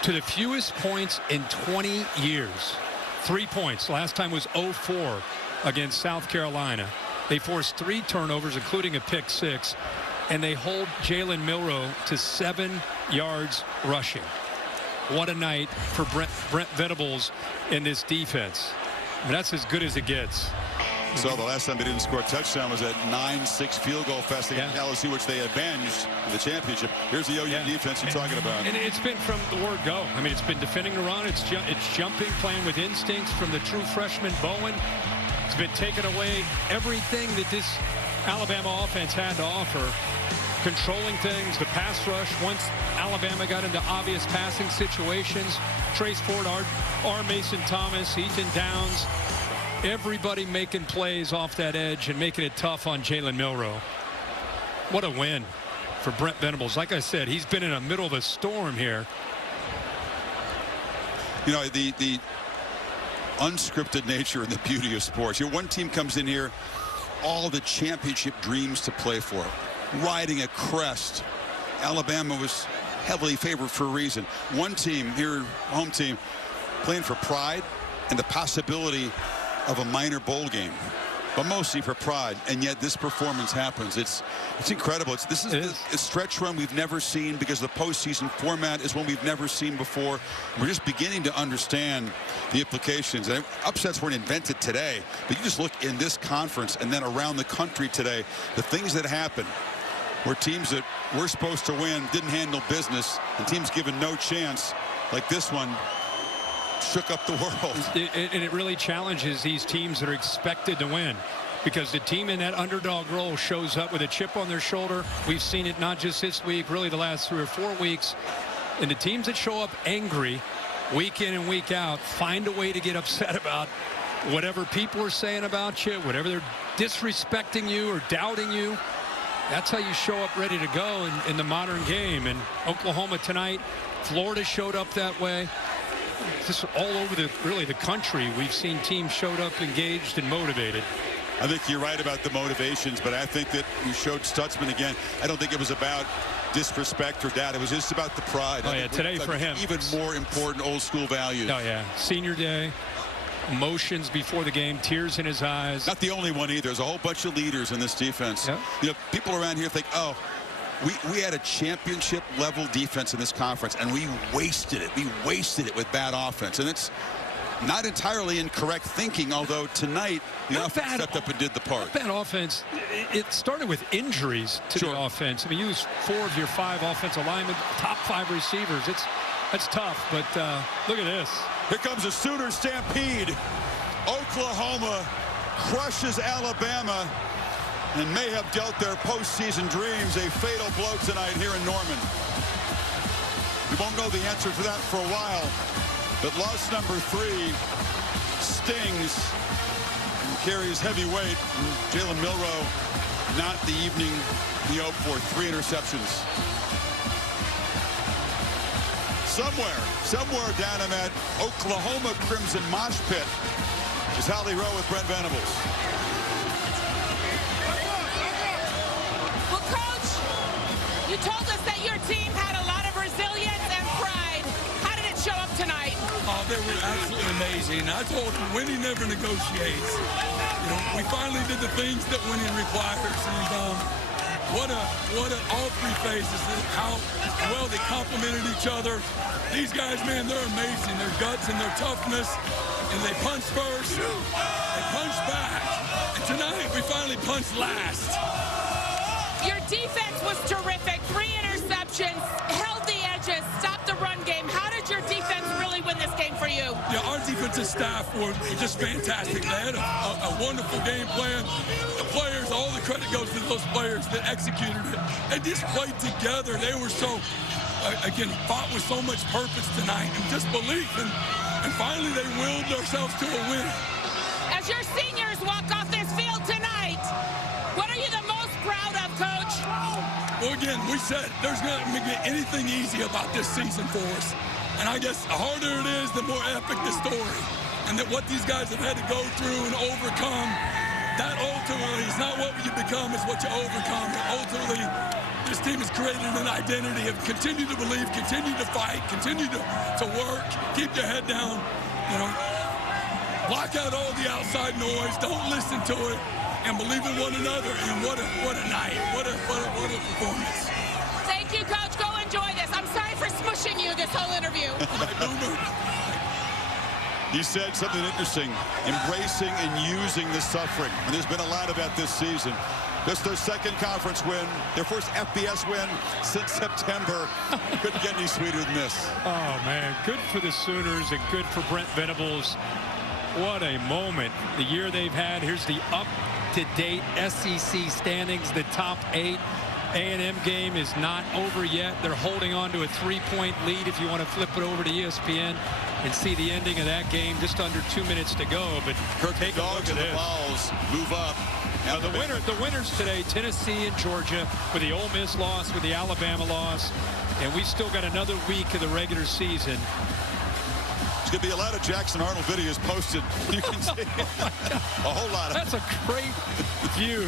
to the fewest points in 20 years. 3 points. Last time was 0-4 against South Carolina. They forced 3 turnovers, including a pick 6, and they hold Jalen Milroe to 7 yards rushing. What a night for Brent Venables in this defense. I mean, that's as good as it gets. So the last time they didn't score a touchdown was that 9-6 field goal fest against LSU, which they avenged in the championship. Here's the OU defense you're talking about. And it's been from the word go. I mean, it's been defending the run. It's jumping, playing with instincts from the true freshman Bowen. It's been taking away everything that this Alabama offense had to offer. Controlling things, the pass rush. Once Alabama got into obvious passing situations, Trace Ford, R. Mason Thomas, Ethan Downs, everybody making plays off that edge and making it tough on Jalen Milroe. What a win for Brent Venables. Like I said, he's been in the middle of a storm here. You know, the unscripted nature and the beauty of sports. You know, one team comes in here, all the championship dreams to play for, riding a crest. Alabama was heavily favored for a reason. One team here, home team, playing for pride and the possibility of a minor bowl game. but mostly for pride. And yet this performance happens. It's incredible. This is a stretch run we've never seen because the postseason format is one we've never seen before. We're just beginning to understand the implications. And upsets weren't invented today, but you just look in this conference and then around the country today, the things that happen where teams that were supposed to win didn't handle business, and teams given no chance like this one shook up the world. And it really challenges these teams that are expected to win, because the team in that underdog role shows up with a chip on their shoulder. We've seen it not just this week, really the last 3 or 4 weeks. And the teams that show up angry week in and week out find a way to get upset about whatever people are saying about you, whatever they're disrespecting you or doubting you. That's how you show up ready to go in the modern game. And Oklahoma tonight, Florida showed up that way. Just all over the country, we've seen teams showed up engaged and motivated. I think you're right about the motivations, but I think that you showed Stutzman again. I don't think it was about disrespect or doubt. It was just about the pride. Oh, yeah, today for him. Even more important old school values. Oh, yeah. Senior day. Emotions before the game, tears in his eyes. Not the only one either. There's a whole bunch of leaders in this defense. Yep. You know, people around here think, oh, we had a championship level defense in this conference and we wasted it. We wasted it with bad offense. And it's not entirely incorrect thinking, although tonight the offense stepped up and did the part. Bad offense. It started with injuries to the offense. I mean, you lose 4 of your 5 offensive linemen, top 5 receivers. That's tough, but look at this. Here comes a Sooner stampede. Oklahoma crushes Alabama and may have dealt their postseason dreams a fatal blow tonight here in Norman. We won't know the answer to that for a while, but loss number 3 stings and carries heavy weight. Jalen Milroe, not the evening he hoped for. 3 interceptions. Somewhere down in that Oklahoma Crimson mosh pit is Holly Rowe with Brent Venables. Well, Coach, you told us that your team had a lot of resilience and pride. How did it show up tonight? Oh, they were absolutely amazing. I told them winning never negotiates. You know, we finally did the things that winning requires, and what all 3 phases, how well they complemented each other. These guys, man, they're amazing. Their guts and their toughness, and they punch first, they punch back. And tonight, we finally punched last. Your defense was terrific. 3 interceptions, held the edges, stopped the run game. How did your defense really win this game for you? Yeah, our defensive staff were just fantastic. They had a wonderful game plan. The players, all the credit goes to those players that executed it. They just played together. They were so, again, fought with so much purpose tonight and just belief. And finally, they willed themselves to a win. As your seniors walk off this field tonight, what are you the most proud of, Coach? Well, again, we said there's not going to be anything easy about this season for us. And I guess the harder it is, the more epic the story. And that what these guys have had to go through and overcome, that ultimately is not what you become, it's what you overcome. And ultimately, this team has created an identity of continue to believe, continue to fight, continue to work, keep your head down, you know, block out all the outside noise, don't listen to it, and believe in one another. And what a night, what a performance. Thank you, Coach. Go enjoy this. I'm sorry for smushing you this whole interview. He said something interesting, embracing and using the suffering. And there's been a lot of that this season. This is their 2nd conference win, their first FBS win since September. Couldn't get any sweeter than this. Oh, man, good for the Sooners and good for Brent Venables. What a moment. The year they've had. Here's the up-to-date SEC standings, the top 8. A&M game is not over yet. They're holding on to a 3-point lead if you want to flip it over to ESPN and see the ending of that game. Just under 2 minutes to go. But take a look at the Vols move up. Now the winners today, Tennessee and Georgia, with the Ole Miss loss, with the Alabama loss. And we still got another week of the regular season. There's going to be a lot of Jackson Arnold videos posted. You can see a whole lot of. That's a great view.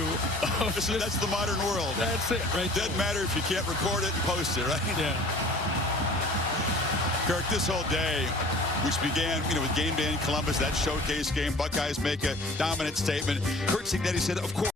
That's the modern world. That's it, right there. Doesn't matter if you can't record it and post it, right? Yeah. Kirk, this whole day, which began, with game day in Columbus, that showcase game. Buckeyes make a dominant statement. Curt Cignetti said, of course.